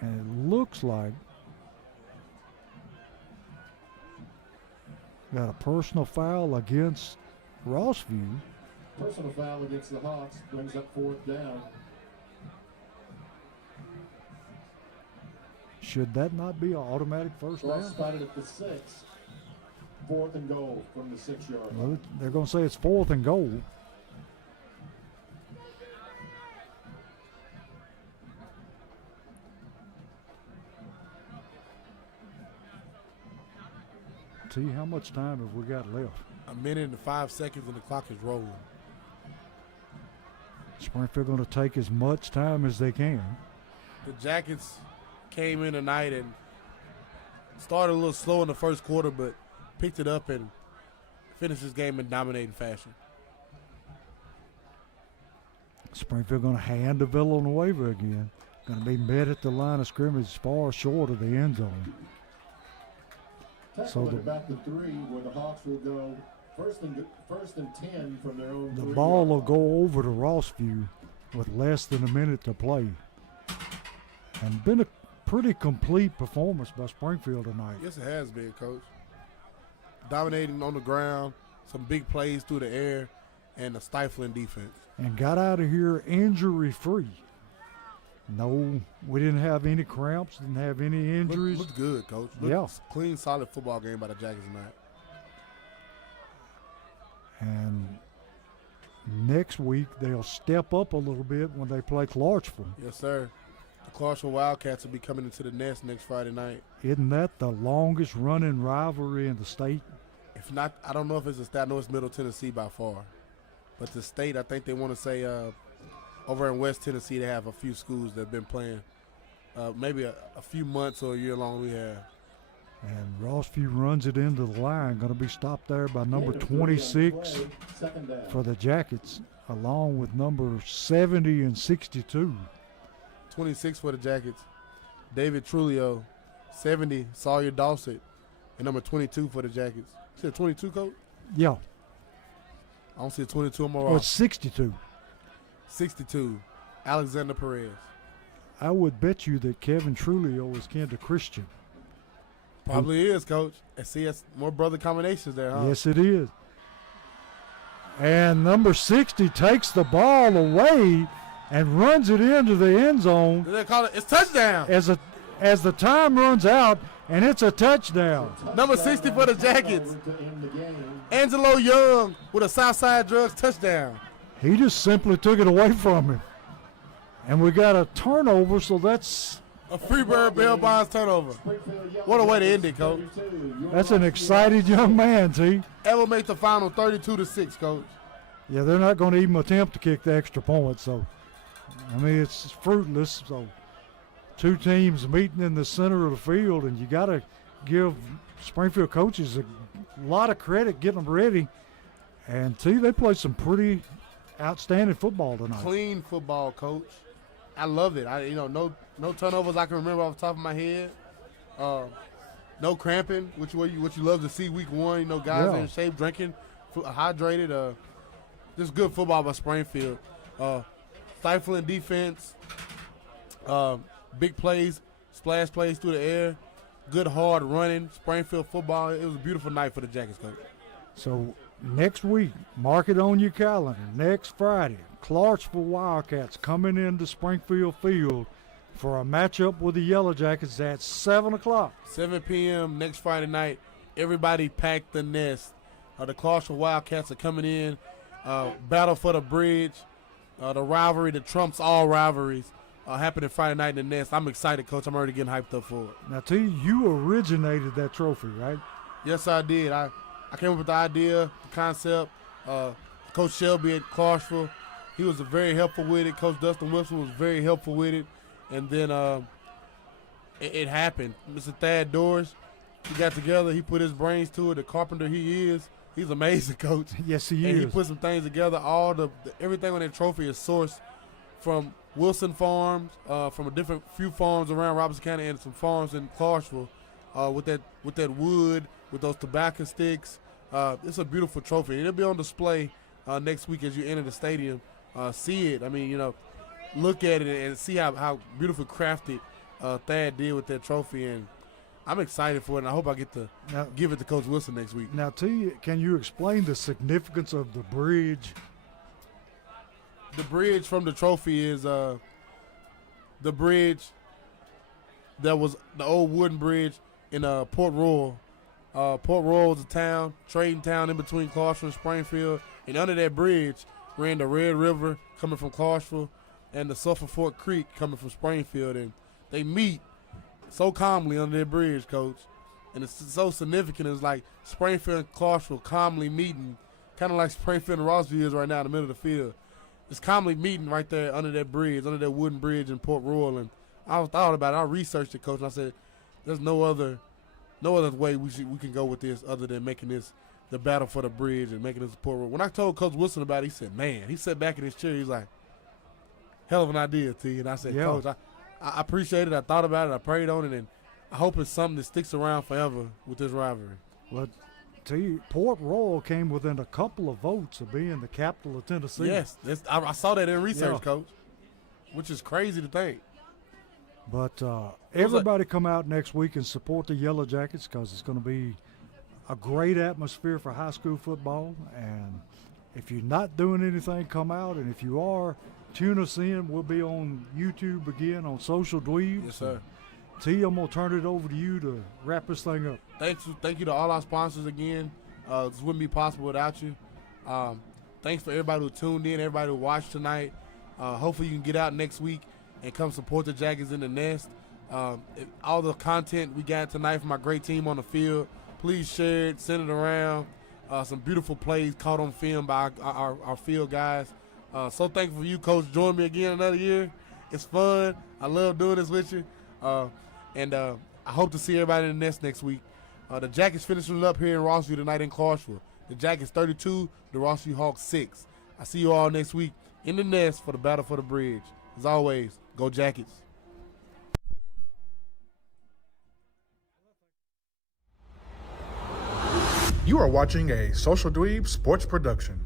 And it looks like got a personal foul against Rossview. Personal foul against the Hawks brings up 4th down. Should that not be an automatic first Cross down? spotted at the 6. 4th and goal from the 6-yard line. Well, they're going to say it's 4th and goal. See how much time have we got left? 1:05 seconds and the clock is rolling. Springfield going to take as much time as they can. The Jackets came in tonight and started a little slow in the first quarter, but picked it up and finished this game in dominating fashion. Springfield going to hand to Villanueva again. Going to be met at the line of scrimmage far short of the end zone. Tackle So at the- about the 3, where the Hawks will go first and 10 from their own The 3-yard ball will line. go over to Rossview with less than a minute to play. And been a pretty complete performance by Springfield tonight. Yes, it has been, Coach. Dominating on the ground, some big plays through the air, and a stifling defense. And got out of here injury-free. No, we didn't have any cramps, didn't have any injuries. Looked good, Coach. Yeah. Clean, solid football game by the Jackets tonight. And next week they'll step up a little bit when they play Clarksville. Yes, sir. The Clarksville Wildcats will be coming into the nest next Friday night. Isn't that the longest running rivalry in the state? If not, I don't know if it's a state. I know it's Middle Tennessee by far. But the state, I think they want to say over in West Tennessee, they have a few schools that have been playing maybe a few months or a year long we have. And Rossview runs it into the line. Going to be stopped there by number Gain of 3 on the 26 play, 2nd down. for the Jackets, along with number 70 and 62. 26 for the Jackets. David Trulio. 70, Sawyer Dawson. and number 22 for the Jackets. You said 22, Coach? Yeah. I don't see a 22 on my Or roster. 62. 62, Alexander Perez. I would bet you that Kevin Trulio is kin to Christian. Probably is, Coach. And see, that's more brother combinations there, huh? Yes, it is. And number 60 takes the ball away and runs it into the end zone They call it, it's touchdown. as the time runs out, and it's a touchdown. Number 60 for the Jackets, To end the game. Angelo Young with a Southside Drugs touchdown. He just simply took it away from him. And we got a turnover, so that's A Freebird Bell Bonds turnover. What a way to end it, Coach. an excited young man, T. Ever make the final 32-6, Coach. Yeah, they're not going to even attempt to kick the extra point, so I mean it's fruitless. So two teams meeting in the center of the field, and you got to give Springfield coaches a lot of credit getting them ready. And T, they played some pretty outstanding football tonight. Clean football, Coach. I love it. No turnovers I can remember off the top of my head. No cramping, which what you love to see week one. Guys Yeah. in shape, drinking, hydrated. Just good football by Springfield. Stifling defense. Big plays, splash plays through the air. Good hard running. Springfield football. It was a beautiful night for the Jackets, Coach. So next week, mark it on your calendar. Next Friday, Clarksville Wildcats coming into Springfield Field for a matchup with the Yellow Jackets at 7 o'clock. 7 p.m. next Friday night. Everybody pack the nest. The Clarksville Wildcats are coming in. Battle for the bridge. The rivalry that trumps all rivalries happening Friday night in the nest. I'm excited, Coach. I'm already getting hyped up for it. Now, T, you originated that trophy, right? Yes, I did. I came up with the idea, the concept. Coach Shelby at Clarksville, he was very helpful with it. Coach Dustin Wilson was very helpful with it. And then it happened. Mr. Thad Doris, he got together. He put his brains to it. The carpenter he is. He's amazing, Coach. Yes, he And is. he put some things together. All everything on that trophy is sourced from Wilson Farms, from a different few farms around Robertson County, and some farms in Clarksville. With that wood, with those tobacco sticks, it's a beautiful trophy. It'll be on display next week as you enter the stadium. See it. I mean, look at it and see how beautiful crafted Thad did with that trophy, and I'm excited for it, and I hope I get to give it to Coach Wilson next week. Now, T, can you explain the significance of the bridge? The bridge from the trophy is the bridge that was the old wooden bridge in Port Royal. Port Royal is a town, trading town in between Clarksville and Springfield, and under that bridge ran the Red River coming from Clarksville and the Sulphur Fork Creek coming from Springfield, and they meet so calmly under that bridge, Coach. And it's so significant. It's like Springfield and Clarksville calmly meeting, kind of like Springfield and Rossview is right now in the middle of the field. It's calmly meeting right there under that bridge, under that wooden bridge in Port Royal. And I thought about it. I researched it, Coach, and I said, there's no other way we can go with this other than making this the battle for the bridge and making this a Port Royal. When I told Coach Wilson about it, he said, man, he sat back in his chair. He's like, hell of an idea, T. And I said, Yeah. Coach, I appreciate it. I thought about it. I prayed on it. And I hope it's something that sticks around forever with this rivalry. Well, T, Port Royal came within a couple of votes of being the capital of Tennessee. Yes, I saw that in research, Yeah. Coach, which is crazy to think. But everybody come out next week and support the Yellow Jackets because it's going to be a great atmosphere for high school football. And if you're not doing anything, come out. And if you are, tune us in. We'll be on YouTube again on Social Dweebs. Yes, sir. T, I'm going to turn it over to you to wrap this thing up. Thank you to all our sponsors again. This wouldn't be possible without you. Thanks for everybody who tuned in, everybody who watched tonight. Hopefully you can get out next week and come support the Jackets in the nest. All the content we got tonight from our great team on the field, please share it, send it around. Some beautiful plays caught on film by our field guys. So thankful for you, Coach. Join me again another year. It's fun. I love doing this with you. And I hope to see everybody in the nest next week. The Jackets finishing it up here in Rossview tonight in Clarksville. The Jackets 32, the Rossview Hawks 6. I see you all next week in the nest for the battle for the bridge. As always, go Jackets. You are watching a Social Dweeb Sports production.